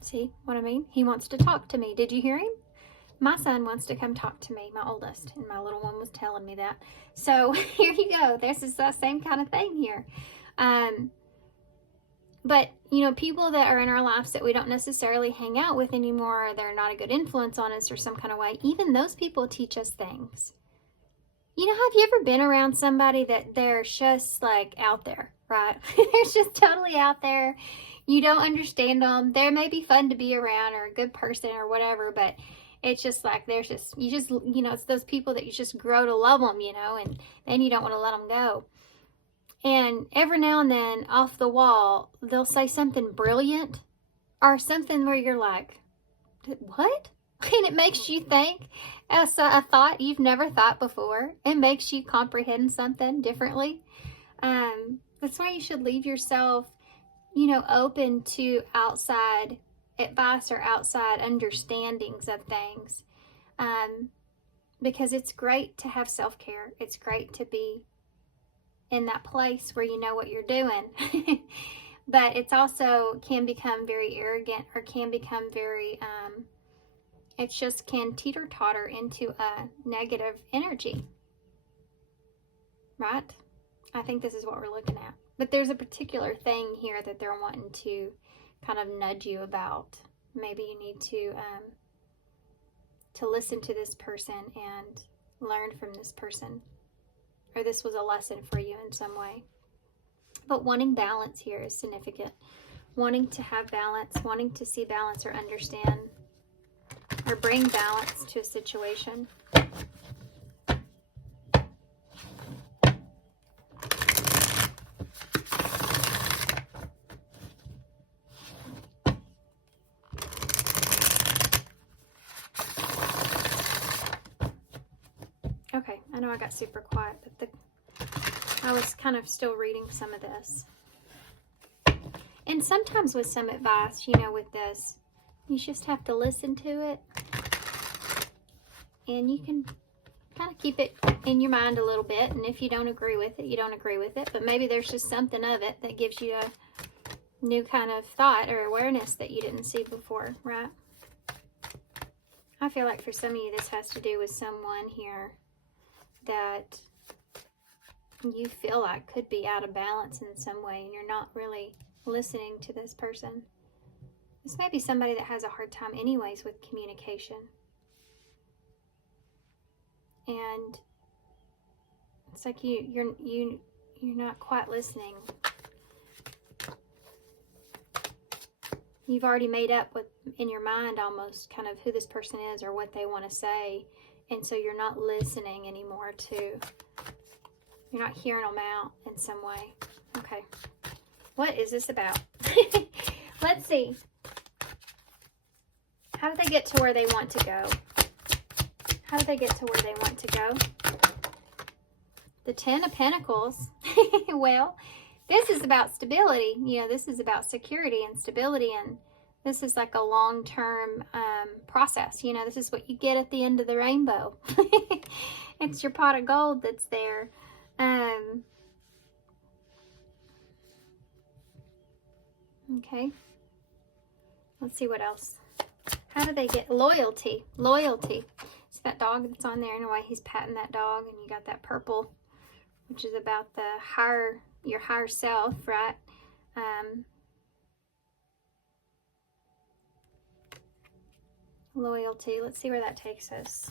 See what I mean? He wants to talk to me. Did you hear him? My son wants to come talk to me, my oldest, and my little one was telling me that. So here you go. This is the same kind of thing here. But, you know, people that are in our lives that we don't necessarily hang out with anymore, or they're not a good influence on us or some kind of way, even those people teach us things. You know, have you ever been around somebody that they're just like out there, right? They're just totally out there. You don't understand them. They may be fun to be around or a good person or whatever, but it's just like there's just, you know, it's those people that you just grow to love them, you know, and then you don't want to let them go. And every now and then, off the wall, they'll say something brilliant or something where you're like, what? And it makes you think as a thought you've never thought before. It makes you comprehend something differently. That's why you should leave yourself, you know, open to outside advice or outside understandings of things. Because it's great to have self-care. It's great to be in that place where you know what you're doing. But it's also can become very arrogant, or can become very, it just can teeter-totter into a negative energy. Right? I think this is what we're looking at. But there's a particular thing here that they're wanting to kind of nudge you about. Maybe you need to listen to this person and learn from this person. Or this was a lesson for you in some way. But wanting balance here is significant. Wanting to have balance, wanting to see balance or understand or bring balance to a situation. Okay, I know I got super quiet, but I was kind of still reading some of this. And sometimes with some advice, you know, with this, you just have to listen to it. And you can kind of keep it in your mind a little bit. And if you don't agree with it, you don't agree with it. But maybe there's just something of it that gives you a new kind of thought or awareness that you didn't see before, right? I feel like for some of you, this has to do with someone here that you feel like could be out of balance in some way, and you're not really listening to this person. This may be somebody that has a hard time anyways with communication. And it's like you're not quite listening. You've already made up with in your mind almost kind of who this person is or what they want to say. And so you're not listening anymore you're not hearing them out in some way. Okay. What is this about? Let's see. How do they get to where they want to go? How do they get to where they want to go? The Ten of Pentacles. Well, this is about stability. You know, this is about security and stability, and this is like a long-term process. You know, this is what you get at the end of the rainbow. It's your pot of gold that's there. Okay. Let's see what else. How do they get loyalty? Loyalty. It's that dog that's on there. Anyway, he's patting that dog, and you got that purple, which is about your higher self, right? Loyalty. Let's see where that takes us.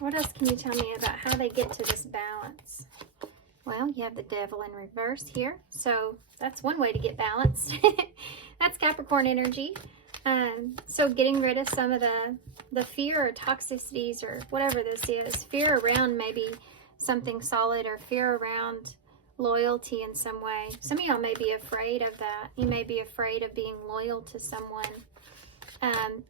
What else can you tell me about how they get to this balance? Well, you have the Devil in reverse here. So that's one way to get balanced. That's Capricorn energy. So getting rid of some of the fear or toxicities or whatever this is. Fear around maybe something solid, or fear around loyalty in some way. Some of y'all may be afraid of that. You may be afraid of being loyal to someone.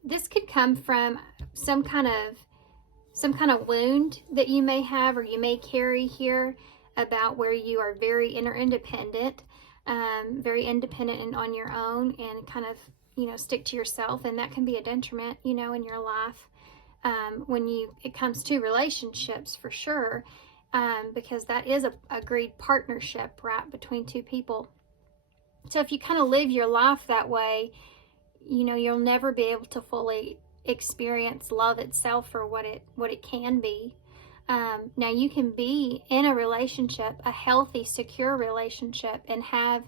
This could come from some kind of wound that you may have, or you may carry here, about where you are very independent, very independent and on your own, and kind of, you know, stick to yourself. And that can be a detriment, you know, in your life when it comes to relationships, for sure, because that is a agreed partnership, right, between two people. So if you kind of live your life that way, you know, you'll never be able to fully experience love itself for what it can be. Now, you can be in a relationship, a healthy, secure relationship, and have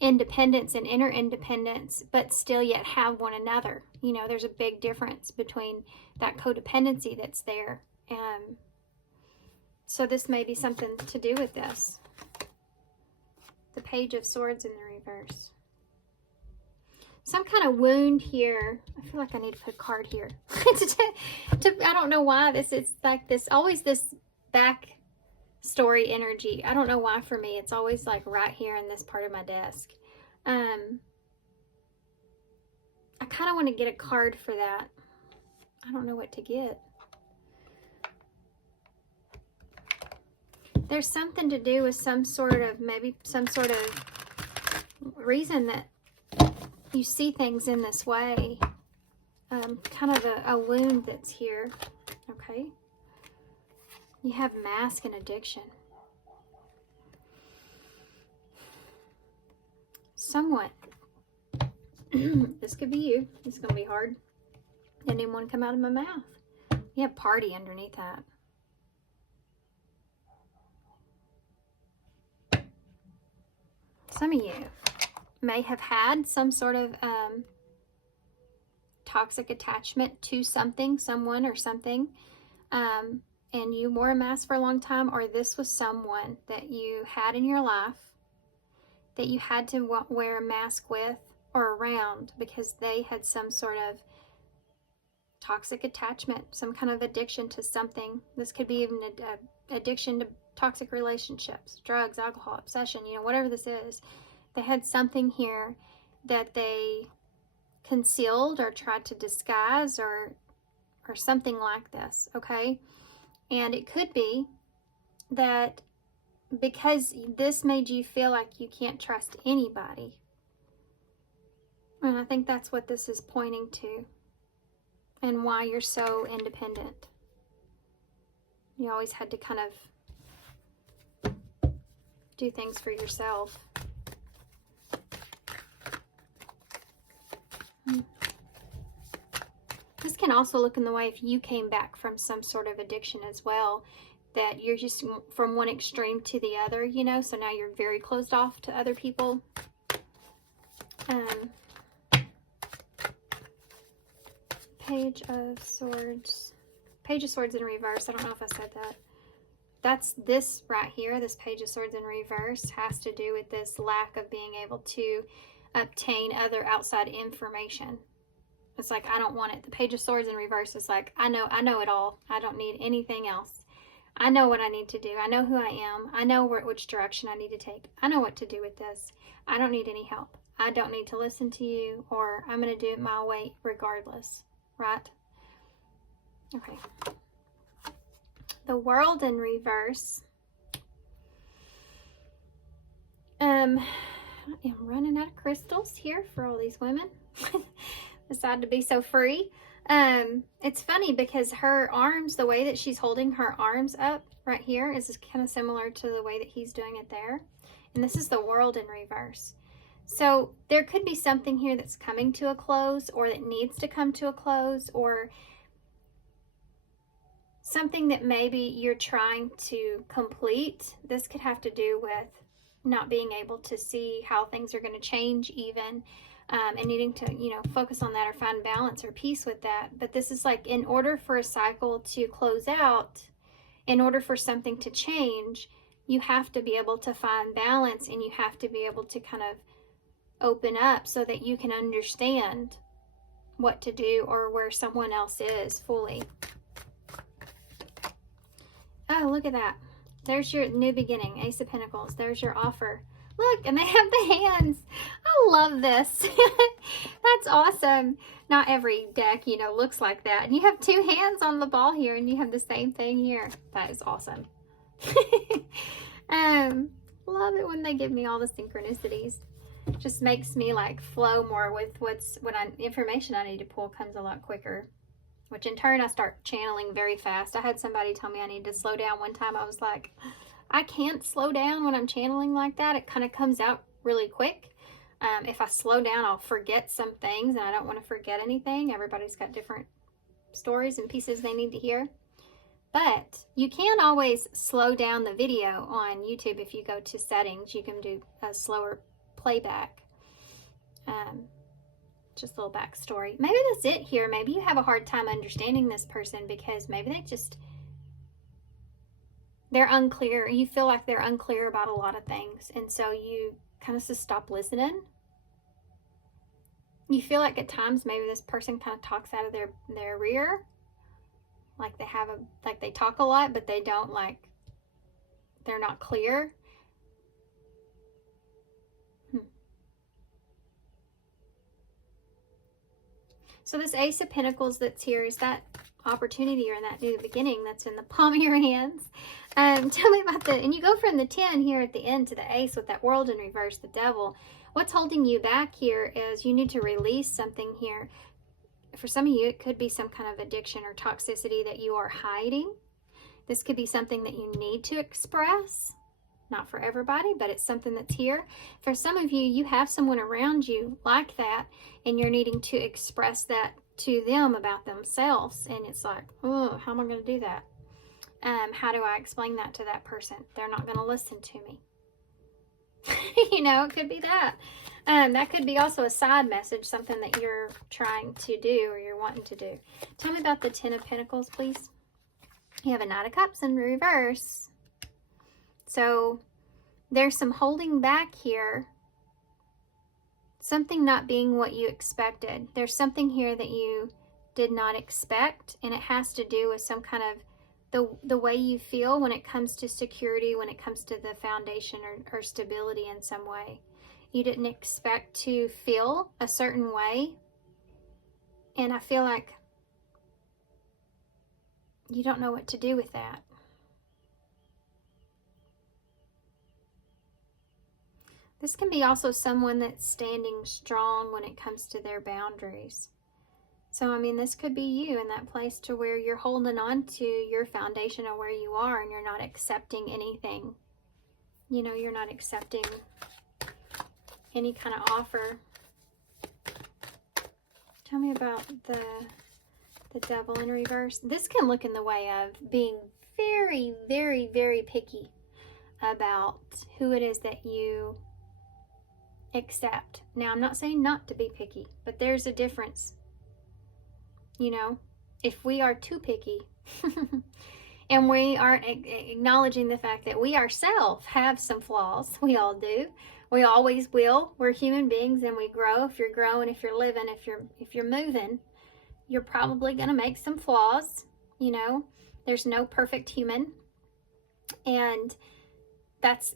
independence and inner independence, but still yet have one another. You know, there's a big difference between that codependency that's there. So this may be something to do with this. The Page of Swords in the reverse. Some kind of wound here. I feel like I need to put a card here. I don't know why this is like this, always this back story energy. I don't know why for me. It's always like right here in this part of my desk. I kind of want to get a card for that. I don't know what to get. There's something to do with some sort of, maybe some sort of reason that you see things in this way. Kind of a wound that's here. Okay. You have mask and addiction. Somewhat. This could be you. This is going to be hard. Didn't even want to come out of my mouth. You have party underneath that. Some of you may have had some sort of toxic attachment to something, someone, or something, and you wore a mask for a long time, or this was someone that you had in your life that you had to wear a mask with or around because they had some sort of toxic attachment, some kind of addiction to something. This could be even an addiction to toxic relationships, drugs, alcohol, obsession, you know, whatever this is. They had something here that they concealed or tried to disguise or something like this, okay? And it could be that because this made you feel like you can't trust anybody. And I think that's what this is pointing to, and why you're so independent. You always had to kind of do things for yourself. This can also look in the way if you came back from some sort of addiction as well, that you're just from one extreme to the other, you know, so now you're very closed off to other people. Page of Swords. Page of Swords in reverse. I don't know if I said that. That's this right here. This Page of Swords in reverse has to do with this lack of being able to obtain other outside information. It's like, I don't want it. The Page of Swords in reverse is like, I know it all. I don't need anything else. I know what I need to do. I know who I am. I know which direction I need to take. I know what to do with this. I don't need any help. I don't need to listen to you, or I'm going to do it my way regardless. Right? Okay. The World in reverse. I am running out of crystals here for all these women. Decide to be so free. It's funny because her arms, the way that she's holding her arms up right here is kind of similar to the way that he's doing it there. And this is the World in reverse. So there could be something here that's coming to a close, or that needs to come to a close, or something that maybe you're trying to complete. This could have to do with not being able to see how things are going to change even, and needing to, you know, focus on that or find balance or peace with that. But this is like, in order for a cycle to close out, in order for something to change, you have to be able to find balance, and you have to be able to kind of open up so that you can understand what to do or where someone else is fully. Oh, look at that. There's your new beginning, Ace of Pentacles. There's your offer. Look, and they have the hands. I love this. That's awesome. Not every deck, you know, looks like that. And you have two hands on the ball here, and you have the same thing here. That is awesome. Love it when they give me all the synchronicities. Just makes me like flow more with information I need to pull comes a lot quicker. Which in turn I start channeling very fast. I had somebody tell me I need to slow down one time. I was like, I can't slow down when I'm channeling like that. It kind of comes out really quick. If I slow down, I'll forget some things, and I don't want to forget anything. Everybody's got different stories and pieces they need to hear. But you can always slow down the video on YouTube. If you go to settings, you can do a slower playback. Just a little backstory. Maybe that's it here. Maybe you have a hard time understanding this person because maybe they're unclear. You feel like they're unclear about a lot of things. And so you kind of just stop listening. You feel like at times maybe this person kind of talks out of their rear. Like they talk a lot, but they don't they're not clear. So this Ace of Pentacles that's here is that opportunity or that new beginning that's in the palm of your hands. Tell me about and you go from the 10 here at the end to the Ace with that World in reverse, the Devil. What's holding you back here is you need to release something here. For some of you, it could be some kind of addiction or toxicity that you are hiding. This could be something that you need to express. Not for everybody, but it's something that's here. For some of you, you have someone around you like that, and you're needing to express that to them about themselves. And it's like, oh, how am I going to do that? How do I explain that to that person? They're not going to listen to me. You know, it could be that. That could be also a side message, something that you're trying to do or you're wanting to do. Tell me about the 10 of Pentacles, please. You have a Knight of Cups in reverse. So there's some holding back here. Something not being what you expected. There's something here that you did not expect, and it has to do with some kind of the way you feel when it comes to security, when it comes to the foundation or stability in some way. You didn't expect to feel a certain way, and I feel like you don't know what to do with that. This can be also someone that's standing strong when it comes to their boundaries. So, I mean, this could be you in that place to where you're holding on to your foundation of where you are and you're not accepting anything. You know, you're not accepting any kind of offer. Tell me about the Devil in reverse. This can look in the way of being very, very, very picky about who it is that you accept. Now, I'm not saying not to be picky, but there's a difference. You know, if we are too picky and we aren't acknowledging the fact that we ourselves have some flaws, we all do. We always will. We're human beings and we grow. If you're growing, if you're living, if you're moving, you're probably going to make some flaws. You know, there's no perfect human. And that's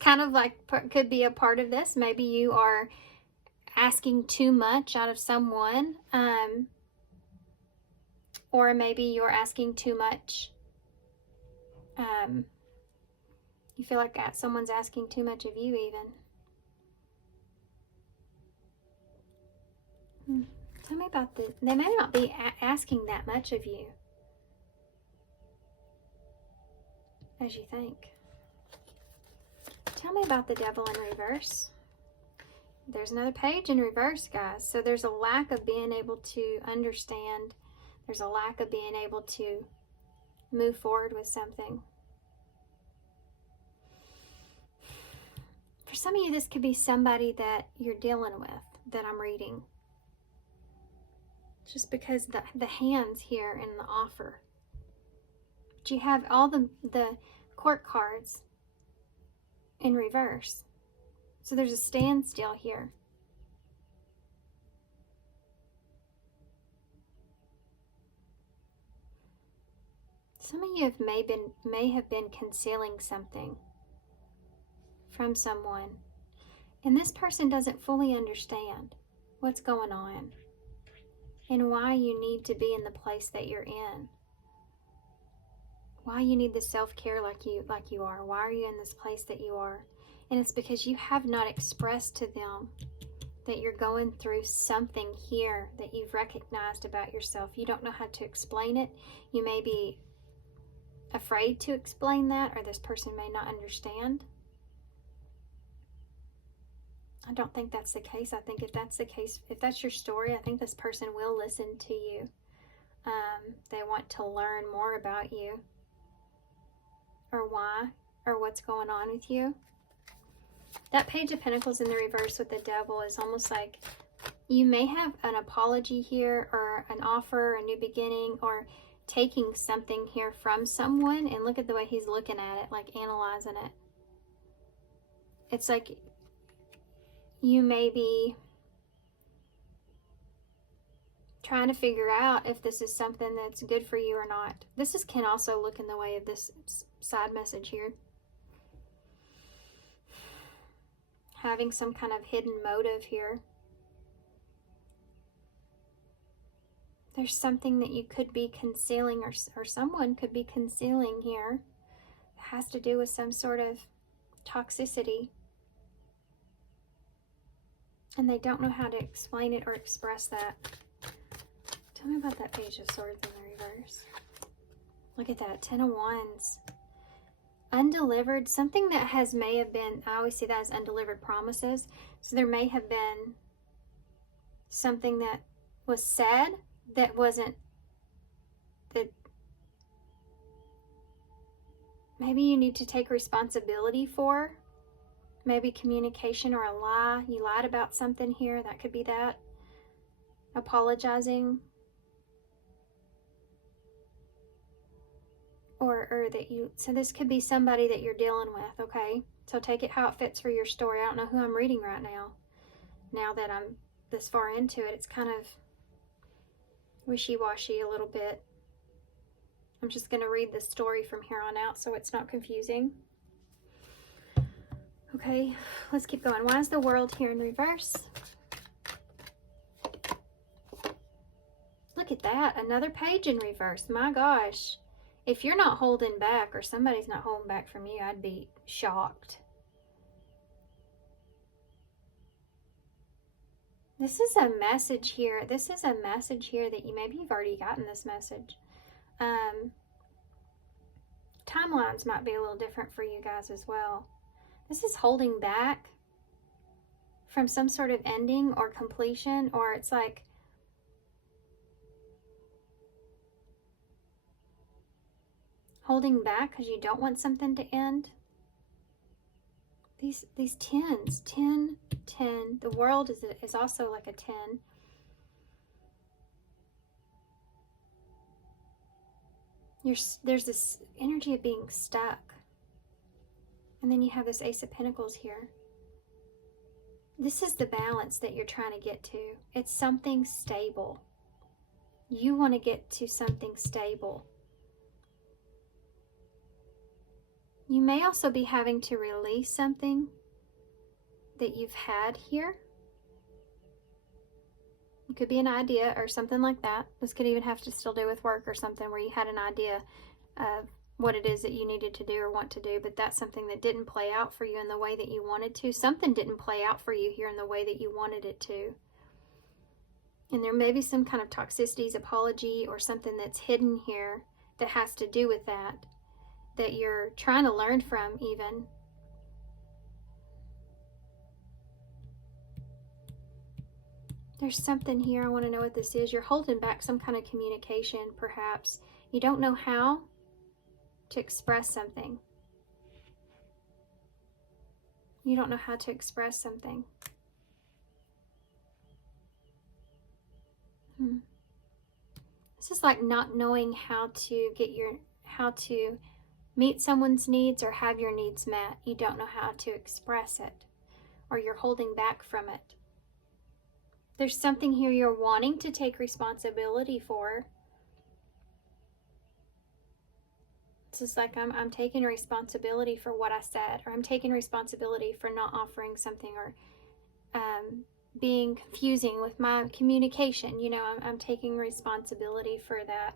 kind of like, could be a part of this. Maybe you are asking too much out of someone, or maybe you're asking too much. You feel like someone's asking too much of you even. Tell me about they may not be asking that much of you as you think. Tell me about the Devil in reverse. There's another page in reverse, guys. So there's a lack of being able to understand. There's a lack of being able to move forward with something. For some of you, this could be somebody that you're dealing with, that I'm reading. Just because the hands here in the offer. But you have all the court cards in reverse. So there's a standstill here. Some of you may have been concealing something from someone, and this person doesn't fully understand what's going on and why you need to be in the place that you're in. Why you need the self-care like you are. Why are you in this place that you are? And it's because you have not expressed to them that you're going through something here that you've recognized about yourself. You don't know how to explain it. You may be afraid to explain that, or this person may not understand. I don't think that's the case. I think if that's the case, if that's your story, I think this person will listen to you. They want to learn more about you, or why, or what's going on with you. That Page of Pentacles in the reverse with the Devil is almost like you may have an apology here, or an offer, a new beginning, or taking something here from someone. And look at the way he's looking at it, like analyzing it. It's like you may be trying to figure out if this is something that's good for you or not. Can also look in the way of this side message here. Having some kind of hidden motive here. There's something that you could be concealing, or someone could be concealing here. It has to do with some sort of toxicity. And they don't know how to explain it or express that. Tell me about that Page of Swords in the reverse. Look at that, 10 of Wands. Undelivered, something that may have been, I always see that as undelivered promises. So there may have been something that was said that wasn't, that maybe you need to take responsibility for. Maybe communication or a lie. You lied about something here. That could be that. Apologizing. Or that you, so this could be somebody that you're dealing with, okay? So take it how it fits for your story. I don't know who I'm reading right now. Now that I'm this far into it, it's kind of wishy-washy a little bit. I'm just going to read the story from here on out so it's not confusing. Okay, let's keep going. Why is the World here in reverse? Look at that, another page in reverse. My gosh. If you're not holding back, or somebody's not holding back from you, I'd be shocked. This is a message here. This is a message here that maybe you've already gotten this message. Timelines might be a little different for you guys as well. This is holding back from some sort of ending or completion, or it's like holding back because you don't want something to end. These tens, 10, 10. The World is also like a 10. There's this energy of being stuck. And then you have this Ace of Pentacles here. This is the balance that you're trying to get to. It's something stable. You want to get to something stable. You may also be having to release something that you've had here. It could be an idea or something like that. This could even have to still do with work or something where you had an idea of what it is that you needed to do or want to do, but that's something that didn't play out for you in the way that you wanted to. Something didn't play out for you here in the way that you wanted it to. And there may be some kind of toxicities, apology, or something that's hidden here that has to do with that you're trying to learn from even. There's something here. I want to know what this is. You're holding back some kind of communication, perhaps. You don't know how to express something. You don't know how to express something. This is like not knowing how to meet someone's needs or have your needs met. You don't know how to express it, or you're holding back from it. There's something here you're wanting to take responsibility for. This is like I'm taking responsibility for what I said, or I'm taking responsibility for not offering something, or being confusing with my communication. You know, I'm taking responsibility for that.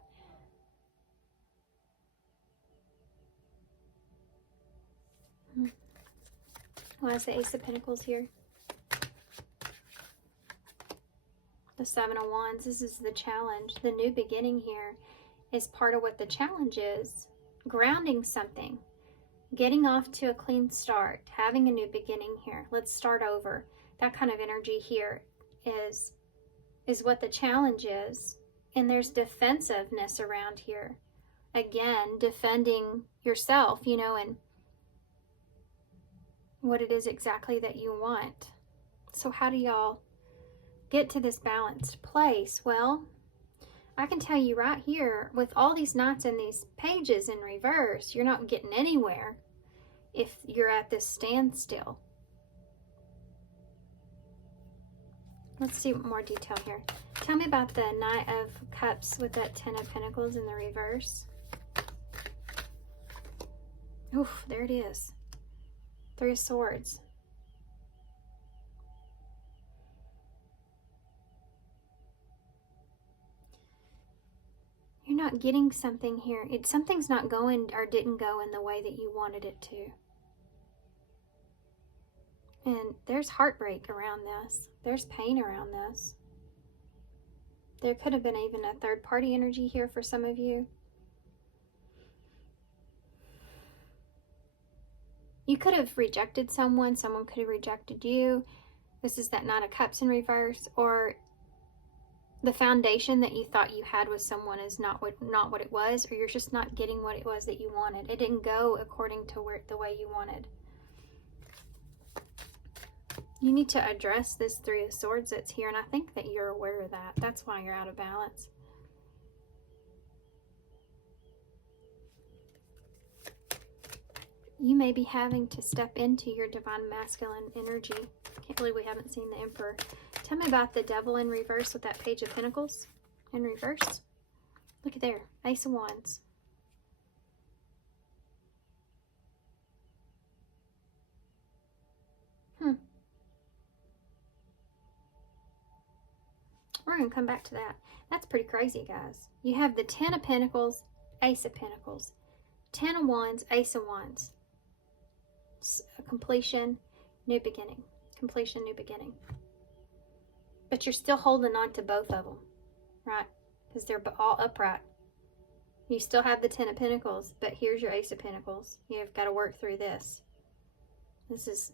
Why is the Ace of Pentacles here? The Seven of Wands. This is the challenge. The new beginning here is part of what the challenge is. Grounding something. Getting off to a clean start. Having a new beginning here. Let's start over. That kind of energy here is what the challenge is. And there's defensiveness around here. Again, defending yourself, you know, and what it is exactly that you want. So how do y'all get to this balanced place? Well, I can tell you right here, with all these knights and these pages in reverse, you're not getting anywhere if you're at this standstill. Let's see more detail here. Tell me about the Knight of Cups with that Ten of Pentacles in the reverse. Oof, there it is. Three of Swords. You're not getting something here. Something's not going or didn't go in the way that you wanted it to. And there's heartbreak around this. There's pain around this. There could have been even a third party energy here for some of you. You could have rejected someone. Someone could have rejected you. This is that Knight of Cups in reverse. Or the foundation that you thought you had with someone is not what it was. Or you're just not getting what it was that you wanted. It didn't go according to the way you wanted. You need to address this Three of Swords that's here. And I think that you're aware of that. That's why you're out of balance. You may be having to step into your divine masculine energy. Can't believe we haven't seen the Emperor. Tell me about the Devil in reverse with that Page of Pentacles in reverse. Look at there. Ace of Wands. We're going to come back to that. That's pretty crazy, guys. You have the Ten of Pentacles, Ace of Pentacles. Ten of Wands, Ace of Wands. Completion, new beginning. Completion, new beginning. But you're still holding on to both of them, right? Because they're all upright. You still have the Ten of Pentacles, but here's your Ace of Pentacles. You've got to work through this. This is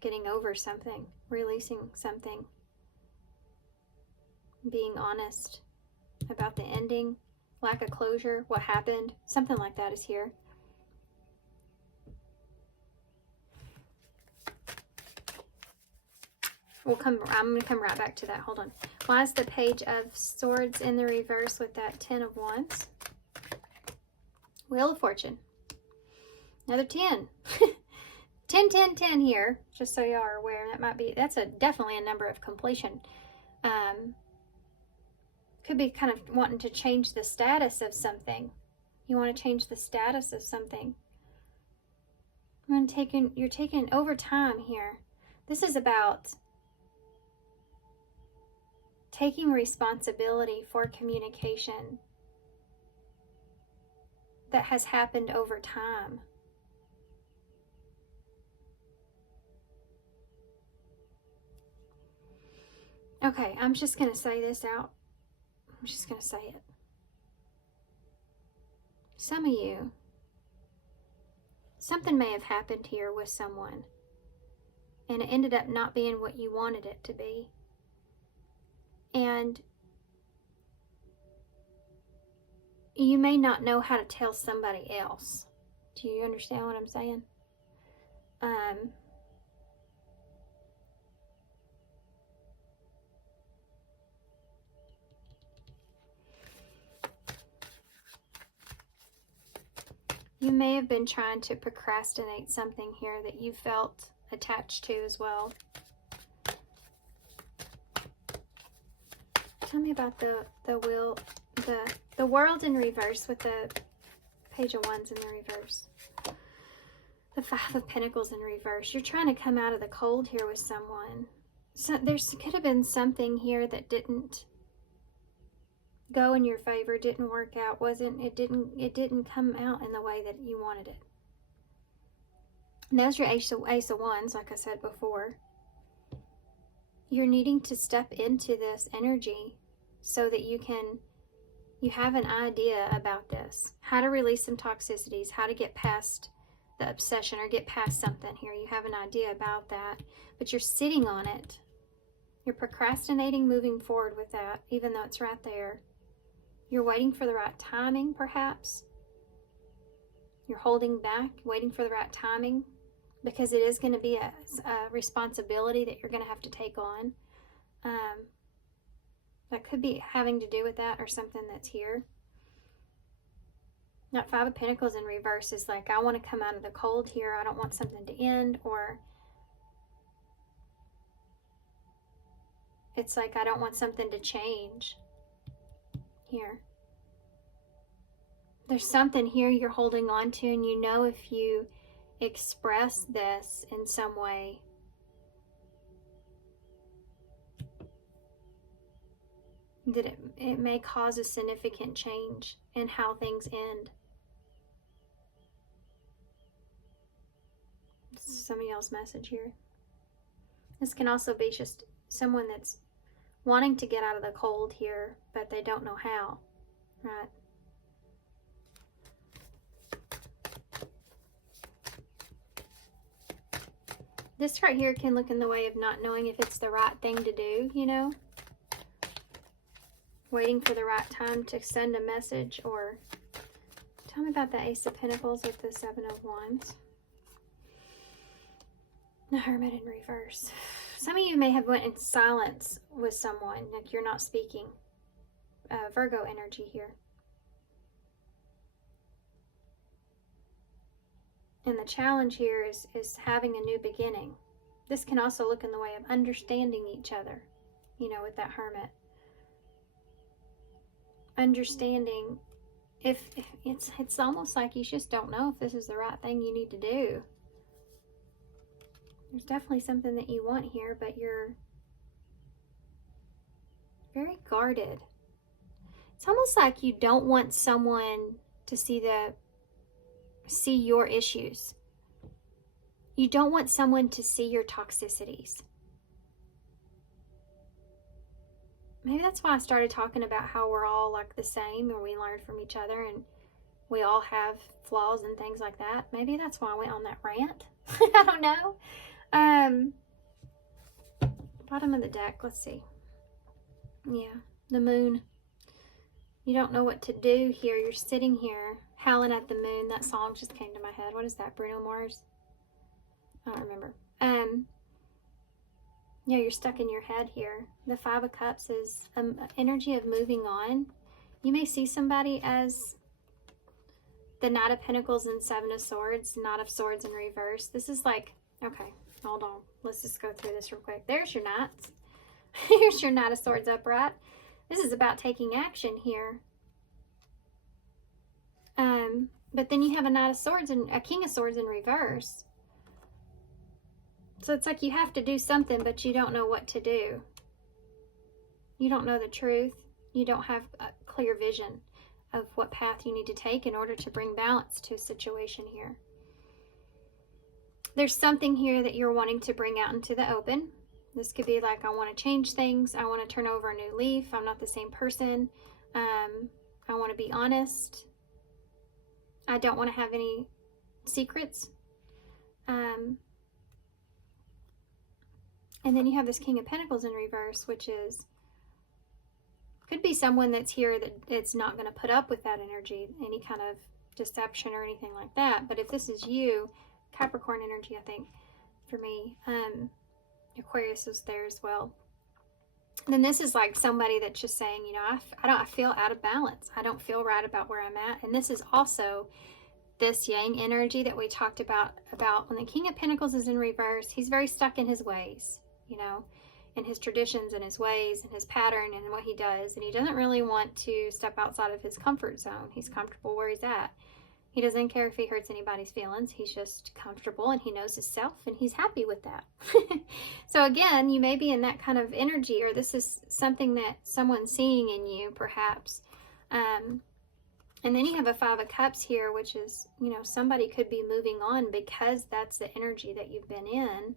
getting over something, releasing something, being honest about the ending, lack of closure, what happened, something like that is here. I'm going to come right back to that. Hold on. Why is the Page of Swords in the reverse with that Ten of Wands? Wheel of Fortune. Another 10. 10, 10, 10 here, just so you are aware. That's definitely a number of completion. Could be kind of wanting to change the status of something. You want to change the status of something. You're taking over time here. This is about taking responsibility for communication that has happened over time. Okay, I'm just going to say this out. I'm just going to say it. Some of you, something may have happened here with someone, and it ended up not being what you wanted it to be. And you may not know how to tell somebody else. Do you understand what I'm saying? You may have been trying to procrastinate something here that you felt attached to as well. Tell me about the World in reverse with the Page of Wands in the reverse. The Five of Pentacles in reverse. You're trying to come out of the cold here with someone. So there could have been something here that didn't go in your favor, didn't work out, it didn't come out in the way that you wanted it. And there's your Ace of Wands, like I said before. You're needing to step into this energy so that you have an idea about this. How to release some toxicities, how to get past the obsession or get past something here. You have an idea about that, but you're sitting on it. You're procrastinating moving forward with that, even though it's right there. You're waiting for the right timing, perhaps. You're holding back, waiting for the right timing, because it is going to be a responsibility that you're going to have to take on. That could be having to do with that or something that's here. That Five of Pentacles in reverse is like, I want to come out of the cold here. I don't want something to end, or it's like I don't want something to change here. There's something here you're holding on to, and you know if you express this in some way, that it may cause a significant change in how things end. This is some of y'all's message here. This can also be just someone that's wanting to get out of the cold here, but they don't know how, right? This right here can look in the way of not knowing if it's the right thing to do, you know? Waiting for the right time to send a message, or tell me about the Ace of Pentacles with the Seven of Wands. The Hermit in reverse. Some of you may have went in silence with someone, like you're not speaking. Virgo energy here. And the challenge here is having a new beginning. This can also look in the way of understanding each other, you know, with that Hermit. Understanding if it's almost like you just don't know if this is the right thing you need to do. There's definitely something that you want here, but you're very guarded. It's almost like you don't want someone to see your issues. You don't want someone to see your toxicities. Maybe that's why I started talking about how we're all like the same and we learn from each other and we all have flaws and things like that. Maybe that's why I went on that rant. I don't know. Bottom of the deck, let's see. Yeah, the Moon. You don't know what to do here. You're sitting here howling at the moon. That song just came to my head. What is that, Bruno Mars? I don't remember. Yeah, you're stuck in your head here. The Five of Cups is energy of moving on. You may see somebody as the Knight of Pentacles and Seven of Swords, Knight of Swords in reverse. This is like, okay, hold on. Let's just go through this real quick. There's your Knights. Here's your Knight of Swords upright. This is about taking action here. But then you have a Knight of Swords and a King of Swords in reverse. So it's like you have to do something, but you don't know what to do. You don't know the truth. You don't have a clear vision of what path you need to take in order to bring balance to a situation here. There's something here that you're wanting to bring out into the open. This could be like, I want to change things. I want to turn over a new leaf. I'm not the same person. I want to be honest. I don't want to have any secrets. And then you have this King of Pentacles in reverse, which is, could be someone that's here that it's not going to put up with that energy, any kind of deception or anything like that. But if this is you, Capricorn energy, I think, for me, Aquarius is there as well. And then this is like somebody that's just saying, you know, I feel out of balance. I don't feel right about where I'm at. And this is also this Yang energy that we talked about when the King of Pentacles is in reverse. He's very stuck in his ways, you know, in his traditions and his ways and his pattern and what he does. And he doesn't really want to step outside of his comfort zone. He's comfortable where he's at. He doesn't care if he hurts anybody's feelings. He's just comfortable and he knows himself and he's happy with that. So again, you may be in that kind of energy, or this is something that someone's seeing in you, perhaps. And then you have a 5 of Cups here, which is, you know, somebody could be moving on because that's the energy that you've been in.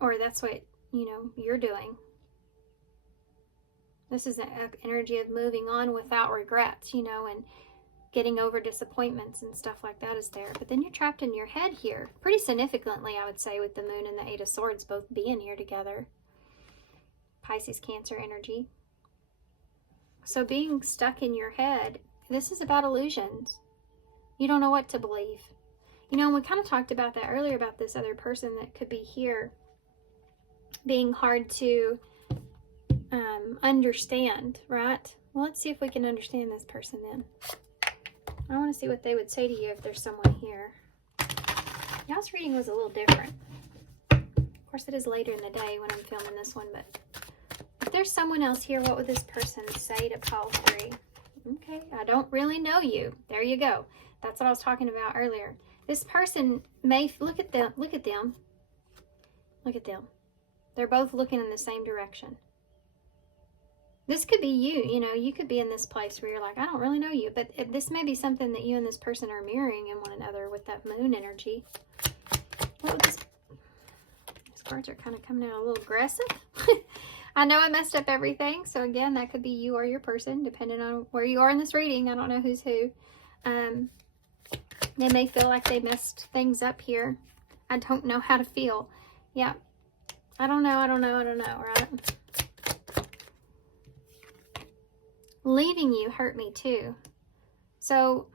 Or that's what, you know, you're doing. This is an energy of moving on without regrets, you know, and getting over disappointments and stuff like that is there. But then you're trapped in your head here, pretty significantly, I would say, with the Moon and the 8 of Swords both being here together. Pisces, Cancer energy. So being stuck in your head, this is about illusions. You don't know what to believe. You know, and we kind of talked about that earlier, about this other person that could be here being hard to understand, right? Well, let's see if we can understand this person then. I want to see what they would say to you if there's someone here. Y'all's reading was a little different. Of course, it is later in the day when I'm filming this one, but if there's someone else here, what would this person say to pile 3? Okay, I don't really know you. There you go. That's what I was talking about earlier. This person may, look at them. Look at them. Look at them. They're both looking in the same direction. This could be you, you know, you could be in this place where you're like, I don't really know you, but this may be something that you and this person are mirroring in one another with that Moon energy. What would this, these cards are kind of coming out a little aggressive. I know I messed up everything, so again, that could be you or your person, depending on where you are in this reading. I don't know who's who. They may feel like they messed things up here. I don't know how to feel. Yeah. I don't know, right? Leaving you hurt me too. So,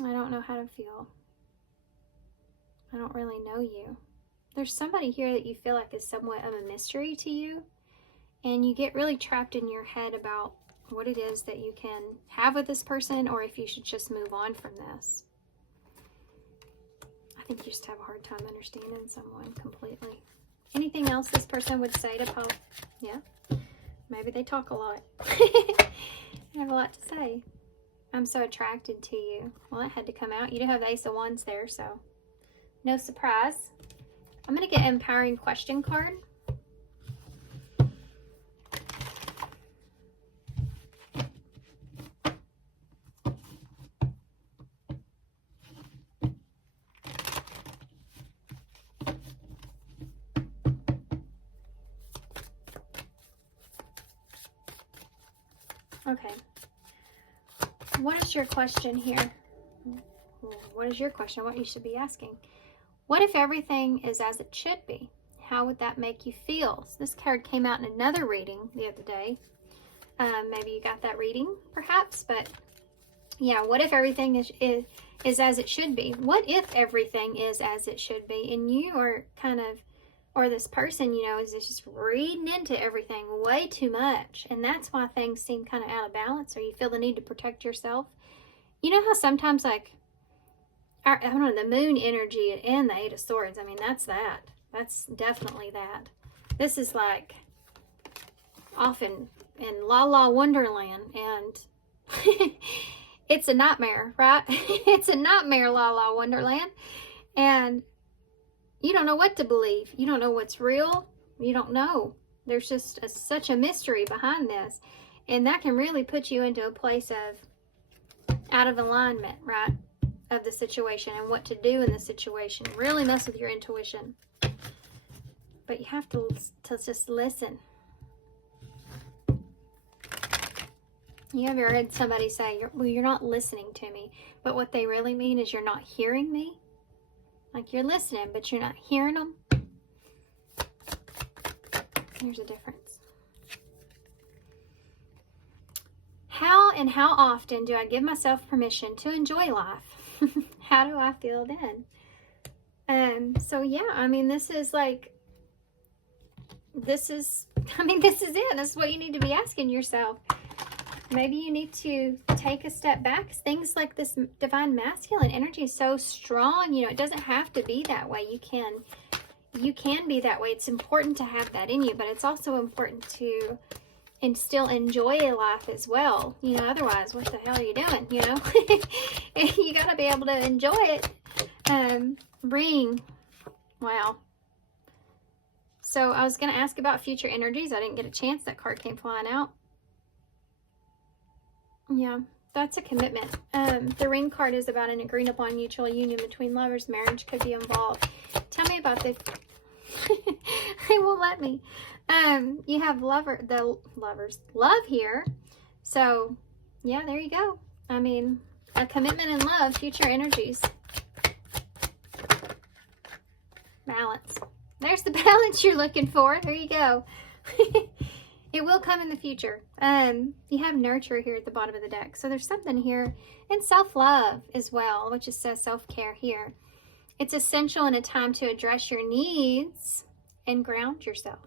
I don't know how to feel. I don't really know you. There's somebody here that you feel like is somewhat of a mystery to you. And you get really trapped in your head about what it is that you can have with this person, or if you should just move on from this. I think you just have a hard time understanding someone completely. Anything else this person would say to Paul? Yeah. Maybe they talk a lot. They have a lot to say. I'm so attracted to you. Well, that had to come out. You do have the Ace of Wands there, so no surprise. I'm going to get an empowering question card. Okay. What is your question here? What is your question? What you should be asking? What if everything is as it should be? How would that make you feel? So this card came out in another reading the other day. Maybe you got that reading, perhaps. But yeah, what if everything is as it should be? What if everything is as it should be? And you are kind of, or this person, you know, is just reading into everything way too much. And that's why things seem kind of out of balance, or you feel the need to protect yourself. You know how sometimes, like, I don't know, the Moon energy and the 8 of Swords, I mean, that's that. That's definitely that. This is like often in La La Wonderland, and it's a nightmare, right? It's a nightmare, La La Wonderland. And you don't know what to believe. You don't know what's real. You don't know. There's just such a mystery behind this. And that can really put you into a place of out of alignment, right? Of the situation and what to do in the situation. Really mess with your intuition. But you have to just listen. You ever heard somebody say, well, you're not listening to me. But what they really mean is you're not hearing me. Like you're listening, but you're not hearing them. There's a difference. How and how often do I give myself permission to enjoy life? How do I feel then? So yeah, I mean, this is it. This is what you need to be asking yourself. Maybe you need to take a step back. Things like this divine masculine energy is so strong. You know, it doesn't have to be that way. You can be that way. It's important to have that in you, but it's also important to and still enjoy life as well. You know, otherwise, what the hell are you doing? You know, you got to be able to enjoy it. Wow. So I was going to ask about future energies. I didn't get a chance. That card came flying out. Yeah, that's a commitment. The ring card is about an agreed upon mutual union between lovers. Marriage could be involved. Tell me about the... They won't let me. You have love here. So, yeah, there you go. I mean, a commitment in love, future energies. Balance. There's the balance you're looking for. There you go. It will come in the future. You have nurture here at the bottom of the deck. So there's something here. And self-love as well, which is says self-care here. It's essential in a time to address your needs and ground yourself.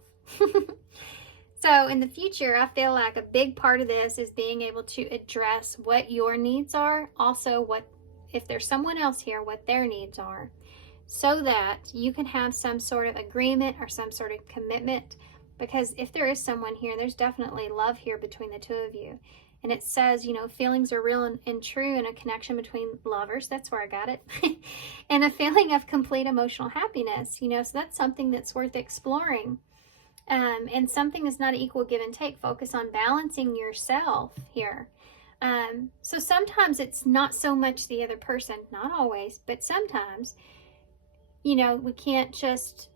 So in the future, I feel like a big part of this is being able to address what your needs are. Also, what if there's someone else here, what their needs are. So that you can have some sort of agreement or some sort of commitment. Because if there is someone here, there's definitely love here between the two of you. And it says, you know, feelings are real and true, and a connection between lovers. That's where I got it. And a feeling of complete emotional happiness, you know, so that's something that's worth exploring. And something is not equal give and take. Focus on balancing yourself here. So sometimes it's not so much the other person, not always, but sometimes, you know, we can't just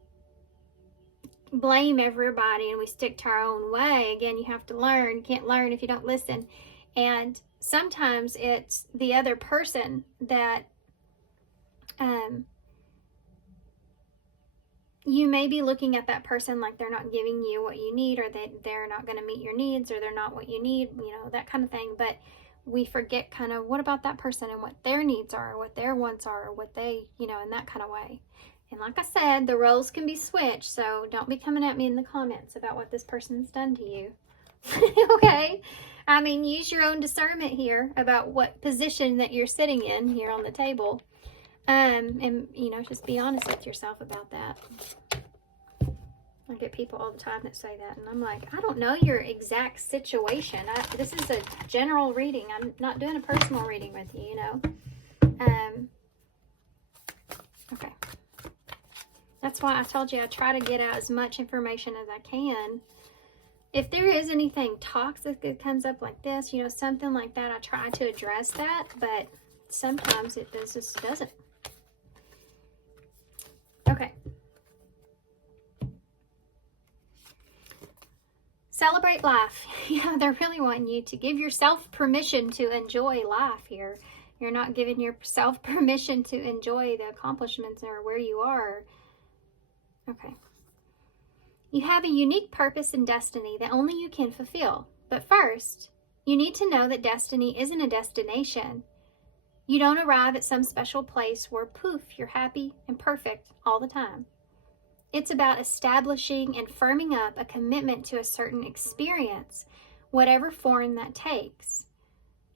blame everybody and we stick to our own way. Again, you have to learn. You can't learn if you don't listen. And sometimes it's the other person that you may be looking at that person like they're not giving you what you need, or that they're not going to meet your needs, or they're not what you need, you know, that kind of thing. But we forget kind of what about that person and what their needs are, what their wants are, what they, you know, in that kind of way. And like I said, the roles can be switched, so don't be coming at me in the comments about what this person's done to you. Okay? I mean, use your own discernment here about what position that you're sitting in here on the table. And, you know, just be honest with yourself about that. I get people all the time that say that, and I'm like, I don't know your exact situation. This is a general reading. I'm not doing a personal reading with you, you know. Okay. That's why I told you I try to get out as much information as I can. If there is anything toxic that comes up like this, you know, something like that, I try to address that, but sometimes it just doesn't. Okay. Celebrate life. Yeah, they're really wanting you to give yourself permission to enjoy life here. You're not giving yourself permission to enjoy the accomplishments or where you are. Okay. You have a unique purpose and destiny that only you can fulfill. But first, you need to know that destiny isn't a destination. You don't arrive at some special place where, poof, you're happy and perfect all the time. It's about establishing and firming up a commitment to a certain experience, whatever form that takes.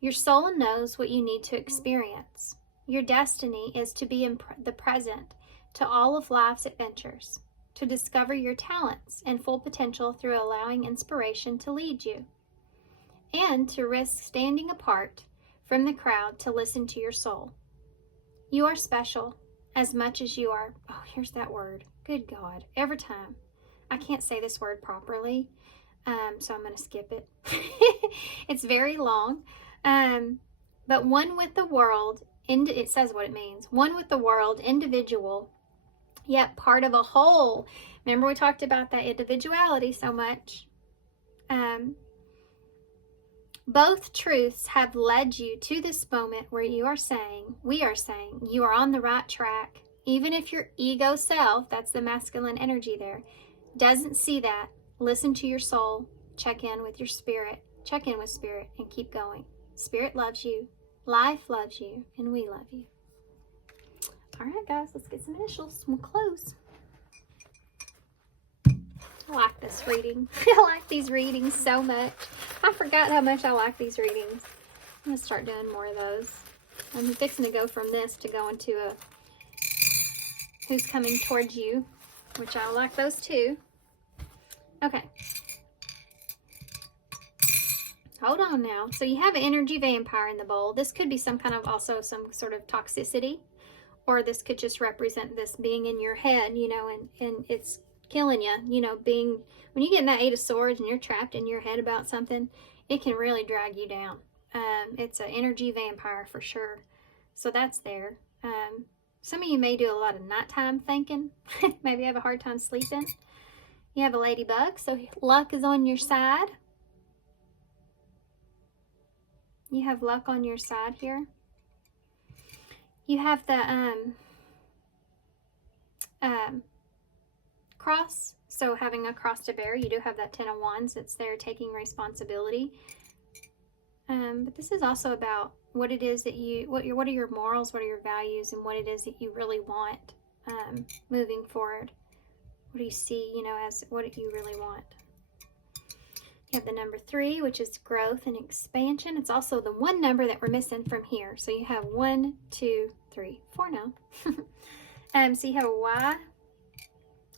Your soul knows what you need to experience. Your destiny is to be in the present to all of life's adventures, to discover your talents and full potential through allowing inspiration to lead you, and to risk standing apart from the crowd to listen to your soul. You are special as much as you are, oh, here's that word. Good God, every time. I can't say this word properly, so I'm going to skip it. It's very long, but one with the world, it says what it means. One with the world, individual, yet part of a whole. Remember we talked about that individuality so much. Both truths have led you to this moment where we are saying, you are on the right track. Even if your ego self, that's the masculine energy there, doesn't see that, listen to your soul, check in with your spirit, and keep going. Spirit loves you, life loves you, and we love you. All right, guys, let's get some initials. We'll close. I like this reading. I like these readings so much. I forgot how much I like these readings. I'm going to start doing more of those. I'm fixing to go from this to go into a who's coming towards you, which I like those too. Okay. hold on now. So you have an energy vampire in the bowl. This could be some kind of also some sort of toxicity, or this could just represent this being in your head, you know, and it's killing you, you know, being, when you get in that Eight of Swords and you're trapped in your head about something, it can really drag you down. It's an energy vampire for sure. So that's there. Some of you may do a lot of nighttime thinking. Maybe have a hard time sleeping. You have a ladybug, so luck is on your side. You have luck on your side here. You have the cross, so having a cross to bear. You do have that 10 of Wands that's there taking responsibility. But this is also about what it is that you, what are your morals, what are your values, and what it is that you really want moving forward. What do you see, you know, as what you really want? You have the number 3, which is growth and expansion. It's also the one number that we're missing from here. So you have 1, 2, 3, 4 now. So you have a Y.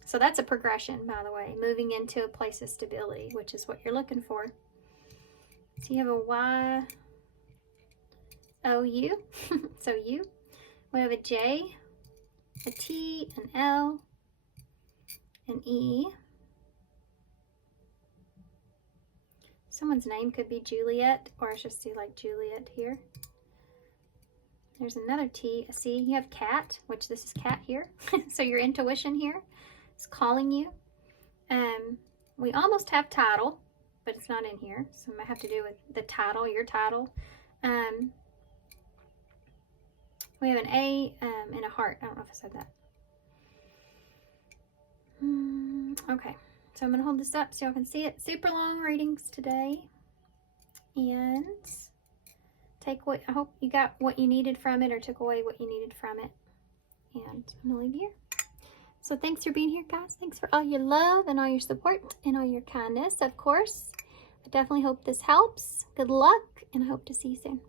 So that's a progression, by the way, moving into a place of stability, which is what you're looking for. So you have a Y, O, U. So U. We have a J, a T, an L, an E. Someone's name could be Juliet, or I should see like Juliet here. There's another T, a C. You have cat, which this is cat here. So your intuition here is calling you. We almost have title, but it's not in here. So it might have to do with the title, your title. We have an A and a heart. I don't know if I said that. Okay. So I'm going to hold this up so y'all can see it. Super long readings today. And take what, I hope you got what you needed from it or took away what you needed from it. And I'm going to leave you here. So thanks for being here, guys. Thanks for all your love and all your support and all your kindness, of course. I definitely hope this helps. Good luck, and I hope to see you soon.